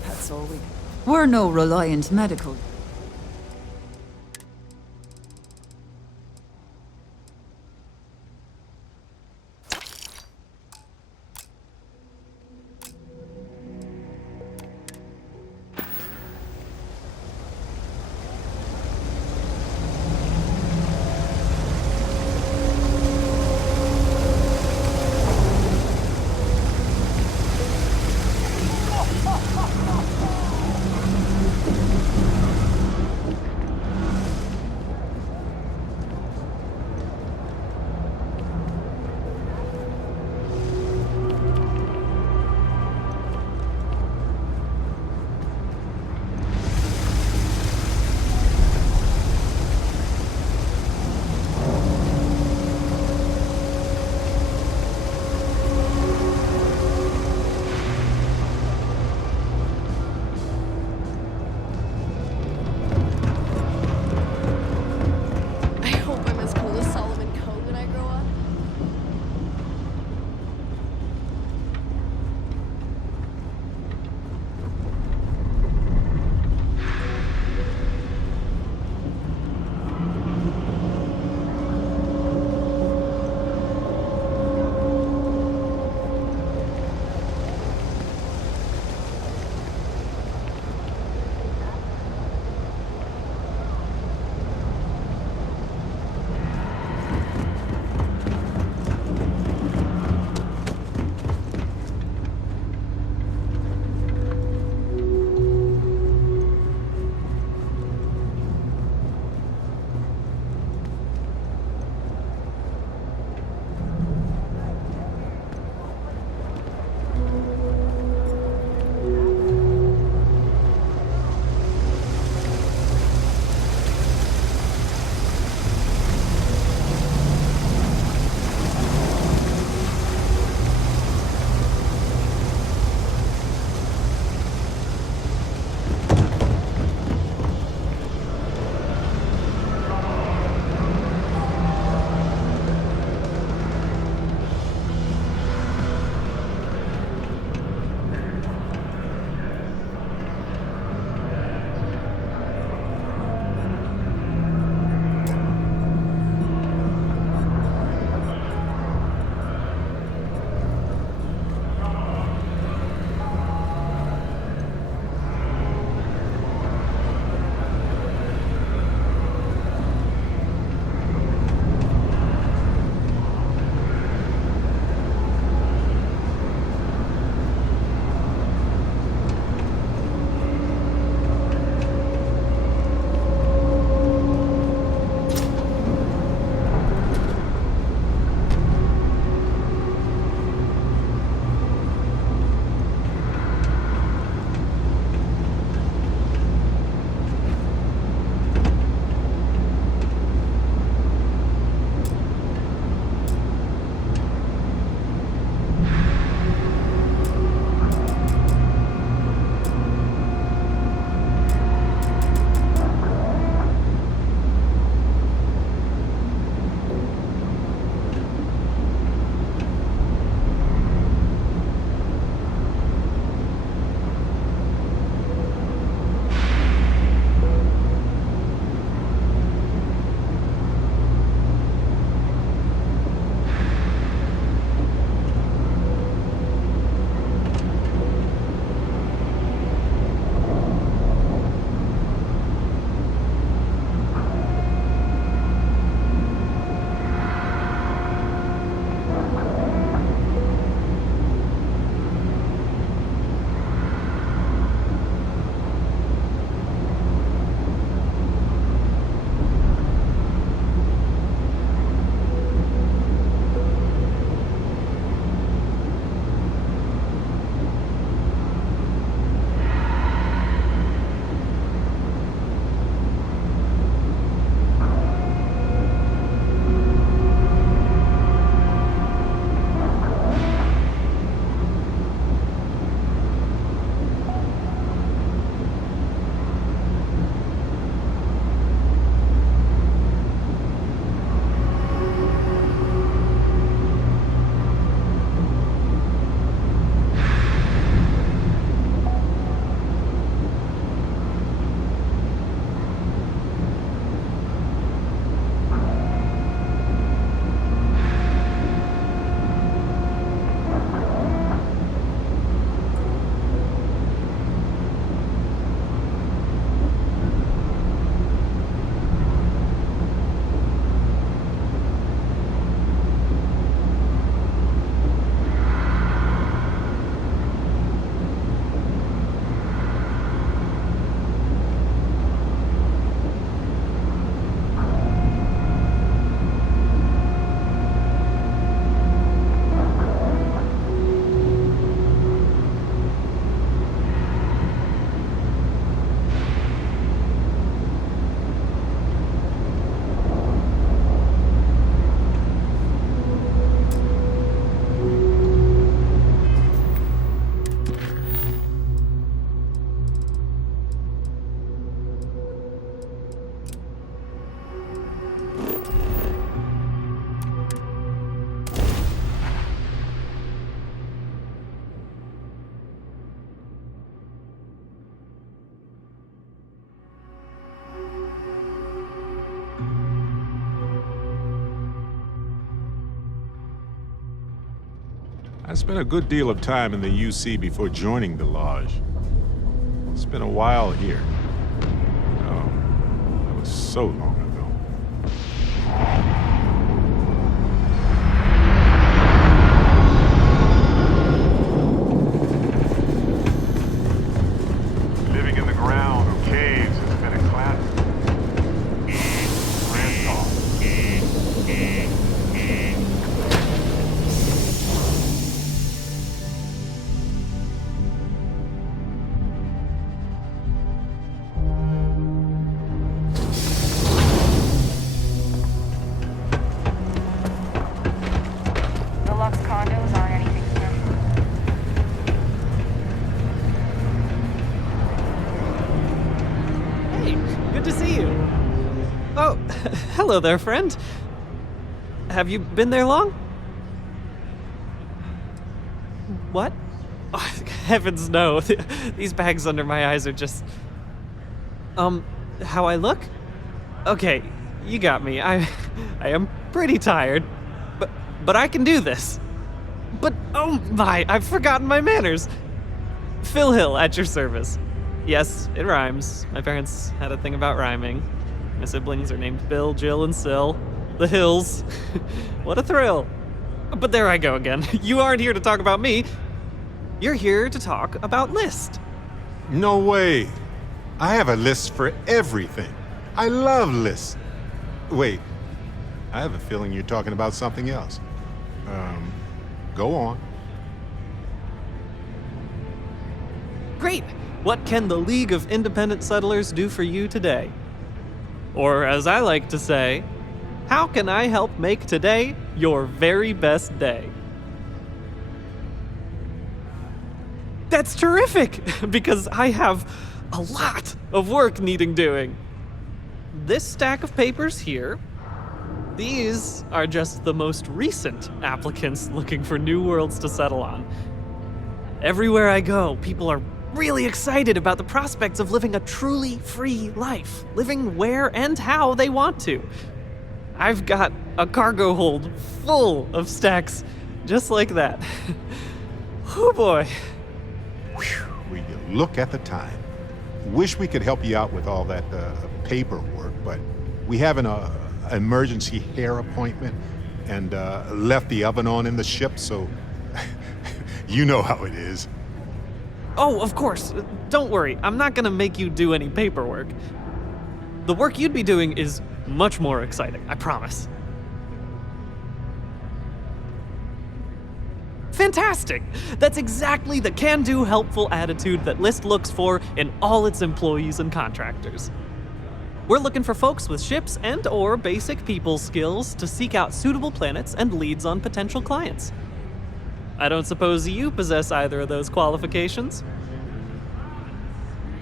That's all we... We're no Reliant Medical. I spent a good deal of time in the UC before joining the Lodge. It's been a while here. Oh, that was so long ago. Living in the ground or caves has been a classic. Deluxe condos aren't anything special. Hey, good to see you. Oh, hello there, friend. Have you been there long? What? Oh, heavens no. These bags under my eyes are just... how I look? Okay, you got me. I am pretty tired, but I can do this. But, oh my, I've forgotten my manners. Phil Hill, at your service. Yes, it rhymes. My parents had a thing about rhyming. My siblings are named Bill, Jill, and Sil. The Hills. What a thrill. But there I go again. You aren't here to talk about me. You're here to talk about List. No way. I have a list for everything. I love lists. Wait, I have a feeling you're talking about something else. Go on. Great. What can the League of Independent Settlers do for you today? Or as I like to say, how can I help make today your very best day? That's terrific, because I have a lot of work needing doing. This stack of papers here, these are just the most recent applicants looking for new worlds to settle on. Everywhere I go, people are really excited about the prospects of living a truly free life, living where and how they want to. I've got a cargo hold full of stacks just like that. Oh boy. Will you look at the time? Wish we could help you out with all that paperwork, but we have an emergency hair appointment and left the oven on in the ship, so you know how it is. Oh, of course. Don't worry. I'm not gonna make you do any paperwork. The work you'd be doing is much more exciting, I promise. Fantastic! That's exactly the can-do, helpful attitude that List looks for in all its employees and contractors. We're looking for folks with ships and/or basic people skills to seek out suitable planets and leads on potential clients. I don't suppose you possess either of those qualifications?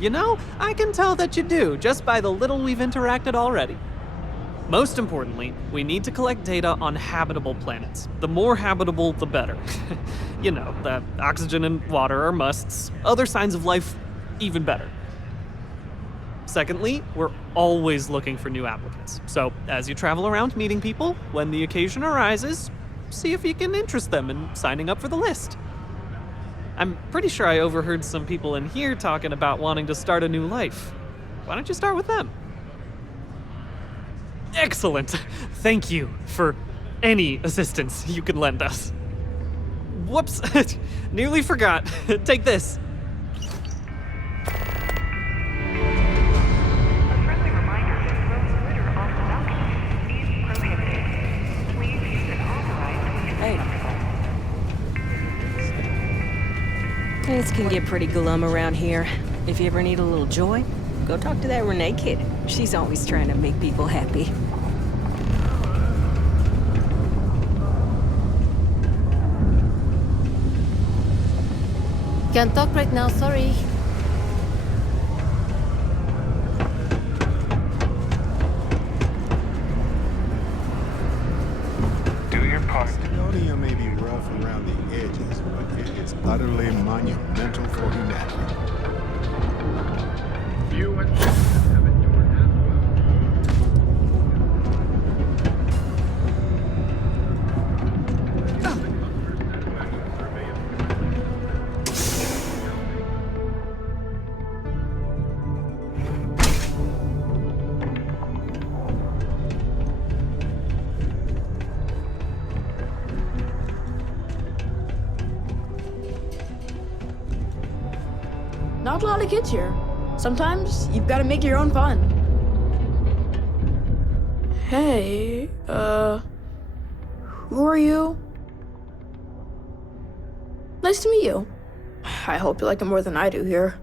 You know, I can tell that you do, just by the little we've interacted already. Most importantly, we need to collect data on habitable planets. The more habitable, the better. You know, the oxygen and water are musts. Other signs of life, even better. Secondly, we're always looking for new applicants. So, as you travel around meeting people, when the occasion arises, see if you can interest them in signing up for the list. I'm pretty sure I overheard some people in here talking about wanting to start a new life. Why don't you start with them? Excellent. Thank you for any assistance you can lend us. Whoops, nearly forgot. Take this. Things can get pretty glum around here. If you ever need a little joy, go talk to that Renee kid. She's always trying to make people happy. Can't talk right now, sorry. Do your part. Sidonia may be rough around the edges, but it is utterly monumental for humanity. You and have endured as well. not a lot of kids here. Sometimes you've got to make your own fun. Hey, who are you? Nice to meet you. I hope you like it more than I do here.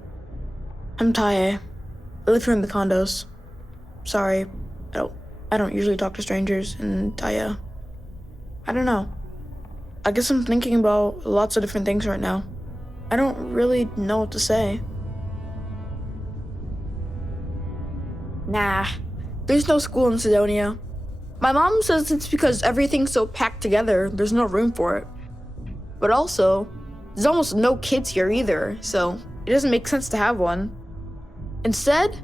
I'm Taye. I live here in the condos. Sorry, I don't usually talk to strangers, and I don't know. I guess I'm thinking about lots of different things right now. I don't really know what to say. Nah, there's no school in Sidonia. My mom says it's because everything's so packed together, there's no room for it. But also, there's almost no kids here either, so it doesn't make sense to have one. Instead,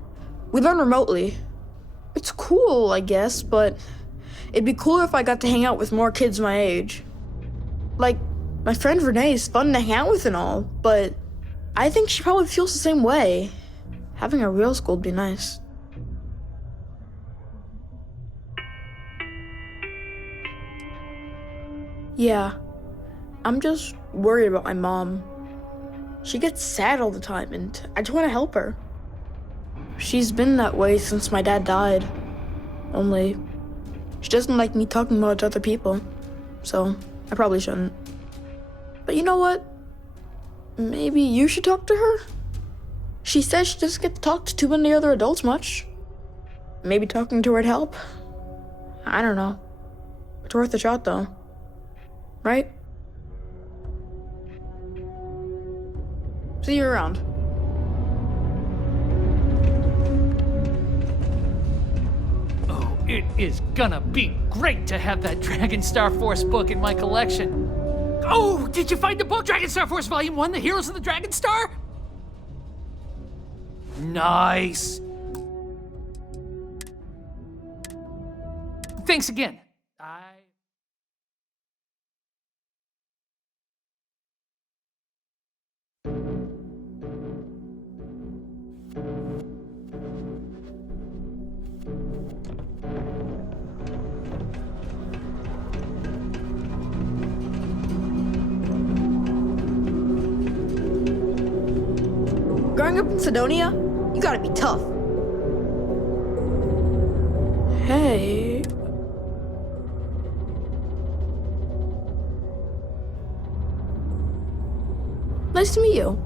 we learn remotely. It's cool, I guess, but it'd be cooler if I got to hang out with more kids my age. Like, my friend Renee is fun to hang out with and all, but I think she probably feels the same way. Having a real school would be nice. Yeah, I'm just worried about my mom. She gets sad all the time, and I just want to help her. She's been that way since my dad died. Only, she doesn't like me talking about it to other people, so I probably shouldn't. But you know what? Maybe you should talk to her? She says she doesn't get to talk to too many other adults much. Maybe talking to her'd help. I don't know. It's worth a shot, though. Right? See you around. Oh, it is gonna be great to have that Dragon Star Force book in my collection. Oh, did you find the book, Dragon Star Force Volume 1, The Heroes of the Dragon Star? Nice. Thanks again. Growing up in Sidonia, you gotta be tough. Hey. Nice to meet you.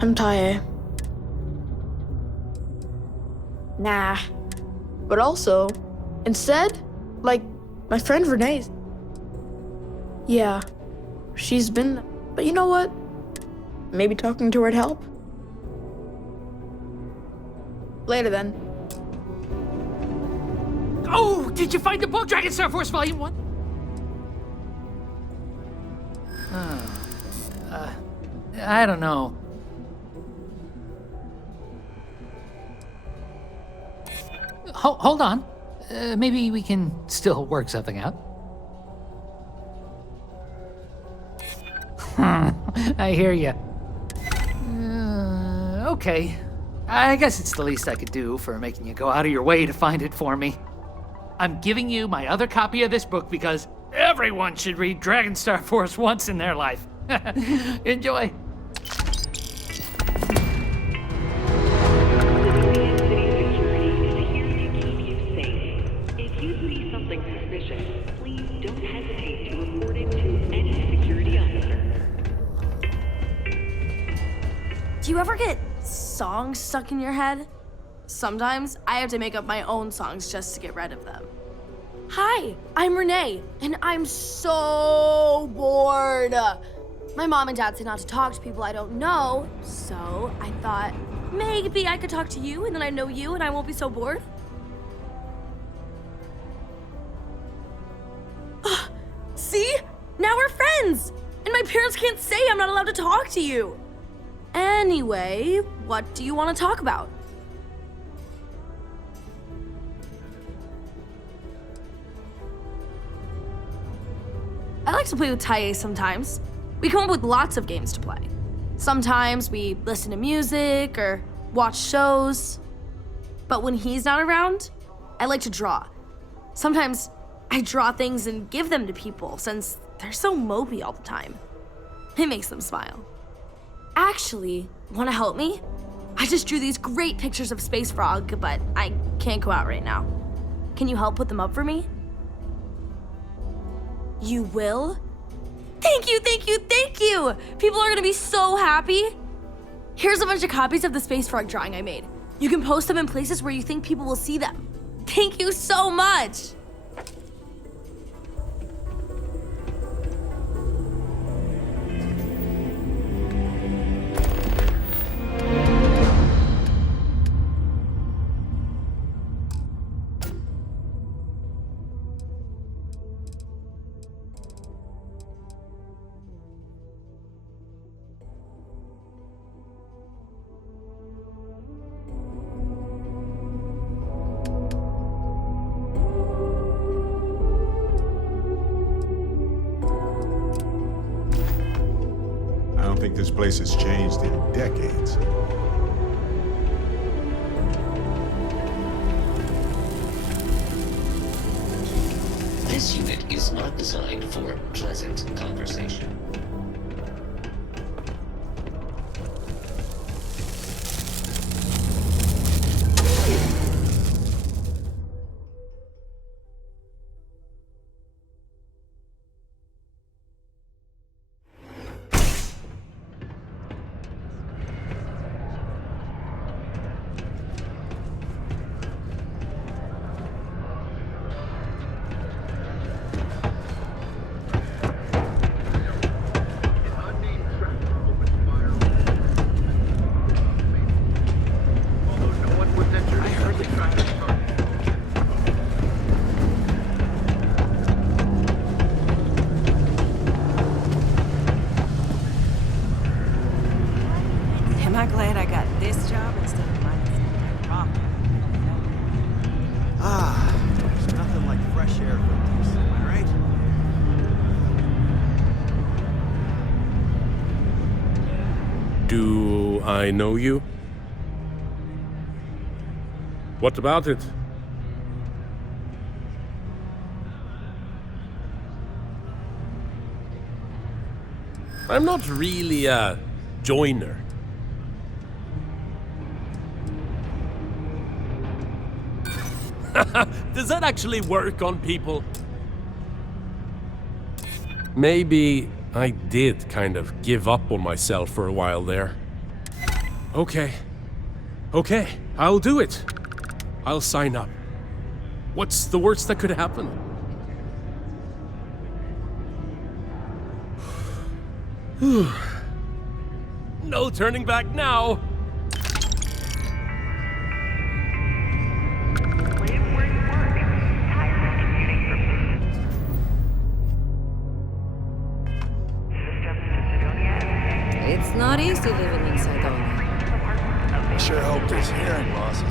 I'm Taye. Nah. But also, instead, like, my friend Renee. Yeah, she's been. But you know what? Maybe talking to her'd help. Later then. Oh, did you find the book, Dragon Star Force Volume 1? I don't know. Hold on. Maybe we can still work something out. I hear you. Okay. I guess it's the least I could do for making you go out of your way to find it for me. I'm giving you my other copy of this book because everyone should read Dragon Star Force once in their life. Enjoy. Do you ever get songs stuck in your head? Sometimes I have to make up my own songs just to get rid of them. Hi, I'm Renee, and I'm so bored. My mom and dad say not to talk to people I don't know, so I thought maybe I could talk to you, and then I know you, and I won't be so bored. See? Now we're friends! And my parents can't say I'm not allowed to talk to you. Anyway, what do you want to talk about? I like to play with Taye sometimes. We come up with lots of games to play. Sometimes we listen to music or watch shows. But when he's not around, I like to draw. Sometimes I draw things and give them to people since they're so mopey all the time. It makes them smile. Actually, want to help me? I just drew these great pictures of Space Frog, but I can't go out right now. Can you help put them up for me? You will? Thank you, thank you, thank you! People are gonna be so happy. Here's a bunch of copies of the Space Frog drawing I made. You can post them in places where you think people will see them. Thank you so much! I don't think this place has changed in decades. This unit is not designed for pleasant conversation. Am I glad I got this job instead of mine? There's nothing like fresh air for this, am I right? Do I know you? What about it? I'm not really a joiner. Does that actually work on people? Maybe I did kind of give up on myself for a while there. Okay. Okay, I'll do it. I'll sign up. What's the worst that could happen? No turning back now. It's not easy living in Cydonia. I sure hope there's hearing losses.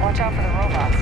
Watch out for the robots.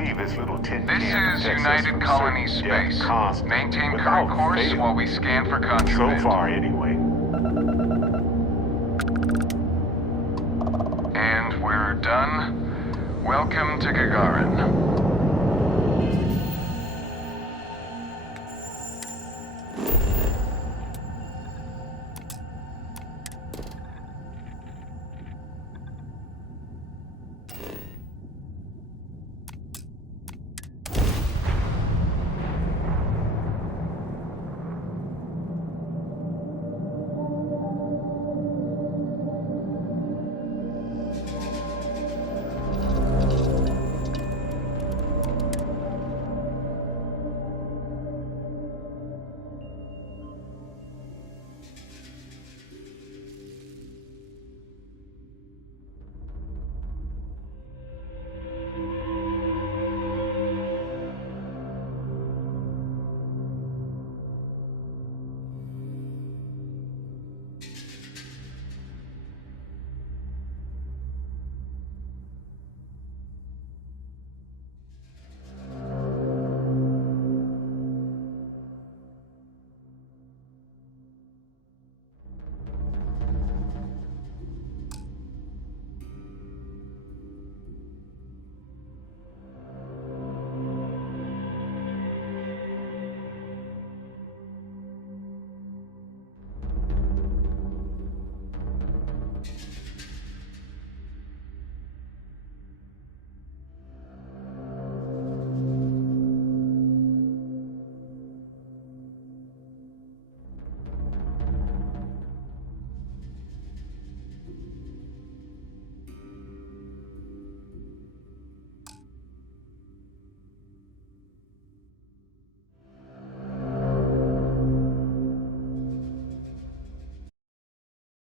believe this little tin This can is protects us United from Colony certain death Space. constantly, Maintain without current course fail. while we scan for contraband. So far, anyway. And we're done. Welcome to Gagarin.